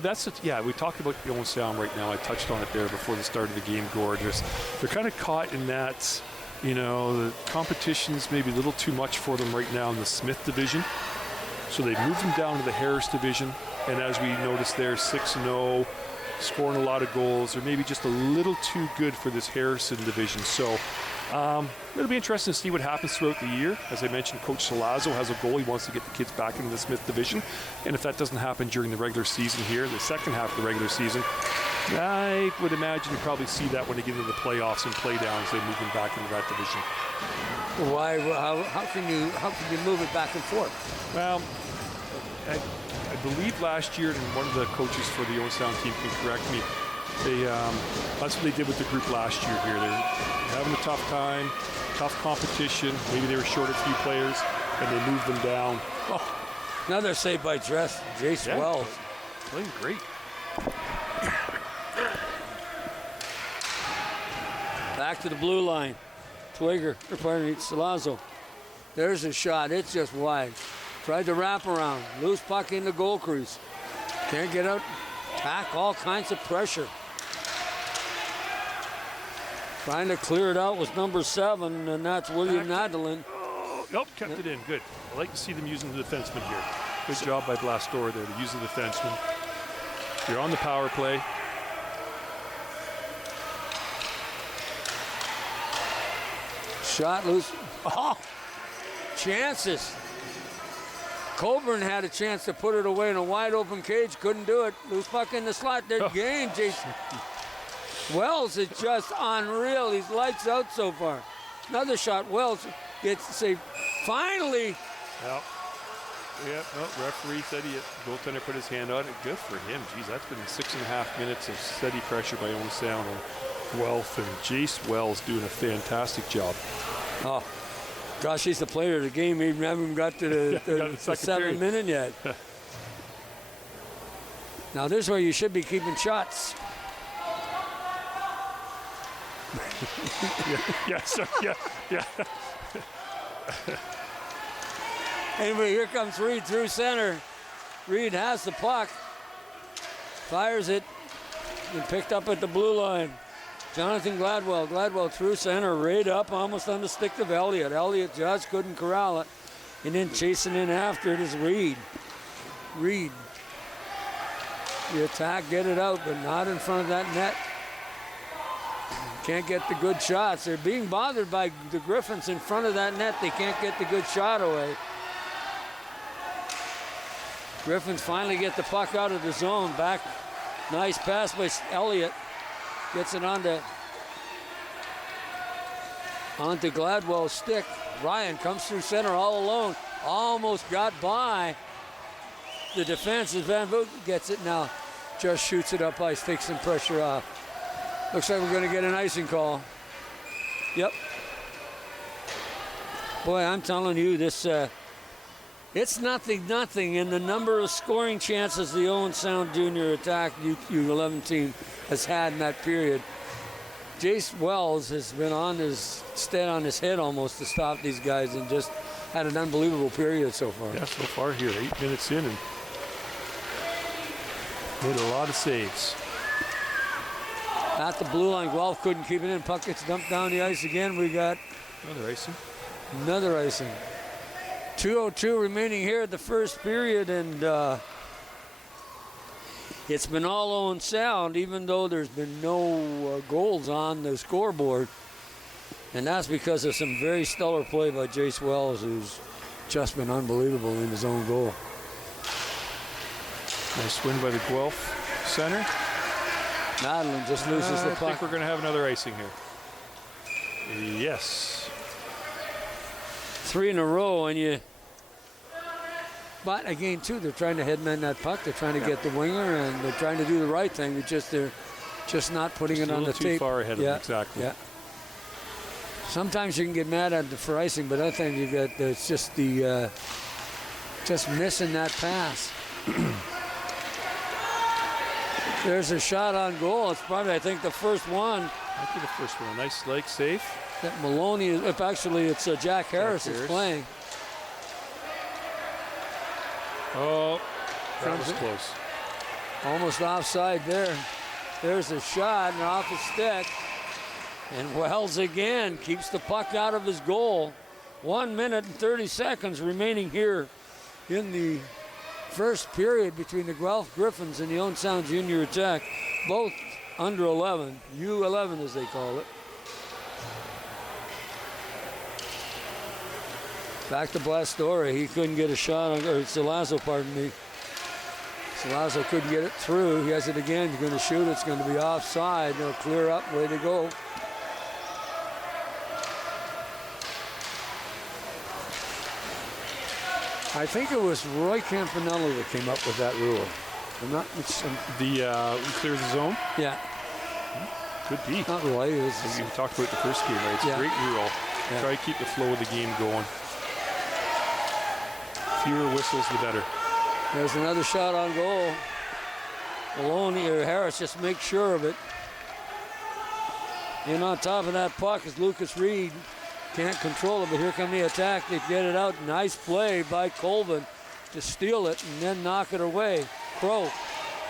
That's it. Yeah, we talked about the Owen Sound right now. I touched on it there before the start of the game, Gorgeous. They're kind of caught in that, the competition's maybe a little too much for them right now in the Smith division. So they moved them down to the Harris division. And as we noticed there, 6-0, scoring a lot of goals. They're maybe just a little too good for this Harrison division. So it'll be interesting to see what happens throughout the year. As I mentioned, Coach Salazzo has a goal. He wants to get the kids back into the Smith division. And if that doesn't happen during the regular season here, the second half of the regular season, I would imagine you probably see that when they get into the playoffs and play downs, they move them back into that division. Why? How can you move it back and forth? Well, I believe last year, and one of the coaches for the Owen Sound team can correct me, that's what they did with the group last year here. They're having a tough time, tough competition. Maybe they were short a few players, and they moved them down. Oh, another save by Jace Wells. Playing great. Back to the blue line. Salazzo. There's a shot. It's just wide. Tried to wrap around. Loose puck in the goal crease. Can't get out. Attack, all kinds of pressure. Trying to clear it out was number 7, and that's William Nadelin. Oh, nope, kept it in. Good. I like to see them using the defenseman here. Good job by Blastor there to use the defenseman. You're on the power play. Shot loose. Oh, chances. Coburn had a chance to put it away in a wide open cage. Couldn't do it. Loose puck in the slot. They're gained. Jason Wells is just unreal. He's lights out so far. Another shot. Wells gets saved. Finally. Yep. Yep. Oh, referee said goaltender put his hand on it. Good for him. Geez, that's been 6.5 minutes of steady pressure by Owen Sound on Guelph, and Jace Wells doing a fantastic job. Oh, gosh, he's the player of the game. We haven't got to the 7 minute yet. Now, this is where you should be keeping shots. Yeah. Anyway, here comes Reed through center. Reed has the puck. Fires it. And picked up at the blue line. Jonathan Gladwell. Gladwell through center. Right up almost on the stick of Elliott. Elliott just couldn't corral it. And then chasing in after it is Reed. Reed. The attack, get it out, but not in front of that net. Can't get the good shots. They're being bothered by the Griffins in front of that net. They can't get the good shot away. Griffins finally get the puck out of the zone. Back. Nice pass by Elliott. Gets it onto Gladwell's stick. Ryan comes through center all alone. Almost got by. the defense as Van Vogt gets it now. Just shoots it up ice, takes some pressure off. Looks like we're going to get an icing call. Yep. Boy, I'm telling you, this it's nothing, and the number of scoring chances the Owen Sound Junior Attack U11 team has had in that period. Jace Wells has been on his head almost to stop these guys and just had an unbelievable period so far. Yeah, so far here, 8 minutes in, and made a lot of saves. At the blue line, Guelph couldn't keep it in. Puck gets dumped down the ice again. We got another icing. 2:02 remaining here at the first period, and it's been all Owen Sound, even though there's been no goals on the scoreboard. And that's because of some very stellar play by Jace Wells, who's just been unbelievable in his own goal. Nice win by the Guelph center. Madeline just loses the I puck. think we're going to have another icing here. Yes. 3 in a row, and but again, too, they're trying to headman that puck. They're trying to get the winger, and they're trying to do the right thing. They're just not putting it on the tape. Too far ahead of them, exactly. Yeah. Sometimes you can get mad at the for icing, but other times you get it's just the just missing that pass. There's a shot on goal. It's probably, I think, the first one. Might be the first one. Nice leg save. That Maloney, actually, it's Jack Harris is playing. Oh, that was close. Almost offside there. There's a shot and off his stick. And Wells again keeps the puck out of his goal. 1 minute and 30 seconds remaining here in the first period between the Guelph Griffins and the Owen Sound Junior Attack. Both under 11, U11 as they call it. Back to Blastore. He couldn't get a shot on, or Salazzo, pardon me. Salazzo couldn't get it through. He has it again. He's going to shoot. It's going to be offside. They'll clear up. Way to go. I think it was Roy Campanello that came up with that rule. Clear the zone? Yeah. Could be. Not Roy. We talked about the first game, right? It's a great rule. Yeah. Try to keep the flow of the game going. Fewer whistles, the better. There's another shot on goal. Maloney or Harris just make sure of it. And on top of that puck is Lucas Reed. Can't control it, but here come the attack. They get it out. Nice play by Colvin to steal it and then knock it away. Crow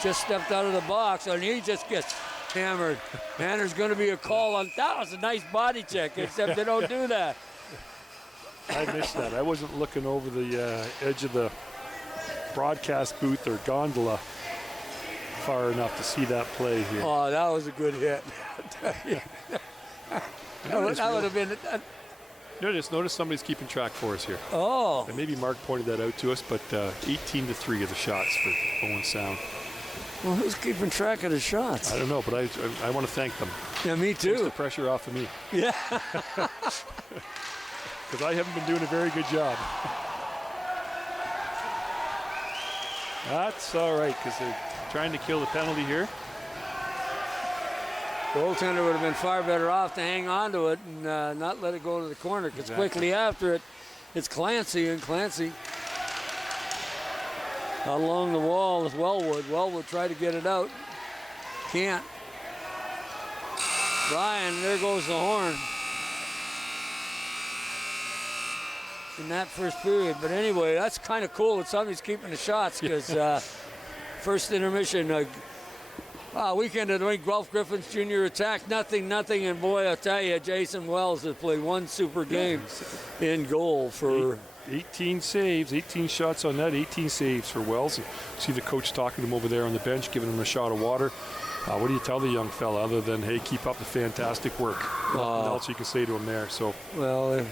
just stepped out of the box, and he just gets hammered. Man, there's going to be a call on that. Was a nice body check, except they don't do that. I missed that. I wasn't looking over the edge of the broadcast booth or gondola far enough to see that play here. Oh, that was a good hit. that would have been... Notice somebody's keeping track for us here. Oh. And maybe Mark pointed that out to us, but 18-3 of the shots for Owen Sound. Well, who's keeping track of the shots? I don't know, but I want to thank them. Yeah, me too. Takes the pressure off of me. Yeah. Because I haven't been doing a very good job. That's all right, because they're trying to kill the penalty here. Goaltender would have been far better off to hang on to it and not let it go to the corner, because quickly after it, it's Clancy, and Clancy along the wall is Wellwood. Wellwood tried to get it out. Can't. Ryan, there goes the horn in that first period. But anyway, that's kind of cool that somebody's keeping the shots, because first intermission, weekend of the week, Guelph Griffins Junior Attack, nothing, and boy, I tell you, Jason Wells has played one super game in goal for 18 saves, 18 shots on net, 18 saves for Wells. See the coach talking to him over there on the bench, giving him a shot of water. What do you tell the young fella other than, hey, keep up the fantastic work? Nothing else you can say to him there. So, well,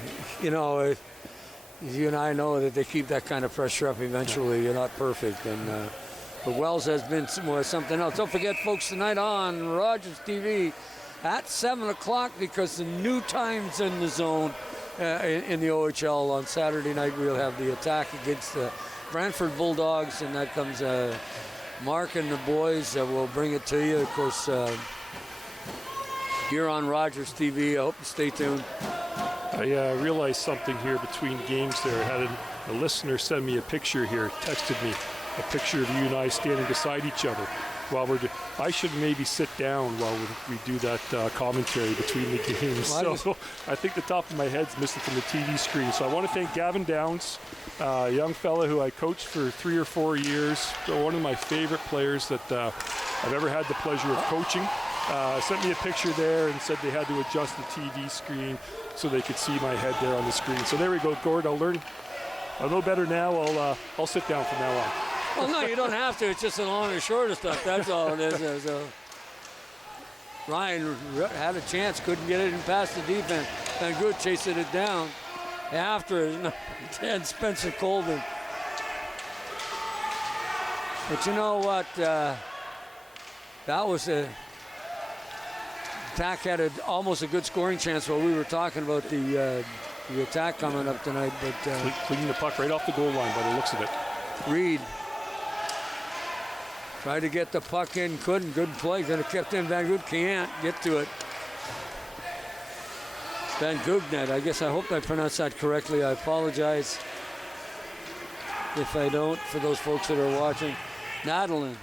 you and I know that they keep that kind of pressure up eventually. You're not perfect, and but Wells has been something else. Don't forget, folks, tonight on Rogers TV at 7 o'clock, because the new times in the zone in the OHL on Saturday night, we'll have the Attack against the Brantford Bulldogs, and that comes Mark and the boys will bring it to you. Of course, here on Rogers TV. I hope you stay tuned. I realized something here between games there. I had a listener send me a picture here, texted me a picture of you and I standing beside each other while I should maybe sit down while we do that commentary between the games. So I think the top of my head's missing from the TV screen. So I want to thank Gavin Downs, a young fella who I coached for 3 or 4 years, one of my favorite players that I've ever had the pleasure of coaching. Sent me a picture there and said they had to adjust the TV screen so they could see my head there on the screen. So there we go, Gord. I'll know better now. I'll sit down from now on. Well, no, you don't have to. It's just the long and short of stuff. That's all it is. Ryan had a chance, couldn't get it in past the defense. Van Good chasing it down. After it, 10, Spencer Colvin. But you know what? That was attack had almost a good scoring chance while we were talking about the attack coming up tonight. But cleaning the puck right off the goal line by the looks of it. Reed tried to get the puck in, couldn't. Good play. Could have kept in. Van Good can't get to it. Van Gugnet. I guess I hope I pronounced that correctly. I apologize if I don't for those folks that are watching. Nadelin.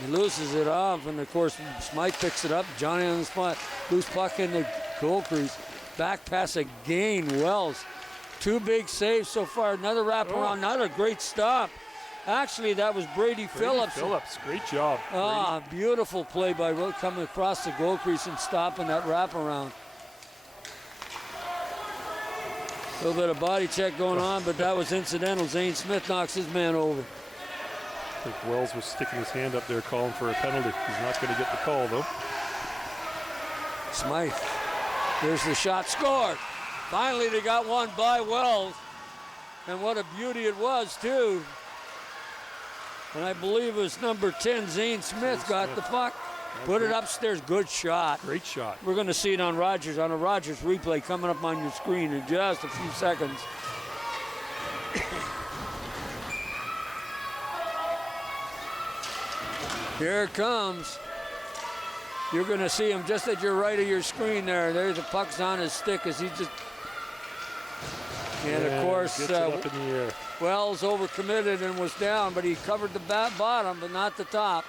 He loses it off, and of course Smythe picks it up. Johnny on the spot. Loose puck in the goal crease. Back pass again. Wells. 2 big saves so far. Another wraparound. Another great stop. Actually, that was Brady Phillips. Great job. Beautiful play by coming across the goal crease and stopping that wraparound. A little bit of body check going on, but that was incidental. Zane Smith knocks his man over. I think Wells was sticking his hand up there calling for a penalty. He's not going to get the call, though. Smythe. There's the shot. Scored. Finally, they got one by Wells. And what a beauty it was, too. And I believe it was number 10, Zane Smith, got the puck. Put it upstairs. Good shot. Great shot. We're going to see it on a Rogers replay coming up on your screen in just a few seconds. Here it comes. You're going to see him just at your right of your screen there. There's the puck's on his stick as he just... And of course, gets it up in the air. Wells overcommitted and was down, but he covered the bottom, but not the top.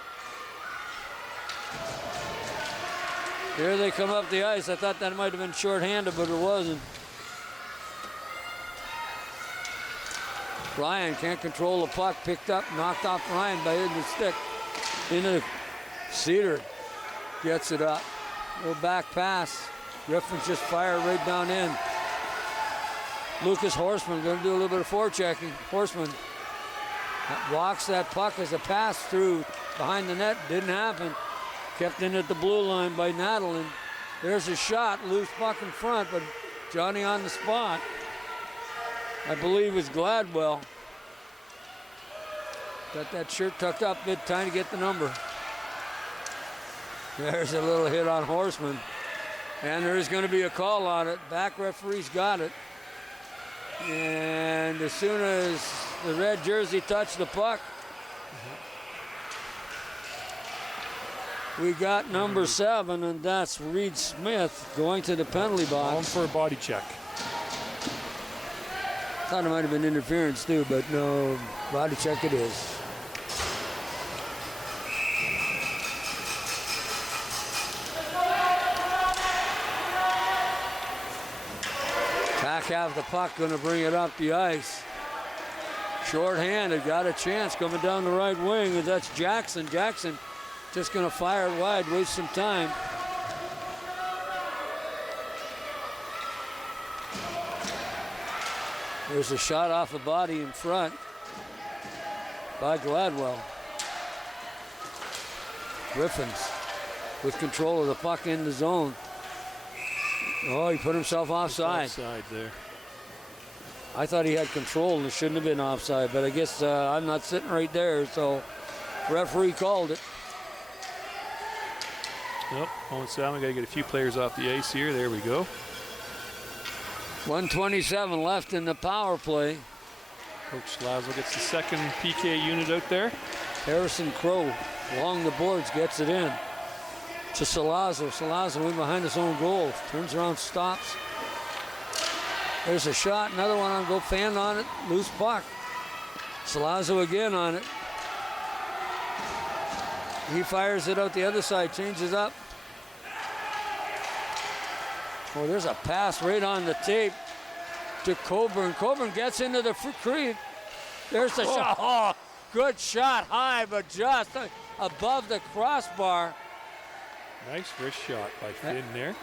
Here they come up the ice. I thought that might have been shorthanded, but it wasn't. Ryan can't control the puck. Picked up, knocked off Ryan by hitting the stick. Into Cedar. Gets it up. Little back pass. Griffin's just fired right down in. Lucas Horseman going to do a little bit of forechecking. Horseman walks that puck as a pass through behind the net. Didn't happen. Kept in at the blue line by Nadelin. There's a shot. Loose puck in front, but Johnny on the spot. I believe it was Gladwell. Got that shirt tucked up mid-time to get the number. There's a little hit on Horseman. And there's going to be a call on it. Back referee's got it. And as soon as the red jersey touched the puck, we got number 7, and that's Reed Smith going to the penalty box. On for a body check. Thought it might have been interference too, but no, body check it is. Back half the puck, going to bring it up the ice. Short-handed, got a chance coming down the right wing, and that's Jackson. Jackson just going to fire it wide, waste some time. There's a shot off the body in front by Gladwell. Griffins with control of the puck in the zone. Oh, he put himself offside. Offside there. I thought he had control and it shouldn't have been offside, but I guess I'm not sitting right there, so referee called it. Yep, Owen Salmon got to get a few players off the ice here. There we go. 1:27 left in the power play. Coach Lazo gets the second PK unit out there. Harrison Crow along the boards gets it in to Salazzo. Salazzo in behind his own goal. Turns around, stops. There's a shot. Another one on goal. Fan on it. Loose puck. Salazzo again on it. He fires it out the other side. Changes up. Oh, there's a pass right on the tape to Coburn. Coburn gets into the crease. There's the shot. Oh, good shot, high, but just above the crossbar. Nice wrist shot by Finn there.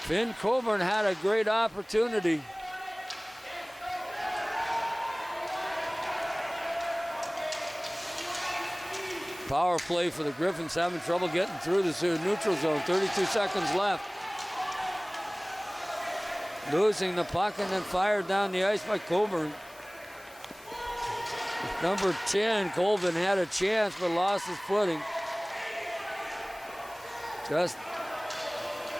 Finn Coburn had a great opportunity. Power play for the Griffins, having trouble getting through the neutral zone. 32 seconds left. Losing the puck and then fired down the ice by Coburn. Number 10, Colvin, had a chance but lost his footing. Just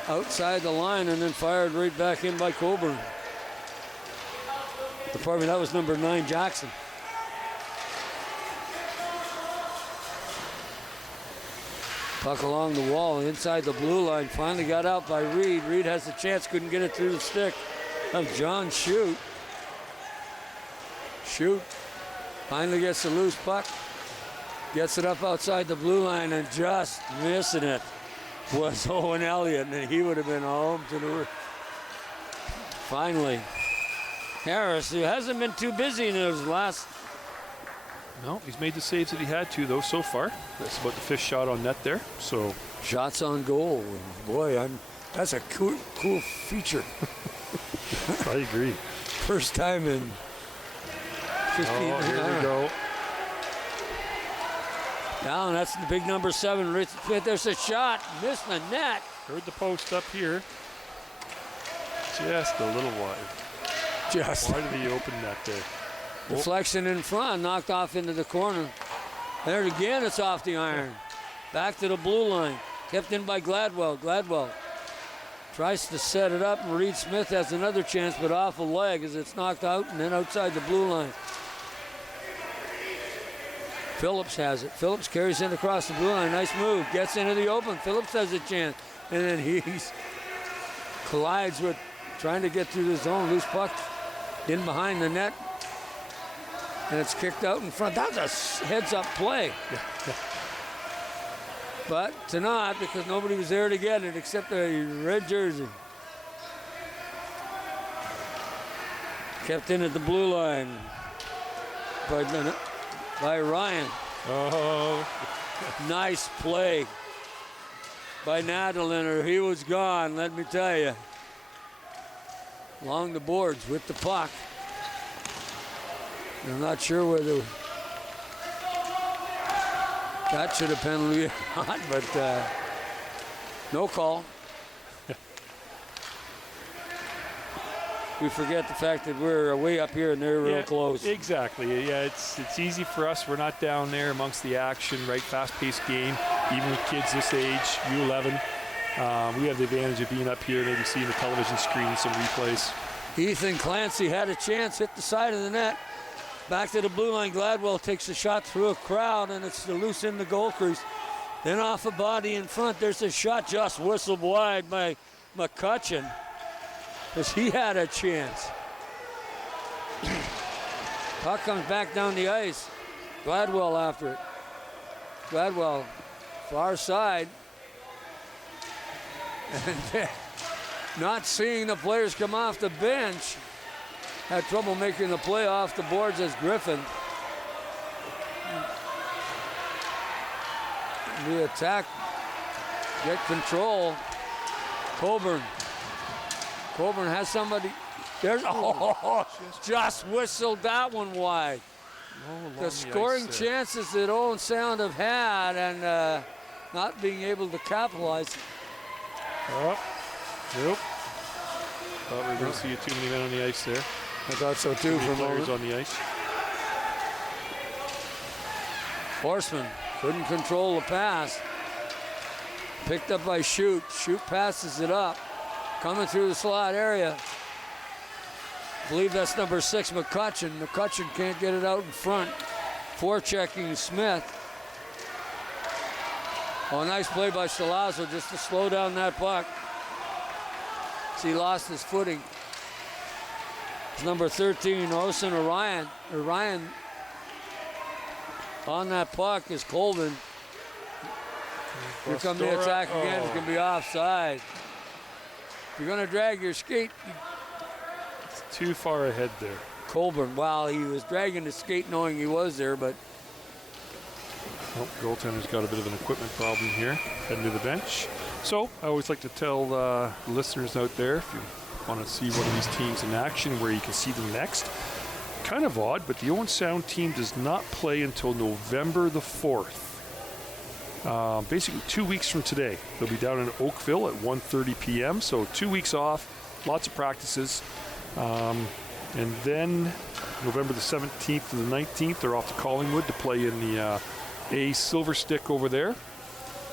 outside the line and then fired right back in by Coburn. Pardon me, that was number 9, Jackson. Puck along the wall, inside the blue line. Finally got out by Reed. Reed has a chance, couldn't get it through the stick of John Shute. Shute finally gets the loose puck. Gets it up outside the blue line and just missing it was Owen Elliott, and he would have been home to the... Finally, Harris, who hasn't been too busy in his last... No, he's made the saves that he had to, though, so far. That's about the 5th shot on net there. So shots on goal. Boy, that's a cool feature. I agree. First time in 15 years. Here we go. Down, that's the big number 7. There's a shot. Missed the net. Heard the post up here. Just a little wide. Just. Wide of the open net there. Deflection in front, knocked off into the corner. There again, it's off the iron. Back to the blue line. Kept in by Gladwell. Gladwell tries to set it up, and Reed Smith has another chance, but off a leg as it's knocked out and then outside the blue line. Phillips has it. Phillips carries it across the blue line. Nice move. Gets into the open. Phillips has a chance. And then he collides with trying to get through the zone. Loose puck in behind the net. And it's kicked out in front. That's a heads-up play. But to not, because nobody was there to get it except a red jersey. Kept in at the blue line by Ryan. Oh. Nice play by Nadaliner. He was gone, let me tell you. Along the boards with the puck. I'm not sure whether that should have penalty or not, but no call. We forget the fact that we're way up here and they're real close. Exactly. Yeah, it's easy for us. We're not down there amongst the action, right? Fast-paced game, even with kids this age, U11. We have the advantage of being up here, maybe seeing the television screen and some replays. Ethan Clancy had a chance, hit the side of the net. Back to the blue line. Gladwell takes a shot through a crowd, and it's loose in the goal crease. Then off a body in front. There's a shot just whistled wide by McCutcheon, because he had a chance. Puck comes back down the ice. Gladwell after it. Gladwell, far side. And not seeing the players come off the bench. Had trouble making the play off the boards as Griffin. The attack, get control. Coburn has somebody. There's just whistled that one wide. The scoring chances that Owen Sound have had and not being able to capitalize. Nope. Thought we were going to see too many men on the ice there. I thought so too for a moment. Players on the ice. Horseman couldn't control the pass. Picked up by Shute. Shute passes it up. Coming through the slot area. believe that's number 6, McCutcheon. McCutcheon can't get it out in front. Forechecking Smith. Oh, nice play by Salazzo just to slow down that puck. He lost his footing. It's number 13, Osen Orion. Orion on that puck is Colvin. Here come the attack again. It's going to be offside. If you're going to drag your skate. It's too far ahead there. Colburn, wow, he was dragging his skate knowing he was there, but. Oh, goaltender's got a bit of an equipment problem here, heading to the bench. So I always like to tell listeners out there, if you want to see one of these teams in action where you can see them next, kind of odd, but the Owen Sound team does not play until November the 4th. Basically 2 weeks from today. They'll be down in Oakville at 1:30 p.m. So 2 weeks off, lots of practices. And then November the 17th to the 19th, they're off to Collingwood to play in the A Silver Stick over there.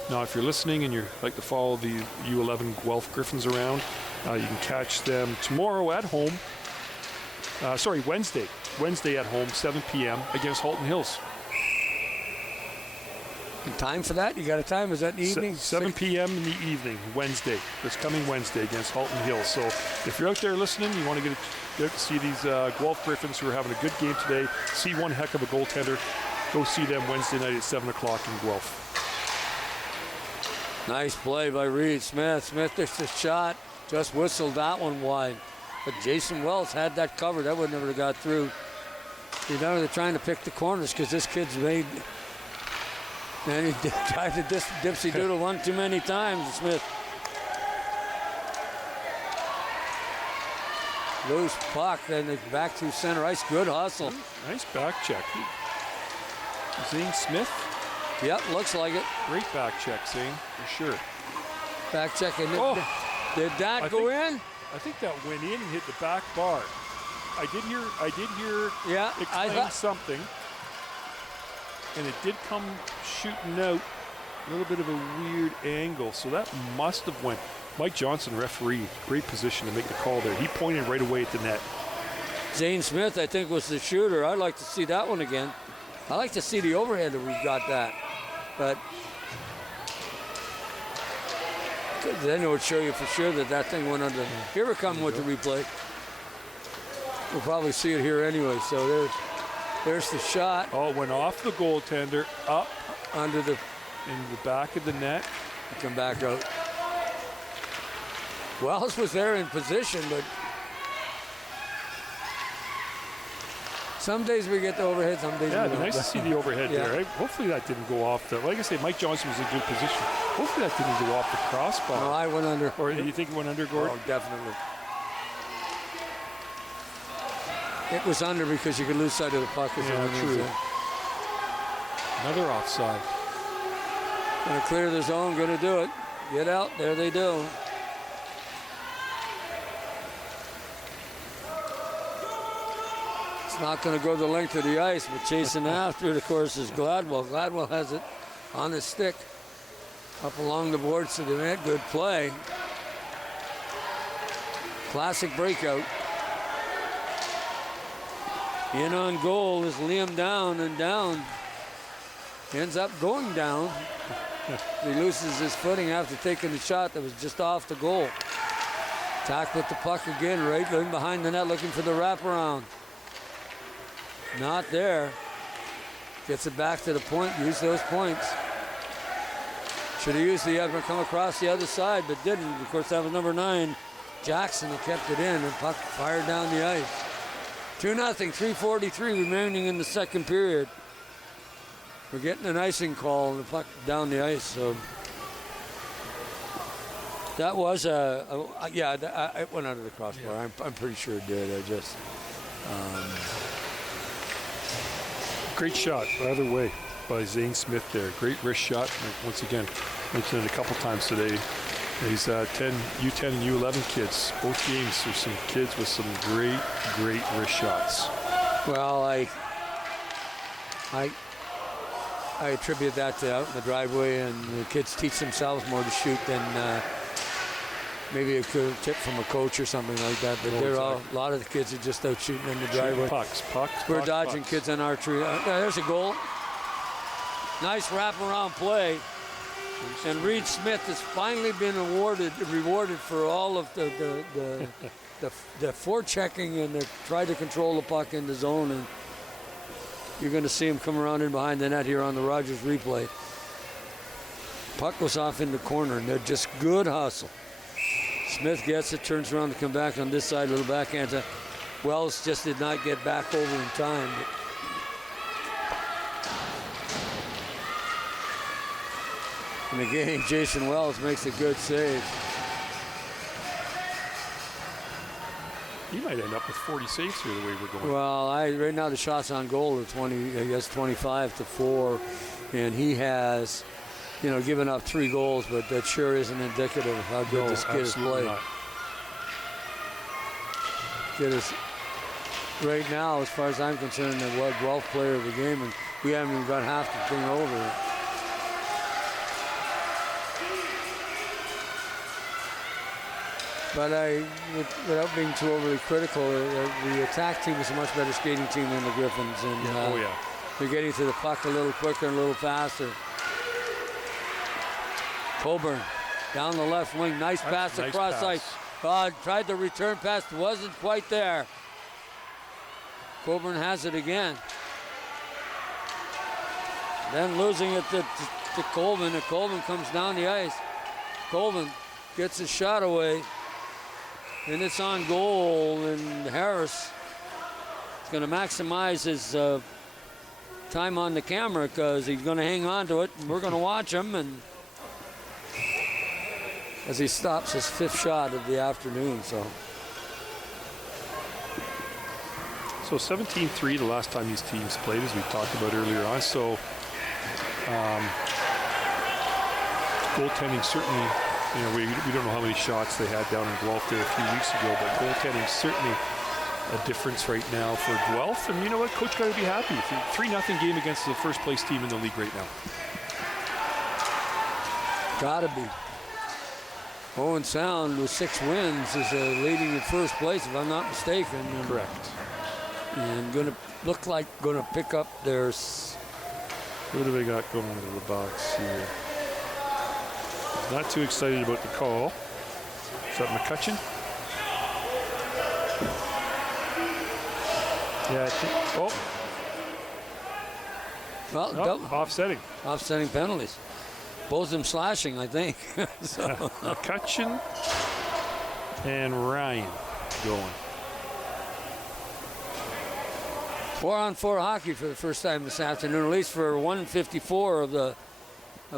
Now, if you're listening and you'd like to follow the U11 Guelph Griffins around, you can catch them tomorrow at home. Wednesday. Wednesday at home, 7 p.m. against Halton Hills. Time for that? You got a time? Is that in the evening? 7 p.m. in the evening, Wednesday. This coming Wednesday against Halton Hills. So if you're out there listening, you want to get out to see these Guelph Griffins who are having a good game today, see one heck of a goaltender, go see them Wednesday night at 7 o'clock in Guelph. Nice play by Reed Smith. Smith takes a shot, just whistled that one wide. But Jason Wells had that covered. That would never have got through. You know, they're trying to pick the corners because this kid's made. And he tried to dipsy doodle one too many times, Smith. Loose puck, then back through center ice. Good hustle. Nice back check. Zane Smith? Yep, looks like it. Great back check, Zane, for sure. Back check. And did that go in? I think that went in and hit the back bar. I did hear it claim something. And it did come shooting out a little bit of a weird angle. So that must have went. Mike Johnson, referee, great position to make the call there. He pointed right away at the net. Zane Smith, I think, was the shooter. I'd like to see that one again. I like to see the overhead if we've got that. But then it would show you for sure that thing went under. Here we come with the replay. We'll probably see it here anyway. So there's the shot. Oh, it went off the goaltender, up under in the back of the net. Come back out. Wells was there in position, but some days we get the overhead, some days we don't. Nice to see the overhead there. Hopefully that didn't go off. Like I say, Mike Johnson was in good position. Hopefully that didn't go off the crossbar. No, I went under. Or do you think it went under, Gord? Oh, definitely. It was under because you could lose sight of the puck. True. Another offside. Going to clear the zone, going to do it. Get out, there they do. It's not going to go the length of the ice, but chasing after it, of course, is Gladwell. Gladwell has it on his stick. Up along the boards to the net, good play. Classic breakout. In on goal is Liam down and down. Ends up going down. He loses his footing after taking the shot that was just off the goal. Attack with the puck again, right in behind the net looking for the wraparound. Not there. Gets it back to the point, use those points. Should have used the other, come across the other side, but didn't. Of course, that was number 9, Jackson, that kept it in, and puck fired down the ice. 2-0, 3:43 remaining in the second period. We're getting an icing call and the puck down the ice. So that was it went under the crossbar. Yeah. I'm pretty sure it did. Great shot either way by Zane Smith there. Great wrist shot. Once again, mentioned it a couple times today. These U10 and U11 kids, both games, there's some kids with some great wrist shots. Well, I attribute that to out in the driveway, and the kids teach themselves more to shoot than maybe a tip from a coach or something like that. But a lot of the kids are just out shooting in the driveway. Pucks. We're dodging kids on archery. There's a goal. Nice wraparound play. And Reed Smith has finally been rewarded for all of the forechecking and the try to control the puck in the zone. And you're going to see him come around in behind the net here on the Rogers replay. Puck goes off in the corner, and they're just good hustle. Smith gets it, turns around to come back on this side, little backhand. Wells just did not get back over in time. And again, Jason Wells makes a good save. He might end up with 40 saves here the way we're going. Well, right now the shots on goal are 25-4, and he has, given up 3 goals, but that sure isn't indicative of how good this kid has played. Not. Kid is right now, as far as I'm concerned, the Guelph player of the game, and we haven't even got half the thing over. But without being too overly critical, the attack team is a much better skating team than the Griffins. And they're getting to the puck a little quicker and a little faster. Coburn down the left wing. Nice pass across ice. Tried the return pass. Wasn't quite there. Coburn has it again. Then losing it to Colvin. And Colvin comes down the ice. Colvin gets his shot away. And it's on goal, and Harris is going to maximize his time on the camera because he's going to hang on to it, and we're going to watch him. And as he stops his 5th shot of the afternoon, so 17-3 the last time these teams played, as we talked about earlier on. So goaltending certainly. We don't know how many shots they had down in Guelph there a few weeks ago, but goaltending certainly a difference right now for Guelph. And you know what? Coach got to be happy. 3-0 game against the first place team in the league right now. Gotta be. Owen Sound with 6 wins is leading in first place, if I'm not mistaken. Correct. And going to pick up their. What do they got going into the box here? Not too excited about the call. Is that McCutcheon? Yeah, I think. Offsetting. Offsetting penalties. Both of them slashing, I think. McCutcheon and Ryan going. 4-on-4 hockey for the first time this afternoon, at least for 1:54 of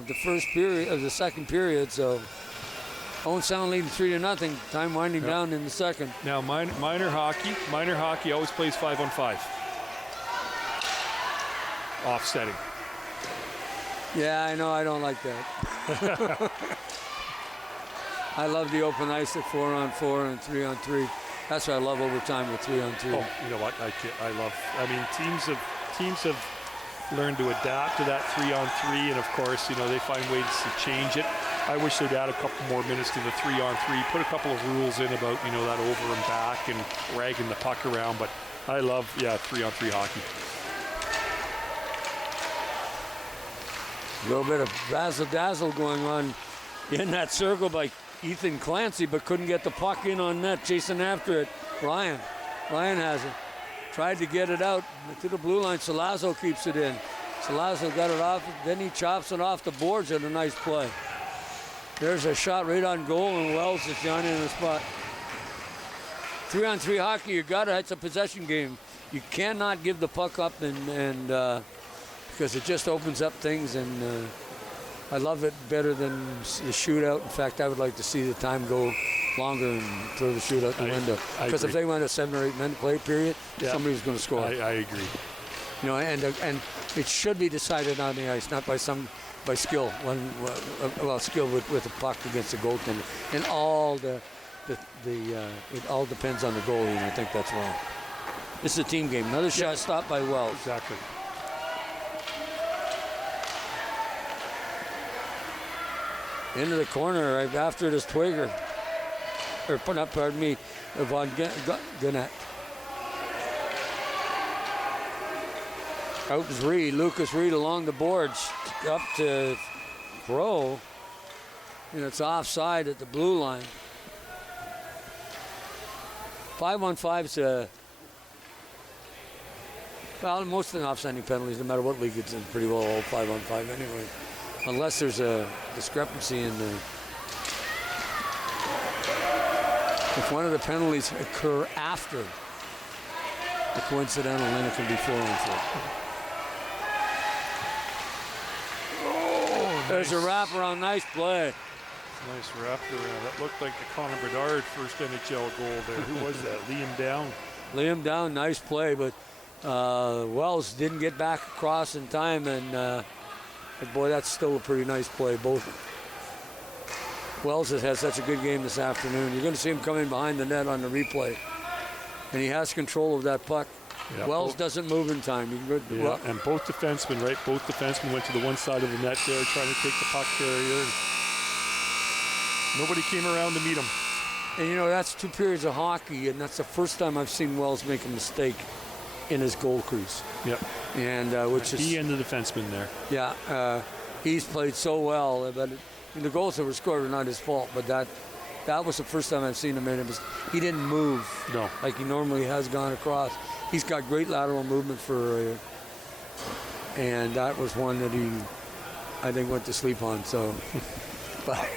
the first period, of the second period. So Owen Sound leading 3-0. Time winding down in the second. Now minor hockey always plays 5-on-5. Offsetting. Yeah, I know. I don't like that. I love the open ice at 4-on-4 and 3-on-3. That's why I love overtime with 3-on-3. Oh, you know what? Teams have learned to adapt to that 3-on-3, and of course, they find ways to change it. I wish they'd add a couple more minutes to the 3-on-3, put a couple of rules in about, that over and back and ragging the puck around, but I love, 3-on-3 hockey. A little bit of razzle-dazzle going on in that circle by Ethan Clancy, but couldn't get the puck in on net. Chasing after it, Ryan has it. Tried to get it out to the blue line. Salazzo keeps it in. Salazzo got it off. Then he chops it off the boards at a nice play. There's a shot right on goal, and Wells is down in the spot. 3-on-3 hockey, it's a possession game. You cannot give the puck up and because it just opens up things, and I love it better than the shootout. In fact, I would like to see the time go longer and throw the shootout the window. Because if they went a 7 or 8 minute play period, somebody's going to score. I agree. And it should be decided on the ice, not by skill. Skill with the puck against the goaltender, and it all depends on the goalie, and I think that's wrong. This is a team game. Another shot stopped by Wells. Exactly. Into the corner right after this Twigger. Von Gannett. Out is Reed, Lucas Reed along the boards, up to Crow, and it's offside at the blue line. 5-on-5's well, most of the offside penalties, no matter what league it's in, pretty well all 5-on-5 anyway, unless there's a discrepancy in the. If one of the penalties occur after the coincidental, then it can be 4-on-4. There's a wraparound, nice play. Nice wraparound. That looked like the Connor Bedard first NHL goal there. Who was that? Liam Down. Liam Down, nice play, but Wells didn't get back across in time, and boy, that's still a pretty nice play. Both Wells has had such a good game this afternoon. You're going to see him coming behind the net on the replay, and he has control of that puck. Yeah, Wells doesn't move in time. And both defensemen, right? Both defensemen went to the one side of the net there, trying to take the puck carrier. Nobody came around to meet him. And that's 2 periods of hockey, and that's the first time I've seen Wells make a mistake in his goal crease. Yep. And which is he and the defenseman there. Yeah, he's played so well, but the goals that were scored were not his fault. But that was the first time I've seen him in it. He didn't move like he normally has gone across. He's got great lateral movement and that was one that he, I think, went to sleep on. So, but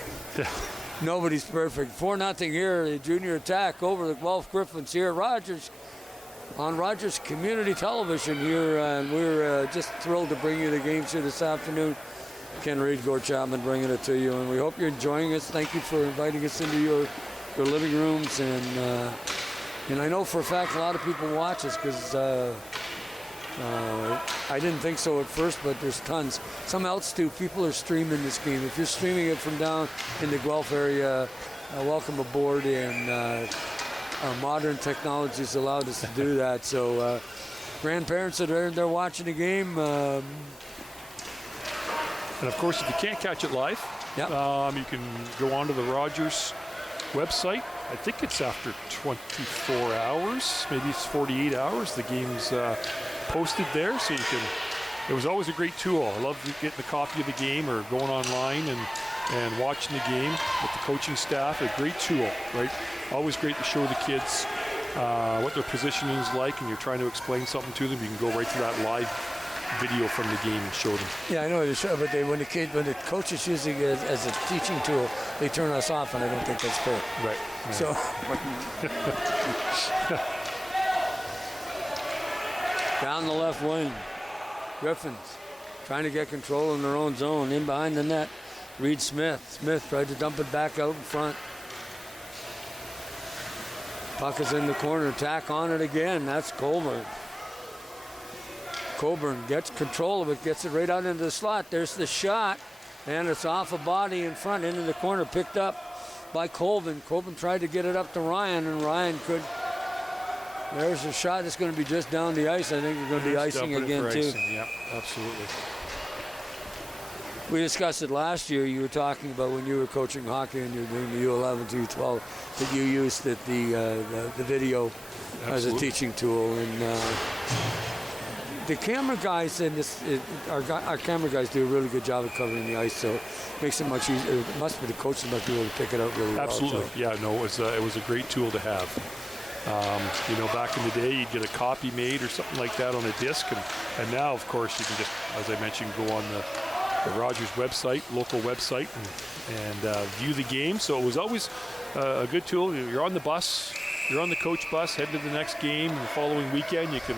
nobody's perfect. 4-0 here. The junior attack over the Guelph Griffins here at Rogers. On Rogers Community Television here, and we're just thrilled to bring you the games here this afternoon. Ken Reed, Gord Chapman bringing it to you, and we hope you're enjoying us. Thank you for inviting us into your living rooms, and I know for a fact a lot of people watch us because I didn't think so at first, but there's tons. Some else too. People are streaming this game. If you're streaming it from down in the Guelph area, welcome aboard, and modern technology has allowed us to do that. So grandparents that are there watching the game. And of course, if you can't catch it live, you can go onto the Rogers website. I think it's after 24 hours, maybe it's 48 hours. The game's posted there, so you can. It was always a great tool. I love getting a copy of the game or going online and watching the game with the coaching staff. A great tool, right? Always great to show the kids what their positioning is like, and you're trying to explain something to them. You can go right to that live video from the game and show them. Yeah, I know, but when the coach is using it as a teaching tool, they turn us off, and I don't think that's fair. Right. So. Down the left wing, Griffins trying to get control in their own zone, in behind the net. Reed Smith. Smith tried to dump it back out in front. Puck is in the corner. Attack on it again. That's Colburn. Colburn gets control of it, gets it right out into the slot. There's the shot, and it's off a body in front, into the corner, picked up by Colvin. Colvin tried to get it up to Ryan, and Ryan could. There's a shot that's going to be just down the ice. I think it's going to be icing again, too. Yep, absolutely. We discussed it last year. You were talking about when you were coaching hockey and you were doing the U11 to U12 that you used the video as a teaching tool. And the camera guys and our camera guys do a really good job of covering the ice, so it makes it much easier. It must be the coaches must be able to pick it up really well. Absolutely. So. Yeah, no, it was a great tool to have. Back in the day, you'd get a copy made or something like that on a disc, and now, of course, you can just, as I mentioned, go on the Rogers website, local website, and view the game. So it was always a good tool. You're on the bus, you're on the coach bus, heading to the next game, and the following weekend you can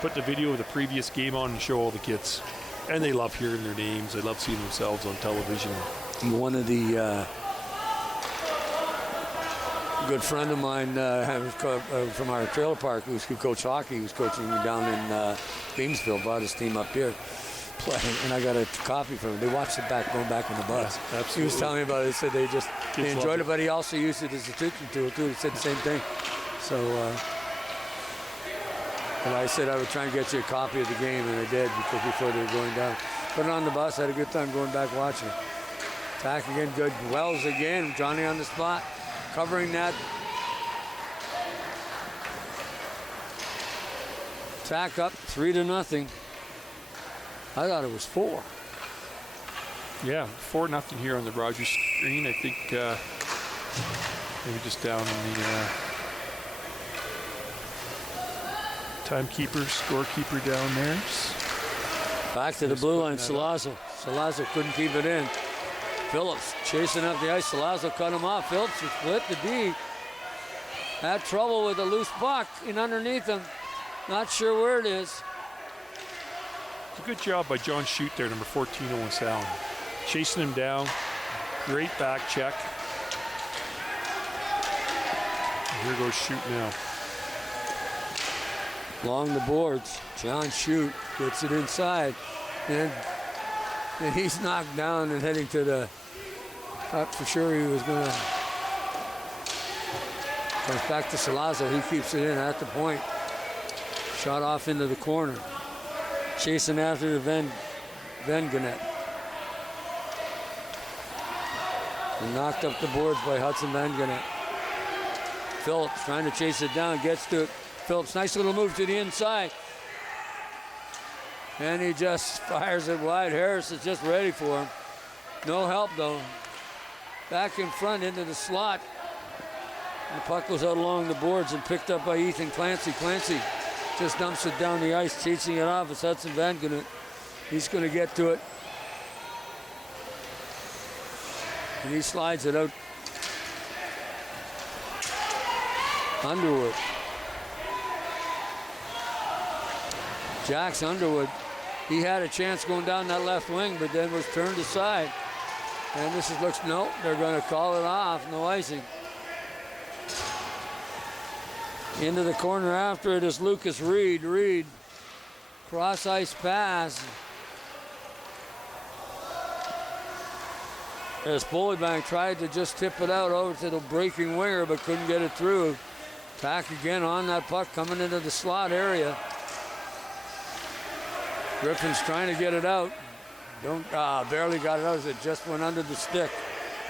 put the video of the previous game on and show all the kids. And they love hearing their names. They love seeing themselves on television. One of the good friend of mine from our trailer park who coached hockey, who was coaching down in Beamsville, brought his team up here. And I got a copy from him. They watched it going back on the bus. Yeah, absolutely. He was telling me about it. He said they enjoyed it, but he also used it as a teaching tool too. He said the same thing. So, and I said I would try and get you a copy of the game, and I did before they were going down. Put it on the bus. Had a good time going back watching it. Attack again, good. Wells again. Johnny on the spot. covering that. Attack up 3-0. I thought it was 4. Yeah, 4-0 here on the Rogers screen. I think maybe just down in the timekeeper, scorekeeper down there. Back to the blue line, Salazzo. Salazzo couldn't keep it in. Phillips chasing up the ice. Salazzo cut him off. Phillips has split the D. Had trouble with a loose puck in underneath him. Not sure where it is. It's a good job by John Shute there, number 14, Owen Sound. Chasing him down. Great back check. And here goes Shute now. Along the boards, John Shute gets it inside. And he's knocked down and heading to the... Thought for sure he was going to... Comes back to Salazzo. He keeps it in at the point. Shot off into the corner. Chasing after the Venganet. And knocked up the boards by Hudson Venganet. Phillips trying to chase it down. Gets to it. Phillips, nice little move to the inside. And he just fires it wide. Harris is just ready for him. No help, though. Back in front into the slot. The puck goes out along the boards and picked up by Ethan Clancy. Clancy just dumps it down the ice, chasing it off. It's Hudson Venganet. He's going to get to it. And he slides it out. Underwood. Jax Underwood. He had a chance going down that left wing, but then was turned aside. And this looks, no, they're going to call it off. No icing. Into the corner after it is Lucas Reed. Reed, cross ice pass. As Bullybank tried to just tip it out over to the breaking winger, but couldn't get it through. Attack again on that puck coming into the slot area. Griffin's trying to get it out. Barely got it out as it just went under the stick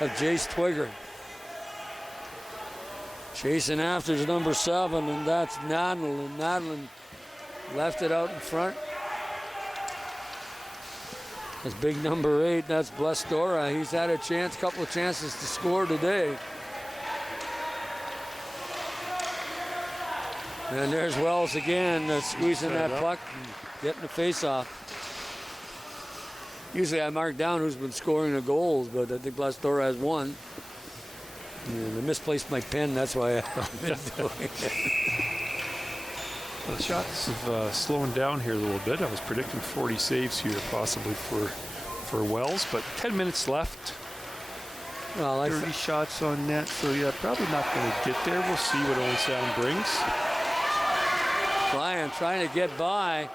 of Jace Twigger. Chasing after is number 7, and that's Nadlin. And Nadlin left it out in front. That's big number 8, that's Blestora. He's had a couple of chances to score today. And there's Wells again, squeezing that puck and getting the face-off. Usually I mark down who's been scoring the goals, but I think Blestora has one. And I misplaced my pen, that's why I've been doing it. Well, the shots have slowing down here a little bit. I was predicting 40 saves here possibly for Wells, but 10 minutes left. Well, 30 shots on net, so yeah, probably not going to get there. We'll see what Owen Sound brings. Ryan trying to get by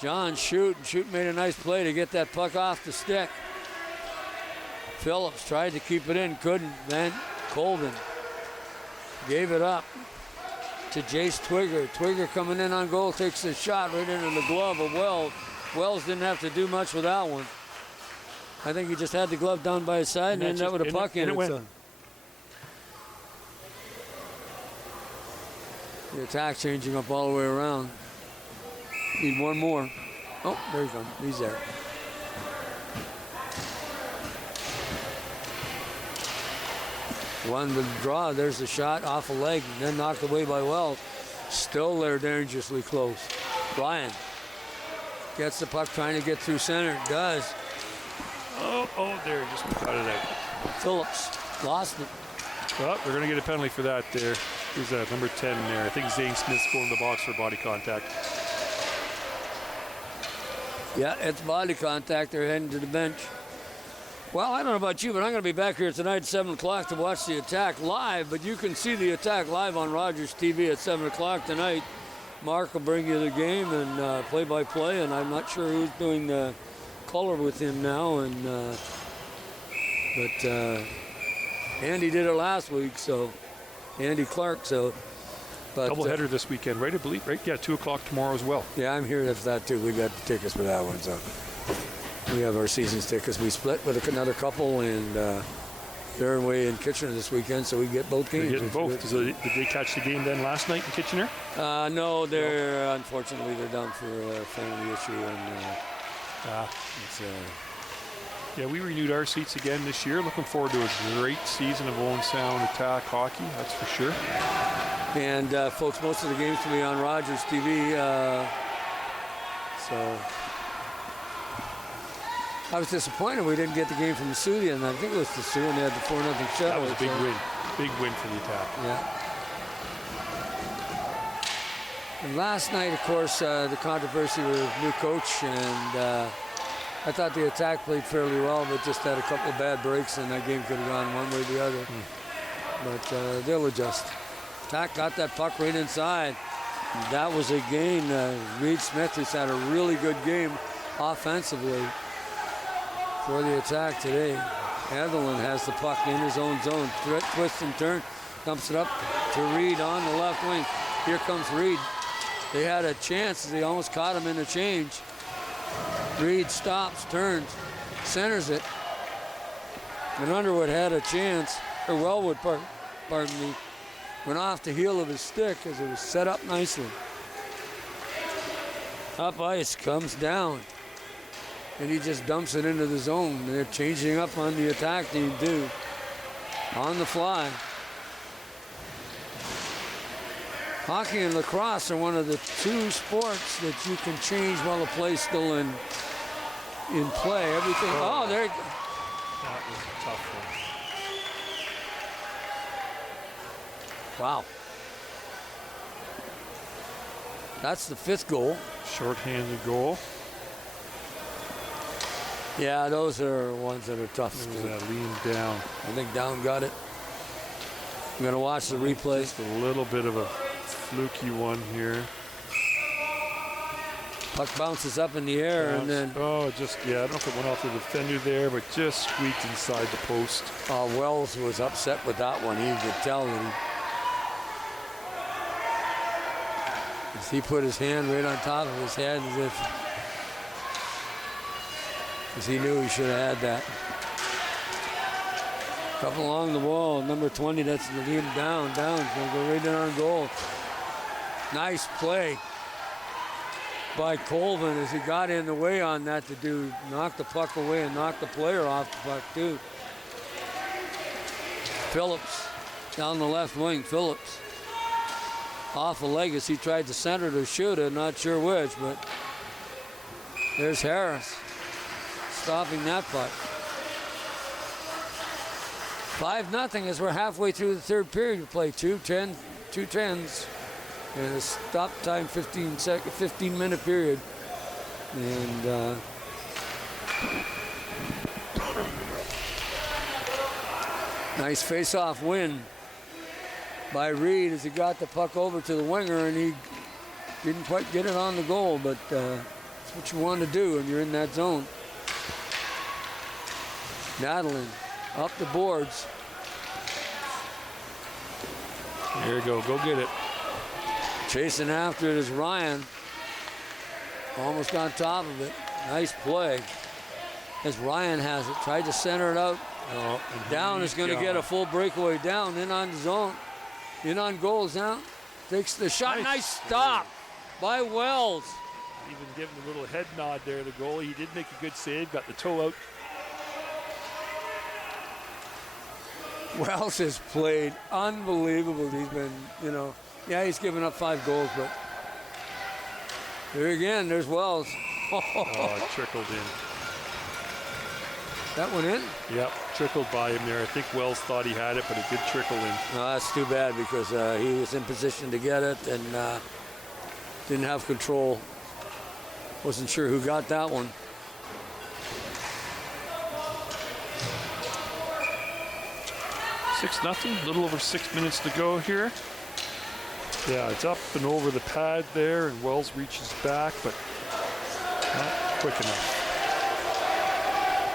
John Shute. Shute made a nice play to get that puck off the stick. Phillips tried to keep it in, couldn't. Then Colvin gave it up to Jace Twigger. Twigger coming in on goal, takes a shot right into the glove of Wells. Wells didn't have to do much with that one. I think he just had the glove down by his side and ended up with a puck in it. So. The attack changing up all the way around. Need one more. Oh, there he comes. He's there. One withdraw. There's the shot off a leg, and then knocked away by Wells. Still there, dangerously close. Ryan gets the puck, trying to get through center. Does. Oh, there, just cut it out. Phillips lost it. Well, they're going to get a penalty for that there. Who's that? Number 10 there. I think Zane Smith's going to the box for body contact. Yeah, it's body contact. They're heading to the bench. Well, I don't know about you, but I'm going to be back here tonight at 7 o'clock to watch the attack live. But you can see the attack live on Rogers TV at 7 o'clock tonight. Mark will bring you the game and play-by-play, and I'm not sure who's doing the color with him now. But Andy did it last week, so Andy Clark. So, but doubleheader this weekend, right? I believe, right? Yeah, 2 o'clock tomorrow as well. Yeah, I'm here for that too. We got the tickets for that one, so we have our season's tickets. We split with another couple, and they're away in Kitchener this weekend, so we get both games. They're getting both. Did they catch the game then last night in Kitchener? No, unfortunately they're down for a family issue, and it's. Yeah, we renewed our seats again this year. Looking forward to a great season of Owen Sound attack hockey, that's for sure. And folks, most of the games will be on Rogers TV. So I was disappointed we didn't get the game from the Sioux, and I think it was the Sioux, and they had the 4-0 shutout. That was a big win. Big win for the attack. Yeah. And last night, of course, the controversy with new coach, and I thought the attack played fairly well, but just had a couple of bad breaks, and that game could have gone one way or the other. But they'll adjust. Attack got that puck right inside. That was a gain. Reed Smith has had a really good game offensively for the attack today. Edelin has the puck in his own zone. Twist and turn. Dumps it up to Reed on the left wing. Here comes Reed. They had a chance. They almost caught him in the change. Reed stops, turns, centers it. And Underwood had a chance, or Wellwood, pardon me, went off the heel of his stick as it was set up nicely. Up ice, comes down, and he just dumps it into the zone. They're changing up on the attack team too, on the fly. Hockey and lacrosse are one of the two sports that you can change while the play's still in play. Everything. Oh, there. That was a tough one. Wow. That's the 5th goal. Short-handed goal. Yeah, those are ones that are tough. That lean down. I think Down got it. I'm going to watch the replay. Just a little bit of a fluky one here. Puck bounces up in the air and then... Oh, just, yeah, I don't know if it went off the defender there, but just squeaked inside the post. Wells was upset with that one. He could tell that he put his hand right on top of his head as if... because he knew he should have had that. Up along the wall, number 20, that's the lead down. Down's going to go right in on goal. Nice play by Colvin as he got in the way on that to knock the puck away and knock the player off the puck too. Phillips down the left wing. Phillips off a leg as he tried to center to shoot it. Not sure which, but there's Harris stopping that puck. 5-0 as we're halfway through the third period. We play 2-10s. And a stop time 15-minute period. And nice face-off win by Reed as he got the puck over to the winger, and he didn't quite get it on the goal, but that's what you want to do when you're in that zone. Nadeline up the boards. There you go. Go get it. Chasing after it is Ryan. Almost on top of it. Nice play. As Ryan has it. Tried to center it out. Down is going to get a full breakaway. Down in on the zone. In on goals now. Takes the shot. Nice stop by Wells. Even giving a little head nod there, the goalie. He did make a good save. Got the toe out. Wells has played unbelievable. He's been, yeah, he's given up 5 goals, but there again, there's Wells. Oh, it trickled in. That one in? Yep, trickled by him there. I think Wells thought he had it, but it did trickle in. No, that's too bad because he was in position to get it and didn't have control. Wasn't sure who got that one. $6-0, a little over 6 minutes to go here. Yeah, it's up and over the pad there, and Wells reaches back, but not quick enough.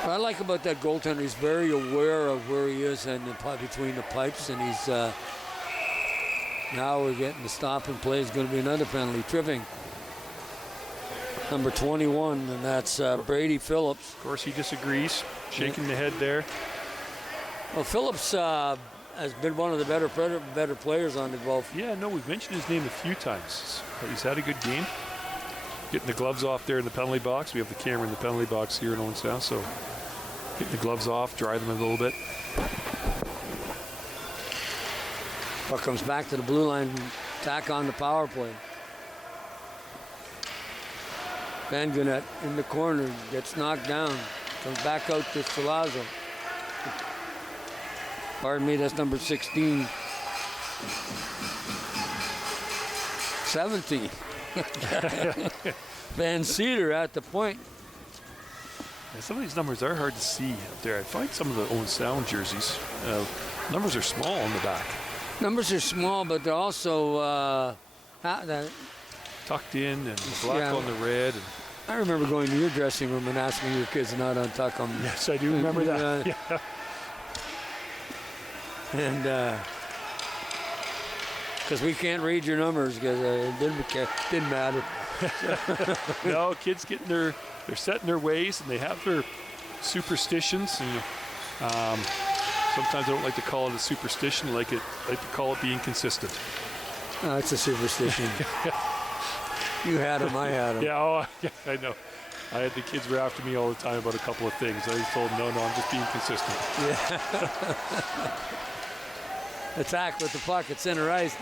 What I like about that goaltender, he's very aware of where he is and between the pipes, and he's now we're getting the stop and play. Is going to be another penalty. Tripping. Number 21, and that's Brady Phillips. Of course, he disagrees, shaking the head there. Well, Phillips has been one of the better players on the golf. Yeah, no, we've mentioned his name a few times. He's had a good game. Getting the gloves off there in the penalty box. We have the camera in the penalty box here in Owen Sound, so getting the gloves off, dry them a little bit. Puck comes back to the blue line, tack on the power play. Van Gennett in the corner, gets knocked down, comes back out to Salazzo. Pardon me, that's number 16. 17. Van Cedar at the point. Yeah, some of these numbers are hard to see up there. I find some of the Owen Sound jerseys, numbers are small on the back. Numbers are small, but they're also tucked in and black Yeah. on the red. And I remember going to your dressing room and asking your kids not to untuck them. yes, I do remember that. Yeah. And because we can't read your numbers because it didn't matter. No, kids they're set in their ways and they have their superstitions. And sometimes I don't like to call it a superstition. I like to call it being consistent. No, it's a superstition. You had them, I had them. Yeah, yeah, I know. I had the kids were after me all the time about a couple of things. I told them, no, I'm just being consistent. Yeah. Attack with the puck at center ice.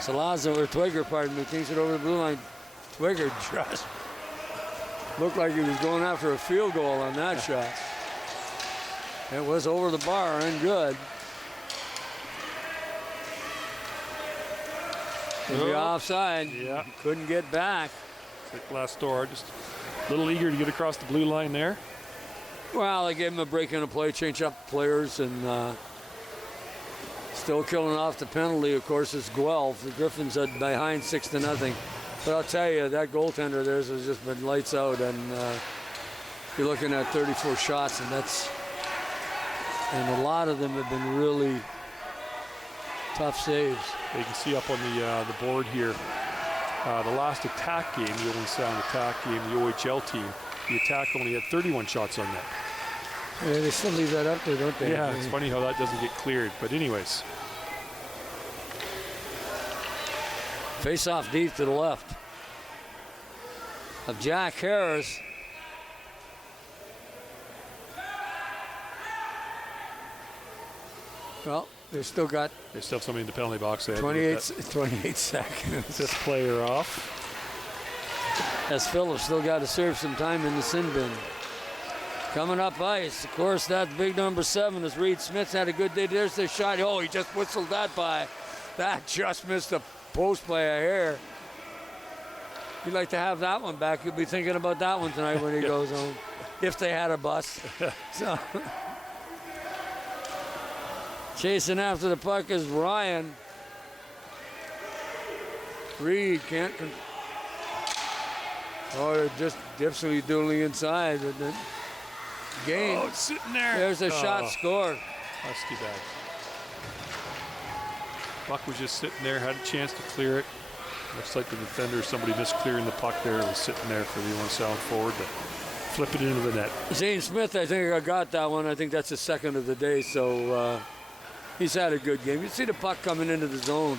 Salazzo, or Twigger, pardon me, takes it over the blue line. Twigger just looked like he was going after a field goal on that shot. It was over the bar and good. Maybe offside. Yeah. Couldn't get back. Like last door, just a little eager to get across the blue line there. Well, they gave him a break in a play, change up players, and still killing off the penalty, of course, is Guelph. The Griffins are behind 6-0. But I'll tell you, that goaltender of theirs has just been lights out, and you're looking at 34 shots, and a lot of them have been really tough saves. You can see up on the board here, the last attack game, the Owen Sound attack game, the OHL team, the attack only had 31 shots on net. Yeah, they still leave that up there, don't they? Yeah, it's funny how that doesn't get cleared. But anyways. Face off deep to the left of Jack Harris. Well, they still have somebody in the penalty box. 28 seconds. This player off. As Phillips still got to serve some time in the sin bin. Coming up ice, of course, that big number 7 is Reed Smith's had a good day. There's the shot. Oh, he just whistled that by. That just missed a post by a hair. You'd like to have that one back. You'll be thinking about that one tonight when he goes home. If they had a bus. So, chasing after the puck is Ryan. Reed can't. They're just dipsily doodling inside. Game. Oh, it's sitting there. There's a shot scored. That's too bad. Puck was just sitting there, had a chance to clear it. Looks like the defender, somebody missed clearing the puck there. It was sitting there for the Owen Sound forward to flip it into the net. Zane Smith, I think I got that one. I think that's his second of the day, so he's had a good game. You see the puck coming into the zone.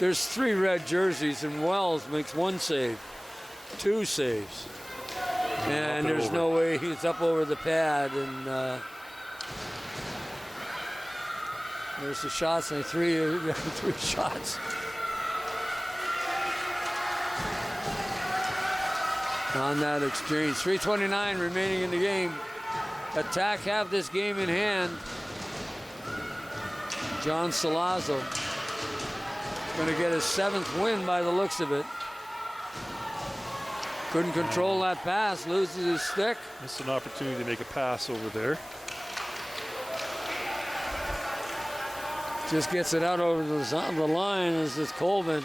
There's 3 red jerseys, and Wells makes 1 save, 2 saves. And there's no way he's up over the pad, and there's the shots, and 3 shots. On that exchange. 3:29 remaining in the game. Attack have this game in hand. John Salazzo going to get his 7th win by the looks of it. Couldn't control that pass, loses his stick. Missed an opportunity to make a pass over there. Just gets it out over the line as this Colvin.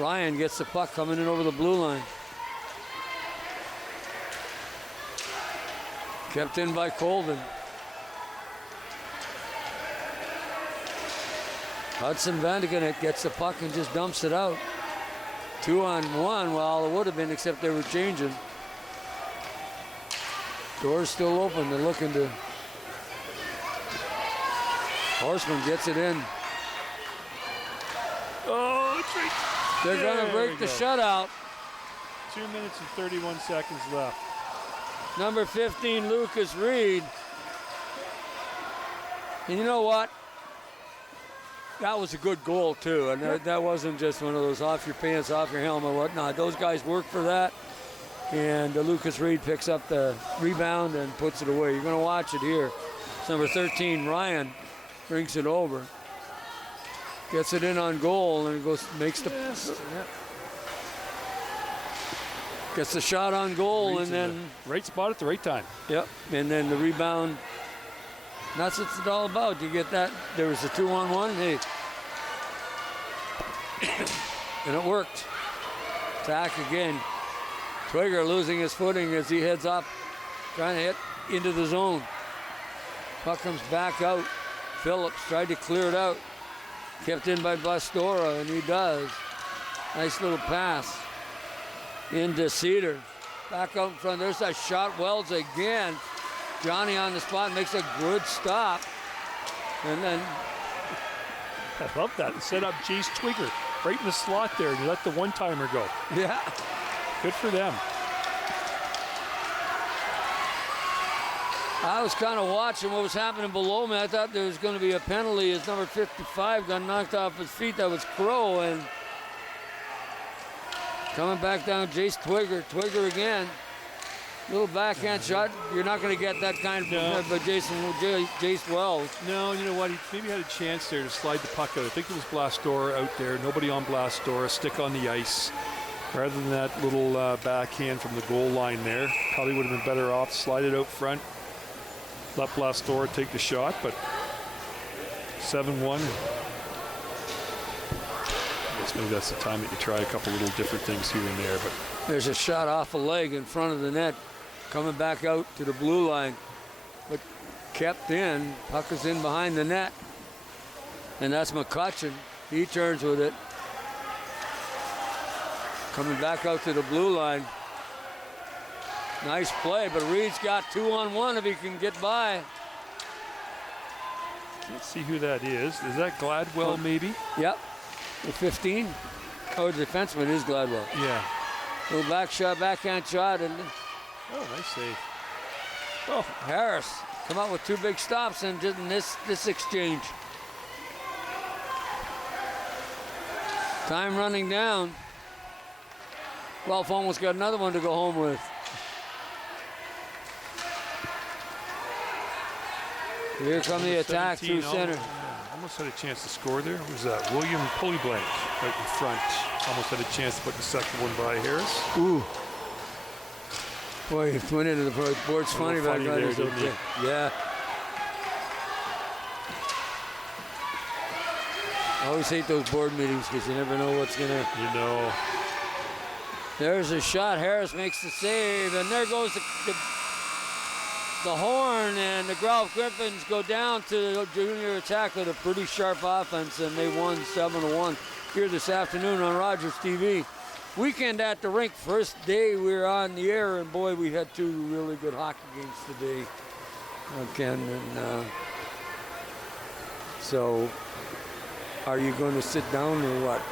Ryan gets the puck coming in over the blue line. Kept in by Colvin. Hudson Vandegenet gets the puck and just dumps it out. 2-on-1, well, it would have been, except they were changing. Door's still open. They're looking to. Horseman gets it in. Oh, it's right. They're going There to break we the go. shutout. 2 minutes and 31 seconds left. Number 15, Lucas Reed. And you know what? That was a good goal, too. And that wasn't just one of those off your pants, off your helmet, whatnot. Those guys work for that. And Lucas Reed picks up the rebound and puts it away. You're going to watch it here. It's number 13, Ryan, brings it over. Gets it in on goal and goes, makes the. Gets the shot on goal, Reed's and in then. the right spot at the right time. Yep, and then the rebound. That's what it's all about. You get that. There was a 2-on-1. Hey. And it worked. Attack again. Twigger losing his footing as he heads up, trying to hit into the zone. Puck comes back out. Phillips tried to clear it out. Kept in by Blastora, and he does. Nice little pass into Cedar. Back out in front. There's that shot. Wells again. Johnny on the spot makes a good stop. And then I love that. Set up Jace Twigger right in the slot there to let the one-timer go. yeah. Good for them. I was kind of watching what was happening below me. I thought there was going to be a penalty as number 55 got knocked off his feet. That was Crow. And coming back down, Jace Twigger. Twigger again. Little backhand shot. You're not going to get that kind of by Jace Wells. No, you know what? He maybe had a chance there to slide the puck out. I think it was Blastora out there. Nobody on Blastora. Stick on the ice. Rather than that little backhand from the goal line there. Probably would have been better off. Slide it out front. Let Blastora take the shot, but 7-1. I guess maybe that's the time that you try a couple little different things here and there. But There's a shot off a leg in front of the net. Coming back out to the blue line. But kept in. Puck is in behind the net. And that's McCutcheon. He turns with it. Coming back out to the blue line. Nice play, but Reed's got 2-on-1 if he can get by. let's see who that is. Is that Gladwell maybe? Yep. The 15. Oh, the defenseman is Gladwell. Yeah. Little back shot, backhand shot, and Oh, nice save. oh, Harris come out with two big stops in this exchange. Time running down. Guelph almost got another one to go home with. Here come the attack through 17, center. Almost had a chance to score there. Who was that? William Pullyblank right in front. Almost had a chance to put the second one by Harris. Ooh. Boy, he went into the board's funny back funny there. there, He's didn't okay. Yeah. I always hate those board meetings because you never know what's gonna. You know. There's a shot. Harris makes the save, and there goes the horn, and the Guelph Griffins go down to the junior attack with a pretty sharp offense, and they won 7-1 here this afternoon on Rogers TV. Weekend at the rink. First day we were on the air, and boy, we had two really good hockey games today, Ken. And so, are you going to sit down or what?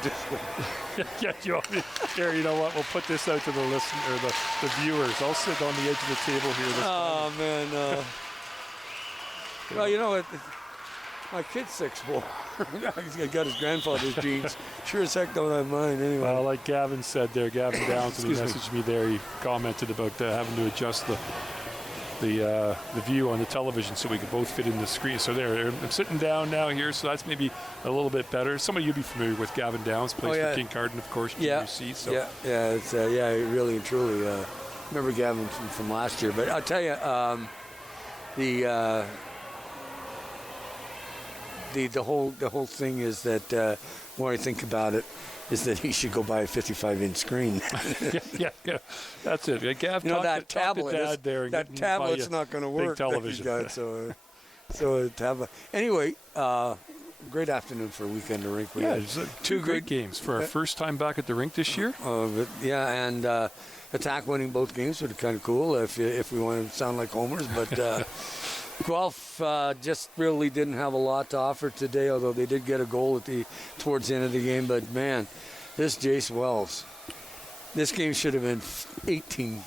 Yeah, Gary, you know what? We'll put this out to the listener or the viewers. I'll sit on the edge of the table here. Oh man. Well, you know what? My kid's 6'4". He's got his grandfather's genes. Sure as heck don't have mine anyway. Well, like Gavin said there, Gavin Downs, when he messaged me there, he commented about having to adjust the view on the television so we could both fit in the screen. So there, I'm sitting down now here, so that's maybe a little bit better. Somebody you'll be familiar with, Gavin Downs, plays for King Carden, of course, GUC. So. Yeah, it's really and truly. Remember Gavin from last year, but I'll tell you, the whole thing is that the more I think about it, is that he should go buy a 55-inch screen. yeah, that's it. Yeah, Gav, that tablet, that tablet's not going to work. Television. That he's got, so a tablet. Anyway, great afternoon for a weekend at rink. We had two great games for our first time back at the rink this year. And Attack winning both games would be kind of cool if we want to sound like homers. But Guelph just really didn't have a lot to offer today, although they did get a goal towards the end of the game. But, man, this Jace Wells, this game should have been 18-1.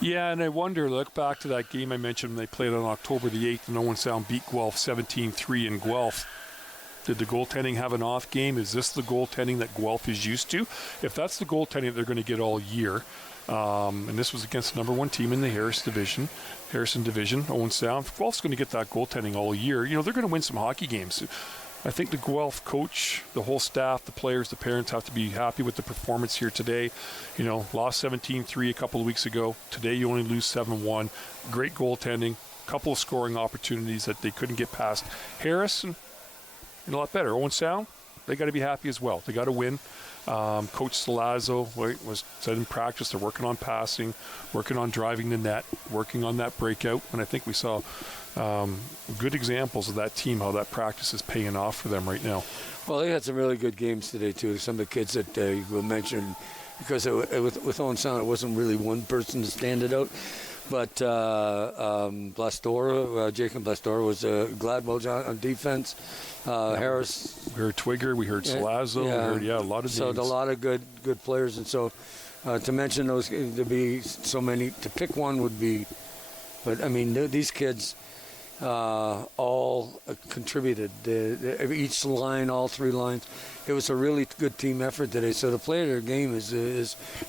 Yeah, and I wonder, look back to that game I mentioned when they played on October the 8th and Owen Sound beat Guelph 17-3 in Guelph. Did the goaltending have an off game? Is this the goaltending that Guelph is used to? If that's the goaltending they're going to get all year, and this was against the number one team in the Harrison Division, Owen Sound, if Guelph's going to get that goaltending all year, they're going to win some hockey games. I think the Guelph coach, the whole staff, the players, the parents have to be happy with the performance here today. Lost 17-3 a couple of weeks ago. Today you only lose 7-1. Great goaltending, couple of scoring opportunities that they couldn't get past. Harrison, a lot better. Owen Sound, they got to be happy as well. They got to win. Coach Salazzo was said in practice they're working on passing, working on driving the net, working on that breakout, and I think we saw good examples of that team, how that practice is paying off for them right now. Well, they had some really good games today too. Some of the kids that you mentioned, because with Owen Sound, it wasn't really one person to stand it out. But Blastora, Jacob Blastora was Gladwell on defense. Harris. We heard Twigger, we heard Salazzo, we heard a lot of names. So a lot of good players, and so to mention those, to be so many, to pick one would be. But I mean, these kids all contributed. Each line, all three lines. It was a really good team effort today. So the player of their game is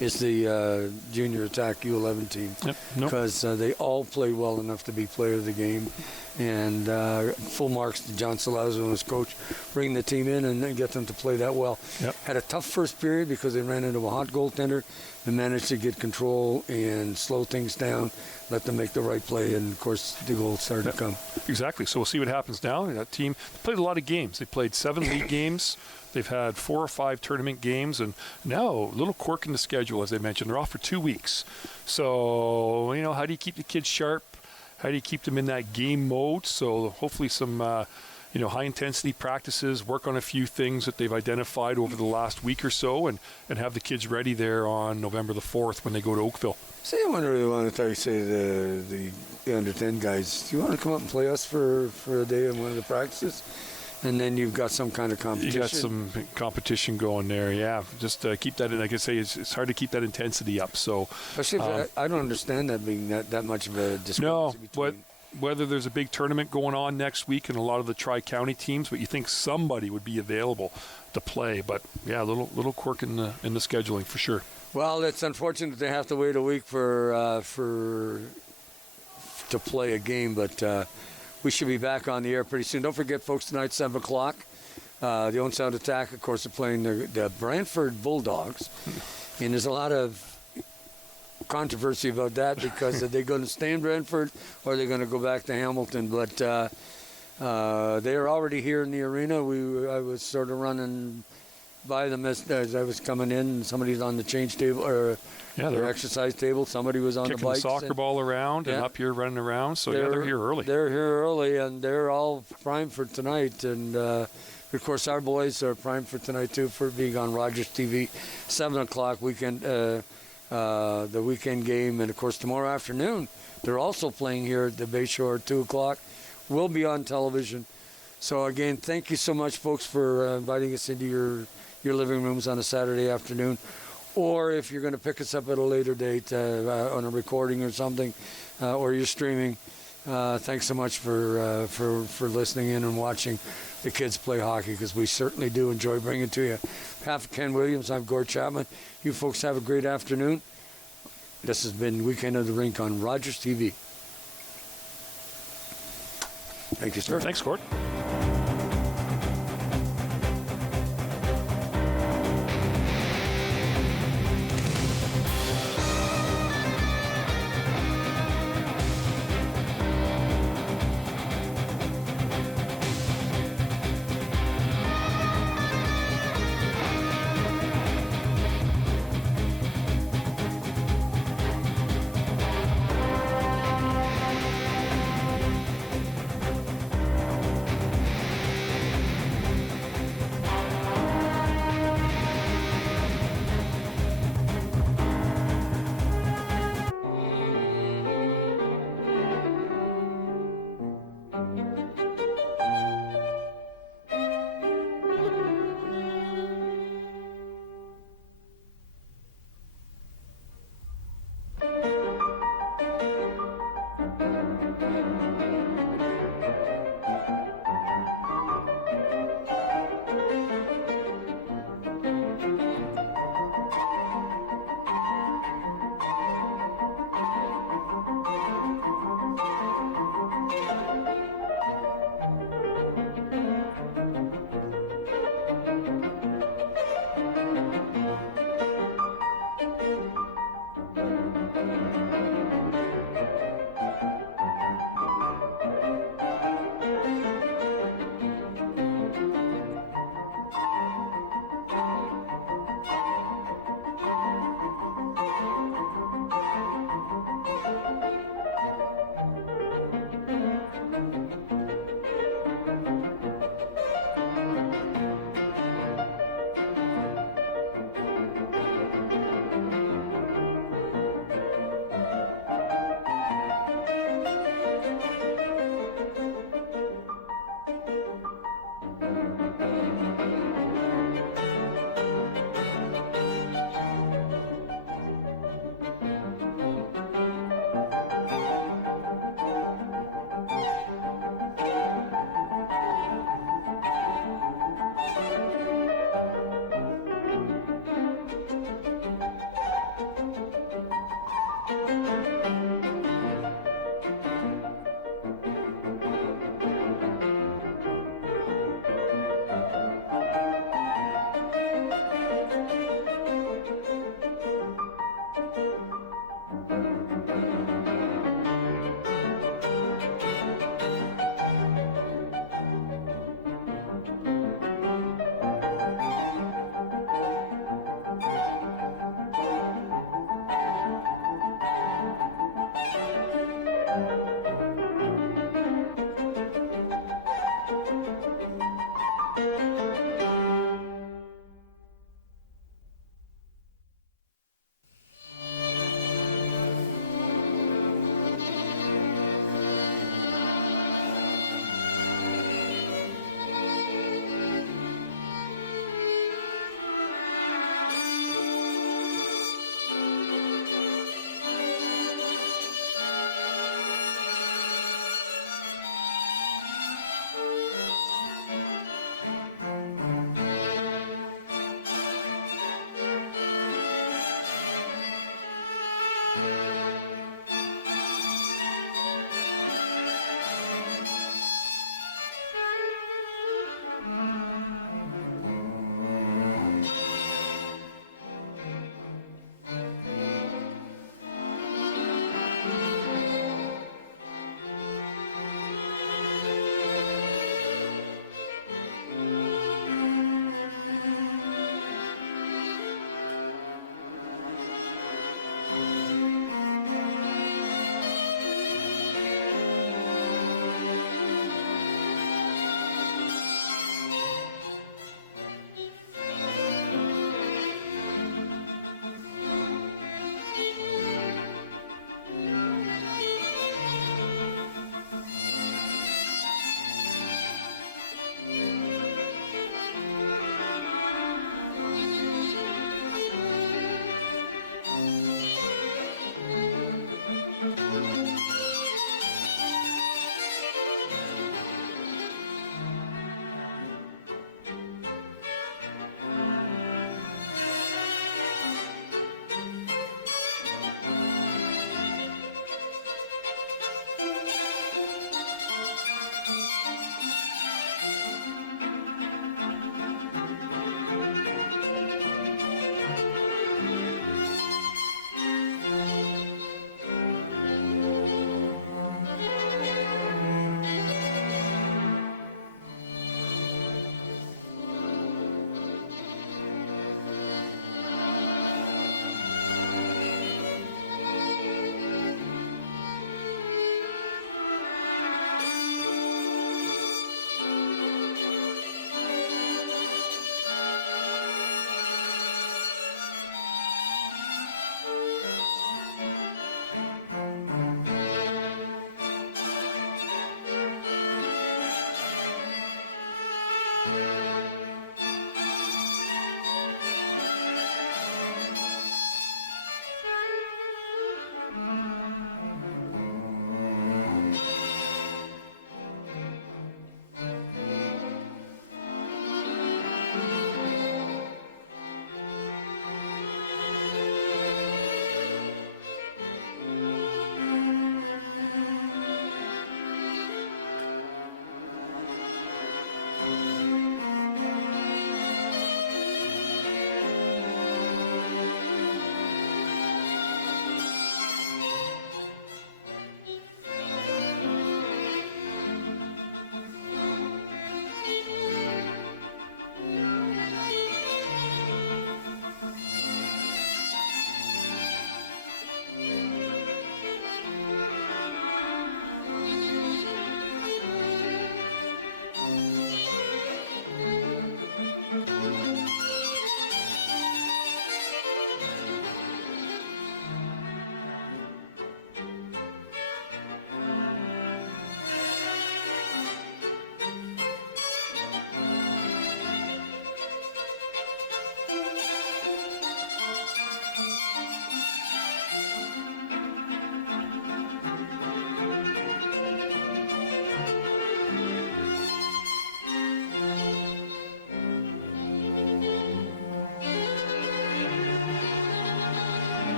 the junior attack U11 team, because they all play well enough to be player of the game. And full marks to John Salazzo and his coach, bring the team in and then get them to play that well. Had a tough first period because they ran into a hot goaltender and managed to get control and slow things down, let them make the right play, and of course the goals started to come. Exactly. So we'll see what happens now. That team played a lot of games. They played 7 league games. They've had 4 or 5 tournament games, and now a little quirk in the schedule, as I mentioned. They're off for 2 weeks. So, how do you keep the kids sharp? How do you keep them in that game mode? So hopefully some, high-intensity practices, work on a few things that they've identified over the last week or so, and have the kids ready there on November the 4th when they go to Oakville. Say, I wonder if you want to say to the under 10 guys, do you want to come up and play us for a day in one of the practices? And then you've got some kind of competition. You got some competition going there, yeah. Just keep that in. Like I say, it's hard to keep that intensity up. So, especially I don't understand that being that much of a discrepancy between. Whether there's a big tournament going on next week and a lot of the tri-county teams, but you think somebody would be available to play. But yeah, a little quirk in the scheduling for sure. Well, it's unfortunate they have to wait a week to play a game, but. We should be back on the air pretty soon. Don't forget, folks, tonight, 7 o'clock, the Owen Sound Attack, of course, are playing the Brantford Bulldogs. And there's a lot of controversy about that because are they going to stay in Brantford or are they going to go back to Hamilton? But they are already here in the arena. I was sort of running by them as I was coming in, and somebody's on the change table or their exercise table. Somebody was on the bike. Kicking the soccer ball around and up here running around. So they're here early. They're here early, and they're all primed for tonight. And of course, our boys are primed for tonight too, for being on Rogers TV, 7 o'clock weekend, the weekend game, and of course tomorrow afternoon they're also playing here at the Bayshore at 2 o'clock. We'll be on television. So again, thank you so much, folks, for inviting us into your living rooms on a Saturday afternoon, or if you're going to pick us up at a later date on a recording or something, or you're streaming. Thanks so much for listening in and watching the kids play hockey, because we certainly do enjoy bringing it to you. On behalf of Ken Williams, I'm Gord Chapman. You folks have a great afternoon. This has been Weekend of the Rink on Rogers TV. Thank you, sir. Thanks, Gord.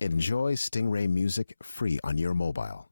Enjoy Stingray music free on your mobile.